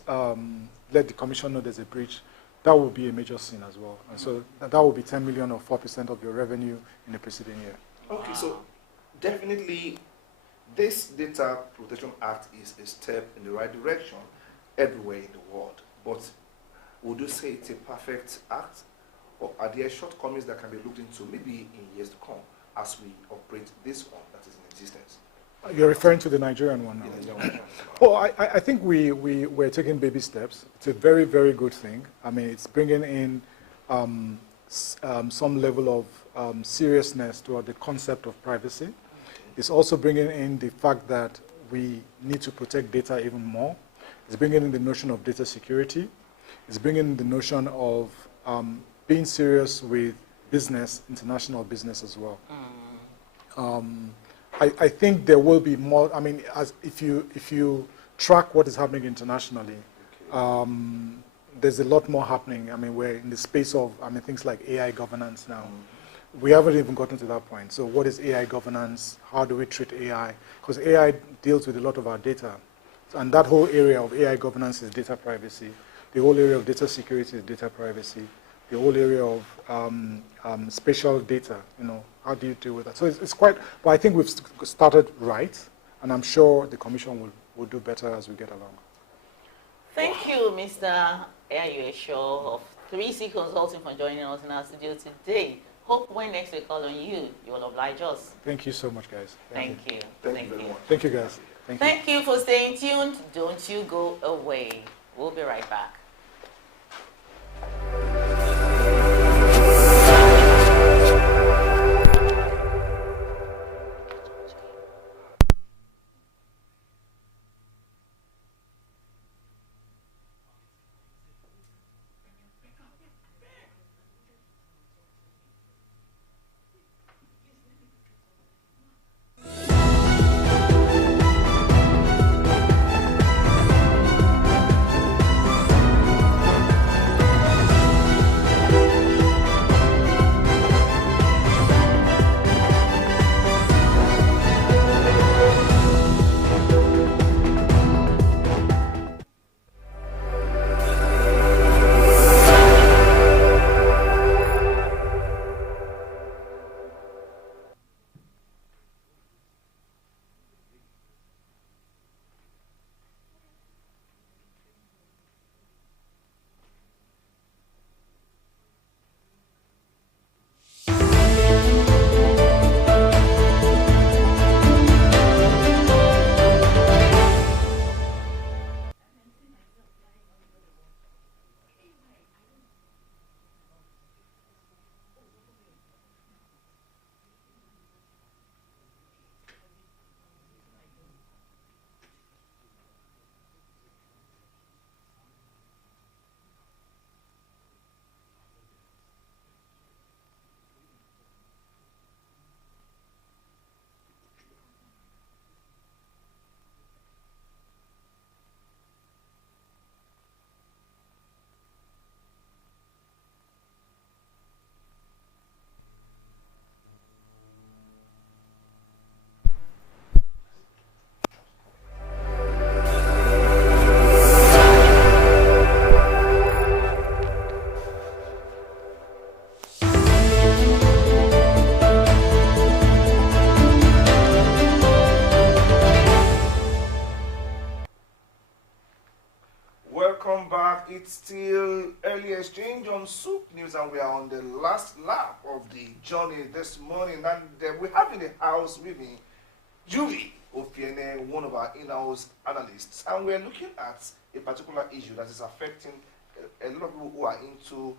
let the Commission know there's a breach. That will be a major sin as well. And so that will be 10 million or 4% of your revenue in the preceding year. Okay, so definitely this Data Protection Act is a step in the right direction everywhere in the world. But would you say it's a perfect act? Or are there shortcomings that can be looked into maybe in years to come as we operate this one that is in existence? You're referring to the Nigerian one now? Well, I think we're taking baby steps. It's a very, very good thing. I mean, it's bringing in some level of seriousness toward the concept of privacy. It's also bringing in the fact that we need to protect data even more. It's bringing in the notion of data security. It's bringing in the notion of being serious with business, international business as well. I think there will be more. I mean, if you track what is happening internationally, there's a lot more happening. I mean, we're in the space of things like AI governance now. We haven't even gotten to that point. So what is AI governance? How do we treat AI? Because AI deals with a lot of our data. And that whole area of AI governance is data privacy. The whole area of data security is data privacy. The whole area of spatial data, how do you deal with that? So it's quite, but I think we've started right, and I'm sure the Commission will do better as we get along. Thank you, Mr. Ayuesho of 3C Consulting for joining us in our studio today. Hope when next we call on you, you will oblige us. Thank you so much, guys. Thank you. Thank you very much. Thank you, guys. Thank you for staying tuned. Don't you go away. We'll be right back. It's still early exchange on Soup News, and we are on the last lap of the journey this morning. And we have in the house with me Juvie Ofiene, one of our in-house analysts, and we're looking at a particular issue that is affecting a lot of people who are into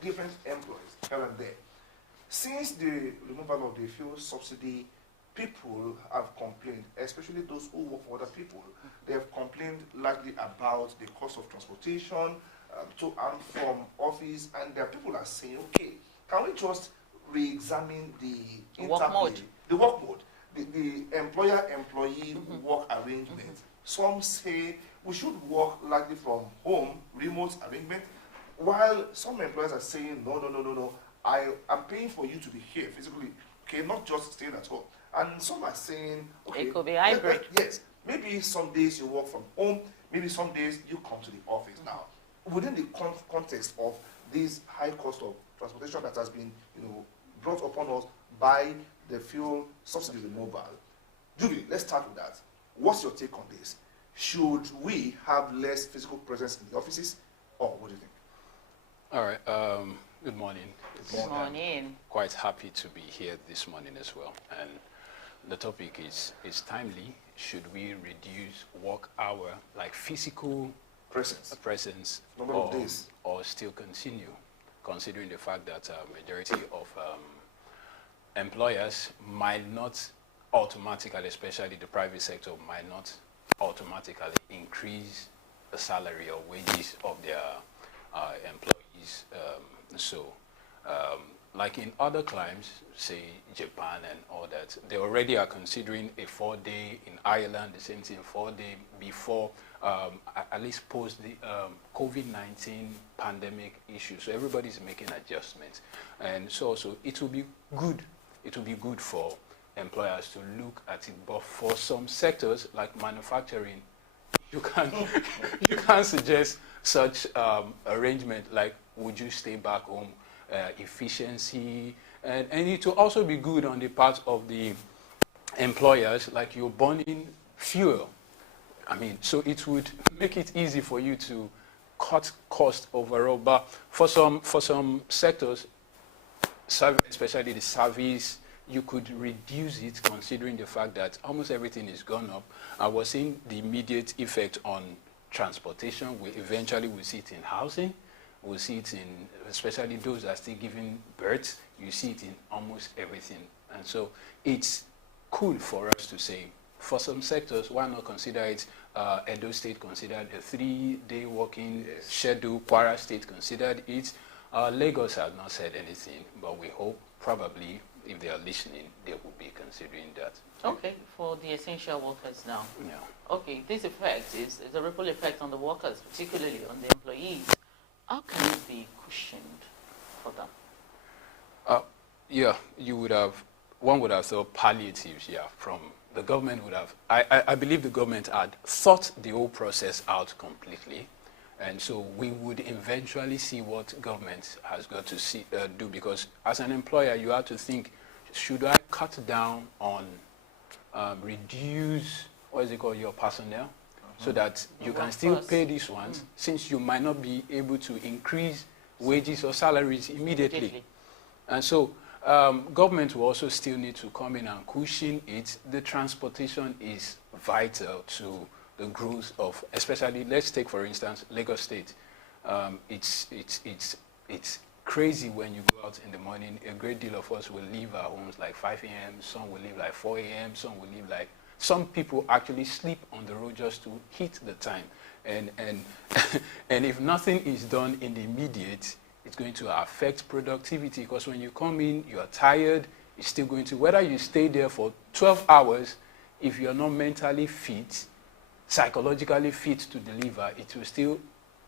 different employees here and there. Since the removal of the fuel subsidy, people have complained, especially those who work for other people. They have complained largely about the cost of transportation to and from office, and there are people are saying, okay, can we just re-examine the work mode, the employer-employee work arrangement? Some say we should work largely from home, remote arrangement, while some employers are saying, no, I'm paying for you to be here physically, okay, not just staying at home. And some are saying, okay, it could be hybrid. Yes, maybe some days you work from home, maybe some days you come to the office. Now, within the context of this high cost of transportation that has been, brought upon us by the fuel subsidy removal, Juvie, let's start with that. What's your take on this? Should we have less physical presence in the offices, or what do you think? All right. Good morning. Good morning. Quite happy to be here this morning as well. And the topic is timely. Should we reduce work hour, like physical presence Number of days. or still continue, considering the fact that majority of employers might not automatically, especially the private sector, might not automatically increase the salary or wages of their employees. Like in other climes, say Japan and all that, they already are considering a 4-day. In Ireland, the same thing, 4-day before, at least post the COVID-19 pandemic issue. So everybody's making adjustments. And so it will be good. It will be good for employers to look at it. But for some sectors, like manufacturing, you can't suggest such arrangement, like would you stay back home, efficiency, and it will also be good on the part of the employers, like you're burning fuel. I mean, so it would make it easy for you to cut cost overall. But for some sectors, especially the service, you could reduce it, considering the fact that almost everything is gone up. I was seeing the immediate effect on transportation. We eventually will see it in housing. We'll see it in, especially those that are still giving birth, you see it in almost everything. And so it's cool for us to say, for some sectors, why not consider it, Edo State considered a 3-day working schedule, Kwara State considered it. Lagos has not said anything, but we hope probably if they are listening, they will be considering that. Okay, for the essential workers now. Yeah. Okay, this effect is a ripple effect on the workers, particularly on the employees. How can it be cushioned for them? Yeah, one would have thought palliatives, from the government would have, I believe the government had thought the whole process out completely. And so we would eventually see what government has got to do, because as an employer, you have to think, should I cut down on, reduce, your personnel? So that you can still pay these ones, since you might not be able to increase wages or salaries immediately. And so government will also still need to come in and cushion it. The transportation is vital to the growth of, especially, let's take for instance, Lagos State. It's crazy when you go out in the morning. A great deal of us will leave our homes like 5 a.m., some will leave like 4 a.m., some will leave like, some people actually sleep on the road just to hit the time. And if nothing is done in the immediate, it's going to affect productivity, because when you come in, you are tired, it's still going to, whether you stay there for 12 hours, if you're not mentally fit, psychologically fit to deliver, it will still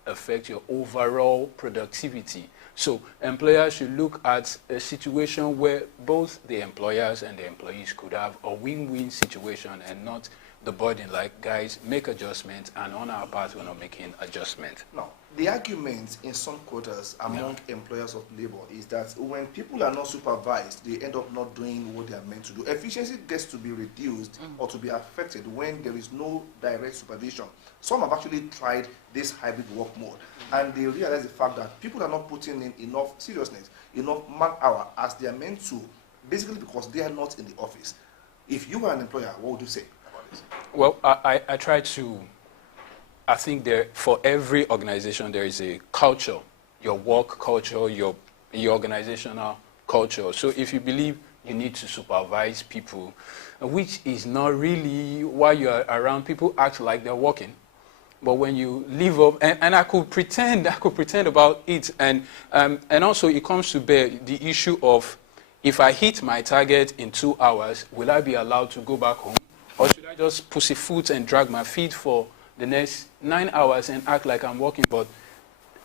affect your overall productivity. So employers should look at a situation where both the employers and the employees could have a win-win situation, and not the burden, like, guys, make adjustments, and on our part, we're not making adjustments. Now, the argument in some quarters among employers of labor is that when people are not supervised, they end up not doing what they are meant to do. Efficiency gets to be reduced or to be affected when there is no direct supervision. Some have actually tried this hybrid work mode, and they realize the fact that people are not putting in enough seriousness, enough man-hour as they are meant to, basically because they are not in the office. If you were an employer, what would you say about this? Well, I try to, I think for every organization there is a culture, your work culture, your organizational culture. So if you believe you need to supervise people, which is not really why you're around, people act like they're working. But when you leave up, and I could pretend about it, and also it comes to bear the issue of, if I hit my target in 2 hours, will I be allowed to go back home? Or should I just pussyfoot and drag my feet for the next 9 hours and act like I'm working, but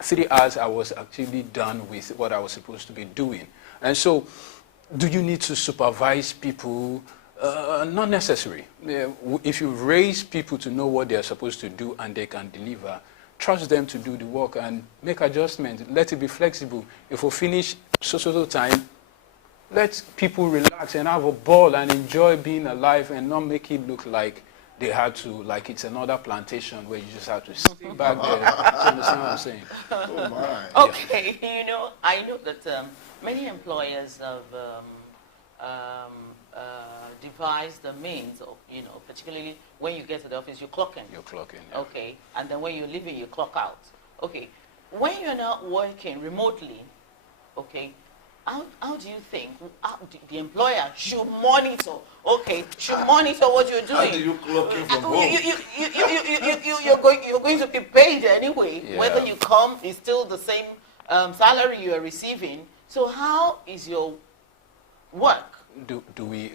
3 hours I was actually done with what I was supposed to be doing? And so, do you need to supervise people? Not necessary. If you raise people to know what they are supposed to do and they can deliver, trust them to do the work and make adjustments. Let it be flexible. If we finish so time, let people relax and have a ball and enjoy being alive, and not make it look like they had to, like it's another plantation where you just have to stay back there. You understand what I'm saying? Oh my. Okay, I know that many employers have devise the means of, you know, particularly when you get to the office, you clock in. You clock in. Yeah. Okay, and then when you're leaving, you clock out. Okay, when you're not working remotely, okay, how do you think the employer should monitor? Okay, should monitor what you're doing. How do you clock in from home? You're going to be paid anyway. Yeah. Whether you come, it's still the same salary you are receiving. So how is your work? Do we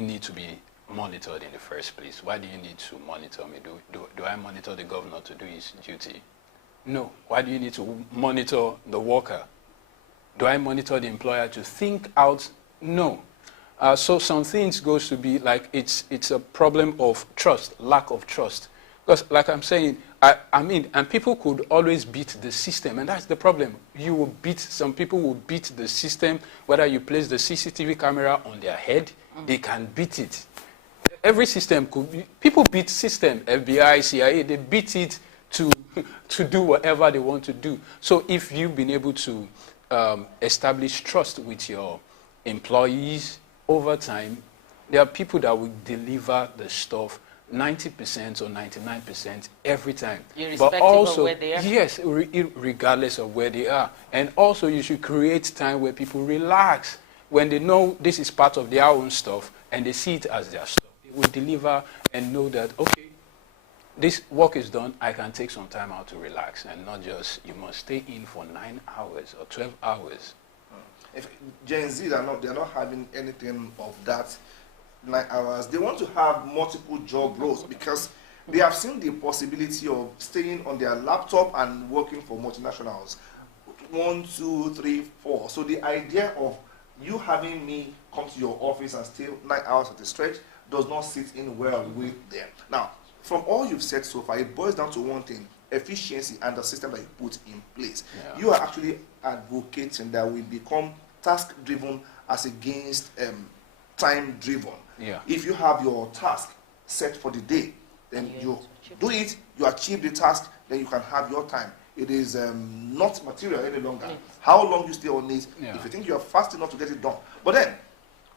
need to be monitored in the first place? Why do you need to monitor me? Do I monitor the governor to do his duty? No. Why do you need to monitor the worker? Do I monitor the employer to think out? No. So some things goes to be like it's a problem of trust, lack of trust. Because like I'm saying, I mean, and people could always beat the system, and that's the problem. Some people will beat the system, whether you place the CCTV camera on their head, they can beat it. Every system people beat system, FBI, CIA, they beat it to do whatever they want to do. So if you've been able to establish trust with your employees over time, there are people that will deliver the stuff 90% or 99% every time. Irrespective of where they are? Yes, regardless of where they are. And also you should create time where people relax. When they know this is part of their own stuff and they see it as their stuff, they will deliver and know that, okay, this work is done, I can take some time out to relax and not just, you must stay in for 9 hours or 12 hours. If Gen Z, they're not having anything of that 9 hours. They want to have multiple job roles because they have seen the possibility of staying on their laptop and working for multinationals. 1, 2, 3, 4. So the idea of you having me come to your office and stay 9 hours at a stretch does not sit in well with them. Now, from all you've said so far, it boils down to one thing: efficiency and the system that you put in place. Yeah. You are actually advocating that we become task-driven as against time-driven. Yeah. If you have your task set for the day, then you do it, you achieve the task, then you can have your time. It is not material any longer. Yes. How long you stay on it, if you think you are fast enough to get it done. But then,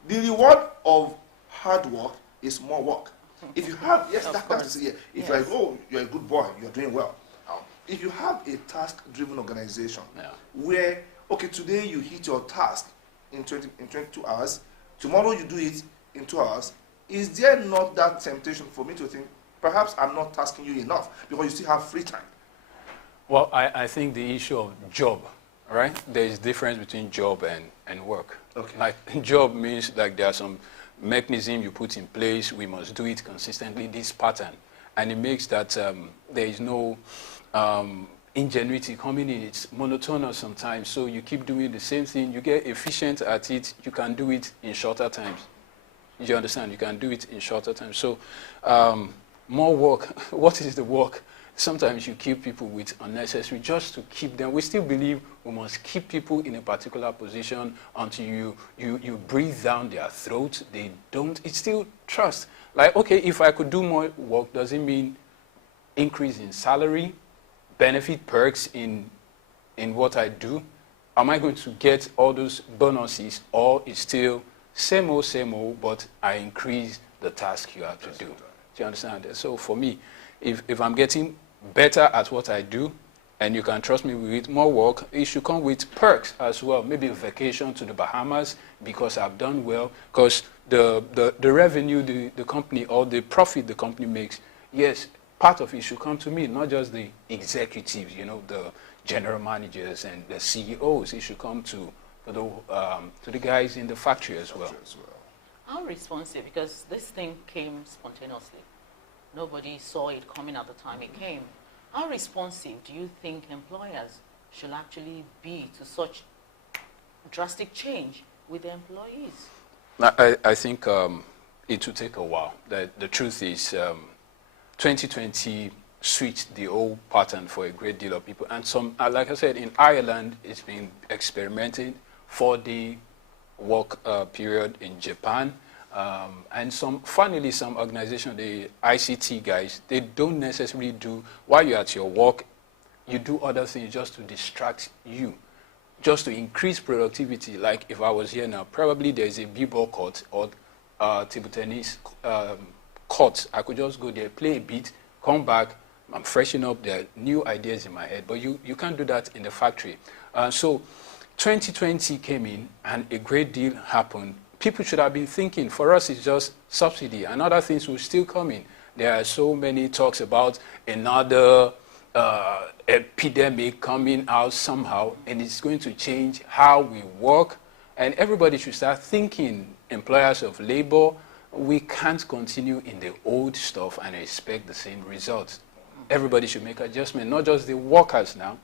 the reward of hard work is more work. If you have, that's it. If you're like, oh, you're a good boy, you're doing well. If you have a task-driven organization where, okay, today you hit your task in 22 hours, tomorrow you do it in 2 hours, is there not that temptation for me to think, perhaps I'm not tasking you enough because you still have free time? Well, I think the issue of job, right? There is difference between job and work. Okay. Like job means like there are some mechanism you put in place, we must do it consistently, this pattern. And it makes that there is no ingenuity coming in. It's monotonous sometimes, so you keep doing the same thing, you get efficient at it, you can do it in shorter times. You understand? You can do it in shorter time. So more work. What is the work? Sometimes you keep people with unnecessary just to keep them. We still believe we must keep people in a particular position until you breathe down their throat. They don't. It's still trust. Like, okay, if I could do more work, does it mean increase in salary, benefit, perks in what I do? Am I going to get all those bonuses, or it's still same old, but I increase the task you have to do? Do you understand? So for me, if I'm getting better at what I do, and you can trust me with more work, it should come with perks as well. Maybe a vacation to the Bahamas because I've done well, because the revenue the company or the profit the company makes, yes, part of it should come to me, not just the executives, you know, the general managers and the CEOs. It should come to the guys in the factory as well. How responsive, because this thing came spontaneously. Nobody saw it coming at the time it came. How responsive do you think employers should actually be to such drastic change with their employees? I think it will take a while. The truth is 2020 switched the old pattern for a great deal of people. And some, like I said, in Ireland, it's been experimented, 4-day work period in Japan. And funnily, some organizations, the ICT guys, they don't necessarily do, while you're at your work, you do other things just to distract you. just to increase productivity. Like if I was here now, probably there's a b-ball court or table tennis court. I could just go there, play a bit, come back, I'm freshening up, there are new ideas in my head. But you can't do that in the factory. So 2020 came in and a great deal happened. People should have been thinking, for us it's just subsidy and other things will still come in. There are so many talks about another epidemic coming out somehow, and it's going to change how we work. And everybody should start thinking, employers of labor, we can't continue in the old stuff and expect the same results. Everybody should make adjustment, not just the workers now,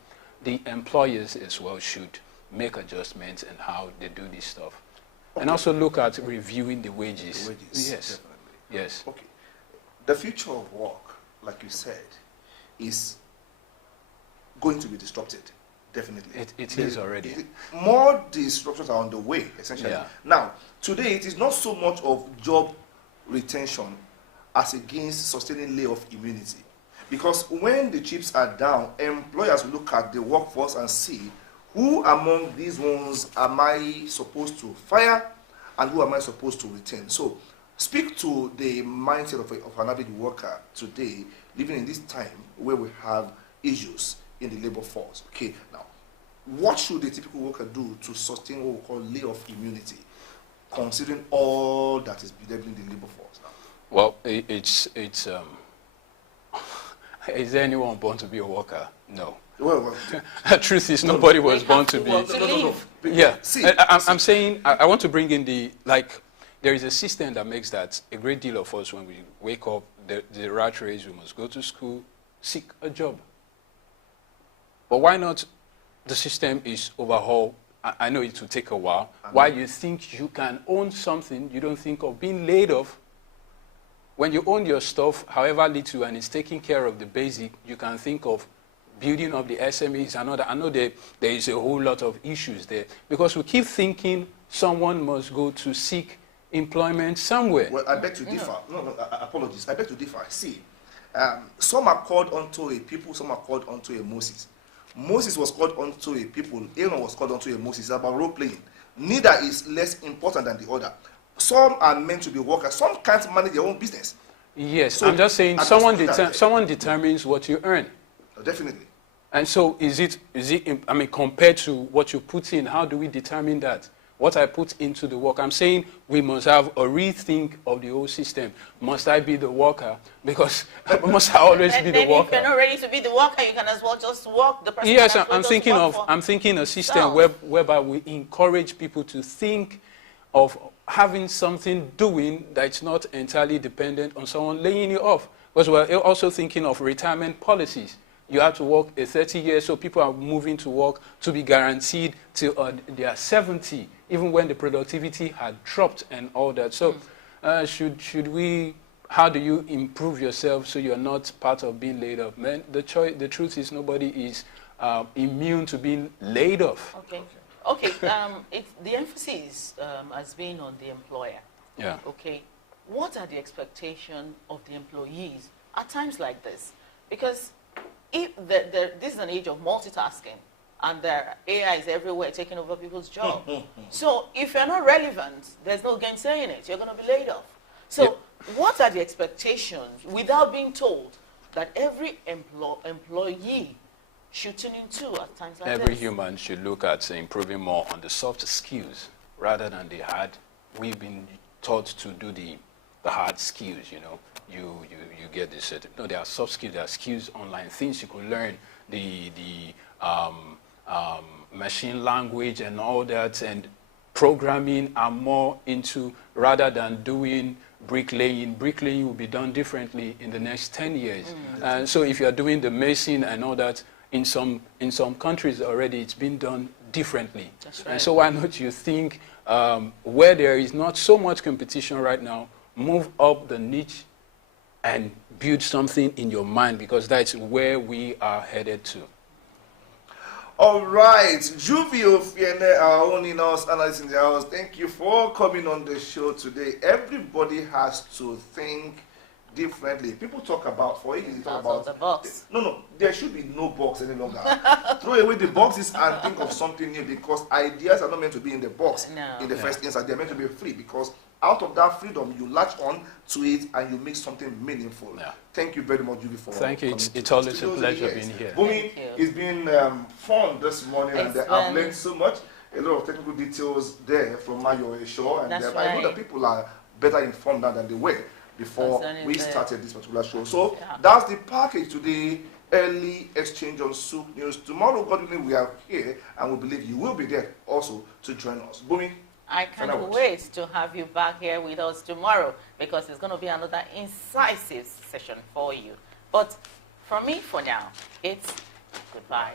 the employers as well should make adjustments in how they do this stuff. Okay. And also look at reviewing the wages. The wages, yes. definitely. Yes. Okay. The future of work, like you said, is going to be disrupted, definitely. It is already. More disruptions are on the way, essentially. Yeah. Now, today it is not so much of job retention as against sustaining layoff immunity. Because when the chips are down, employers will look at the workforce and see who among these ones am I supposed to fire and who am I supposed to retain. So speak to the mindset of an average worker today, living in this time where we have issues in the labor force. Okay, now, what should a typical worker do to sustain what we call layoff immunity, considering all that is bedeviling the labor force now? Well, is there anyone born to be a worker? No. Well, the truth is, nobody was born to be. No. Yeah. See, I'm saying, I want to bring in there is a system that makes that a great deal of us, when we wake up, the rat race, we must go to school, seek a job. But why not the system is overhauled? I know it will take a while. While you think you can own something, you don't think of being laid off. When you own your stuff, however little, and it's taking care of the basic, you can think of building up the SMEs and all that. I know there is a whole lot of issues there because we keep thinking someone must go to seek employment somewhere. Well, I beg to differ. No, apologies. I beg to differ. See, some are called unto a people, some are called unto a Moses. Moses was called unto a people, Aaron was called unto a Moses. It's about role playing. Neither is less important than the other. Some are meant to be workers. Some can't manage their own business. Yes, So, I'm just saying someone determines what you earn. Definitely. And so is it, I mean, compared to what you put in, how do we determine that? What I put into the work. I'm saying we must have a rethink of the whole system. Must I be the worker? Because must I always be the worker? If you're not ready to be the worker, you can as well just work. The person Yes, can as well I'm thinking a system whereby we encourage people to think of having something doing that's not entirely dependent on someone laying you off. Because we're also thinking of retirement policies. You have to work 30 years, so people are moving to work to be guaranteed till they are 70, even when the productivity had dropped and all that. So should we, how do you improve yourself so you're not part of being laid off? Man, the truth is nobody is immune to being laid off. Okay, the emphasis has been on the employer. Yeah. Okay, what are the expectations of the employees at times like this? Because if this is an age of multitasking, and there AI is everywhere taking over people's jobs. So if you're not relevant, there's no gainsaying it. You're going to be laid off. So what are the expectations without being told that every employee should tune into at times like Every this? human should look at improving more on the soft skills rather than the hard. We've been taught to do the hard skills, you know. You get this. No, there are soft skills. There are skills online, things you could learn, the machine language and all that, and programming are more into rather than doing bricklaying. Bricklaying will be done differently in the next 10 years. And so if you are doing the mason and all that, in some countries already it's been done differently. That's right. And so why not you think where there is not so much competition right now, move up the niche and build something in your mind, because that's where we are headed to. All right, Juvio Fiene, our own in-house analyst in the house, thank you for coming on the show today. Everybody has to think differently. People talk about, for you, talk Out about of the box. No, there should be no box any longer. Throw away the boxes and think of something new, because ideas are not meant to be in the box No. in the first instance. They're meant to be free, because out of that freedom, you latch on to it and you make something meaningful. Thank you very much, Julie, for Thank you. coming to It's the always a studios. pleasure Yes. being here. Bumi, it's been fun this morning, and It's I've been- learned so much. A lot of technical details there from Mayo Show, and That's I know right. that people are better informed now than they were before Concerning we the- started this particular show. So Yeah. that's the package today. Early exchange on Soup News. Tomorrow, God willing, we are here, and we believe you will be there also to join us. Bumi, I final can't words. wait to have you back here with us tomorrow, because it's going to be another incisive session for you. But from me for now, it's goodbye.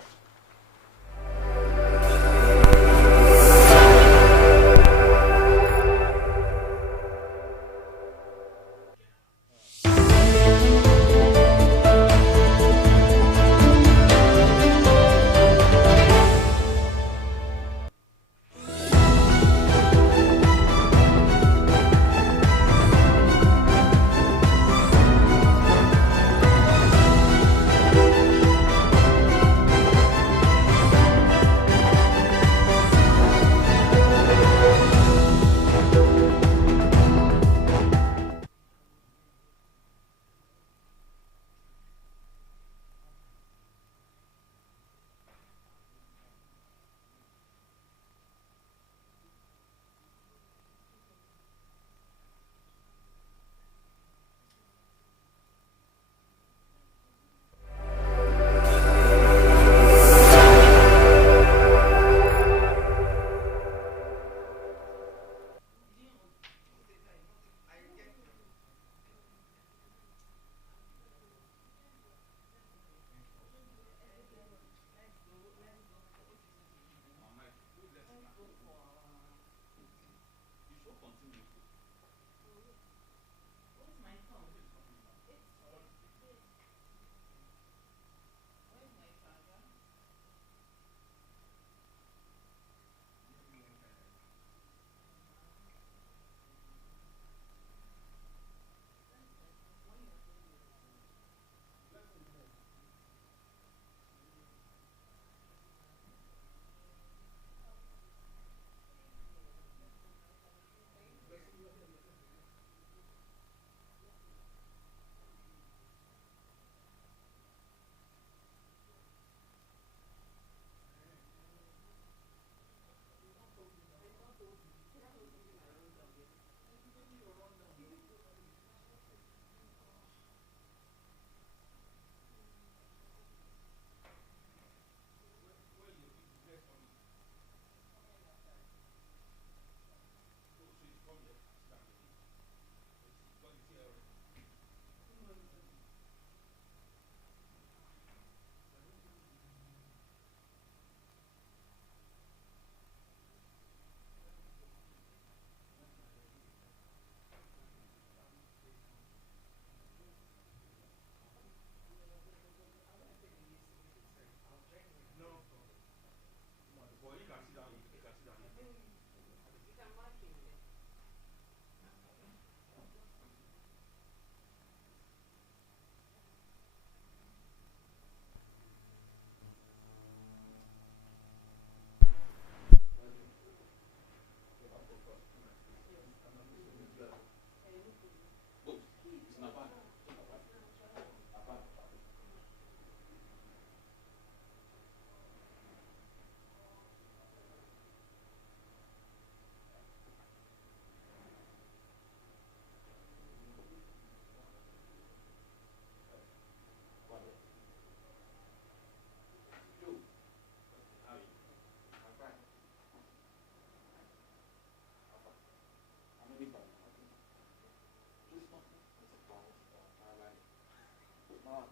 Wow,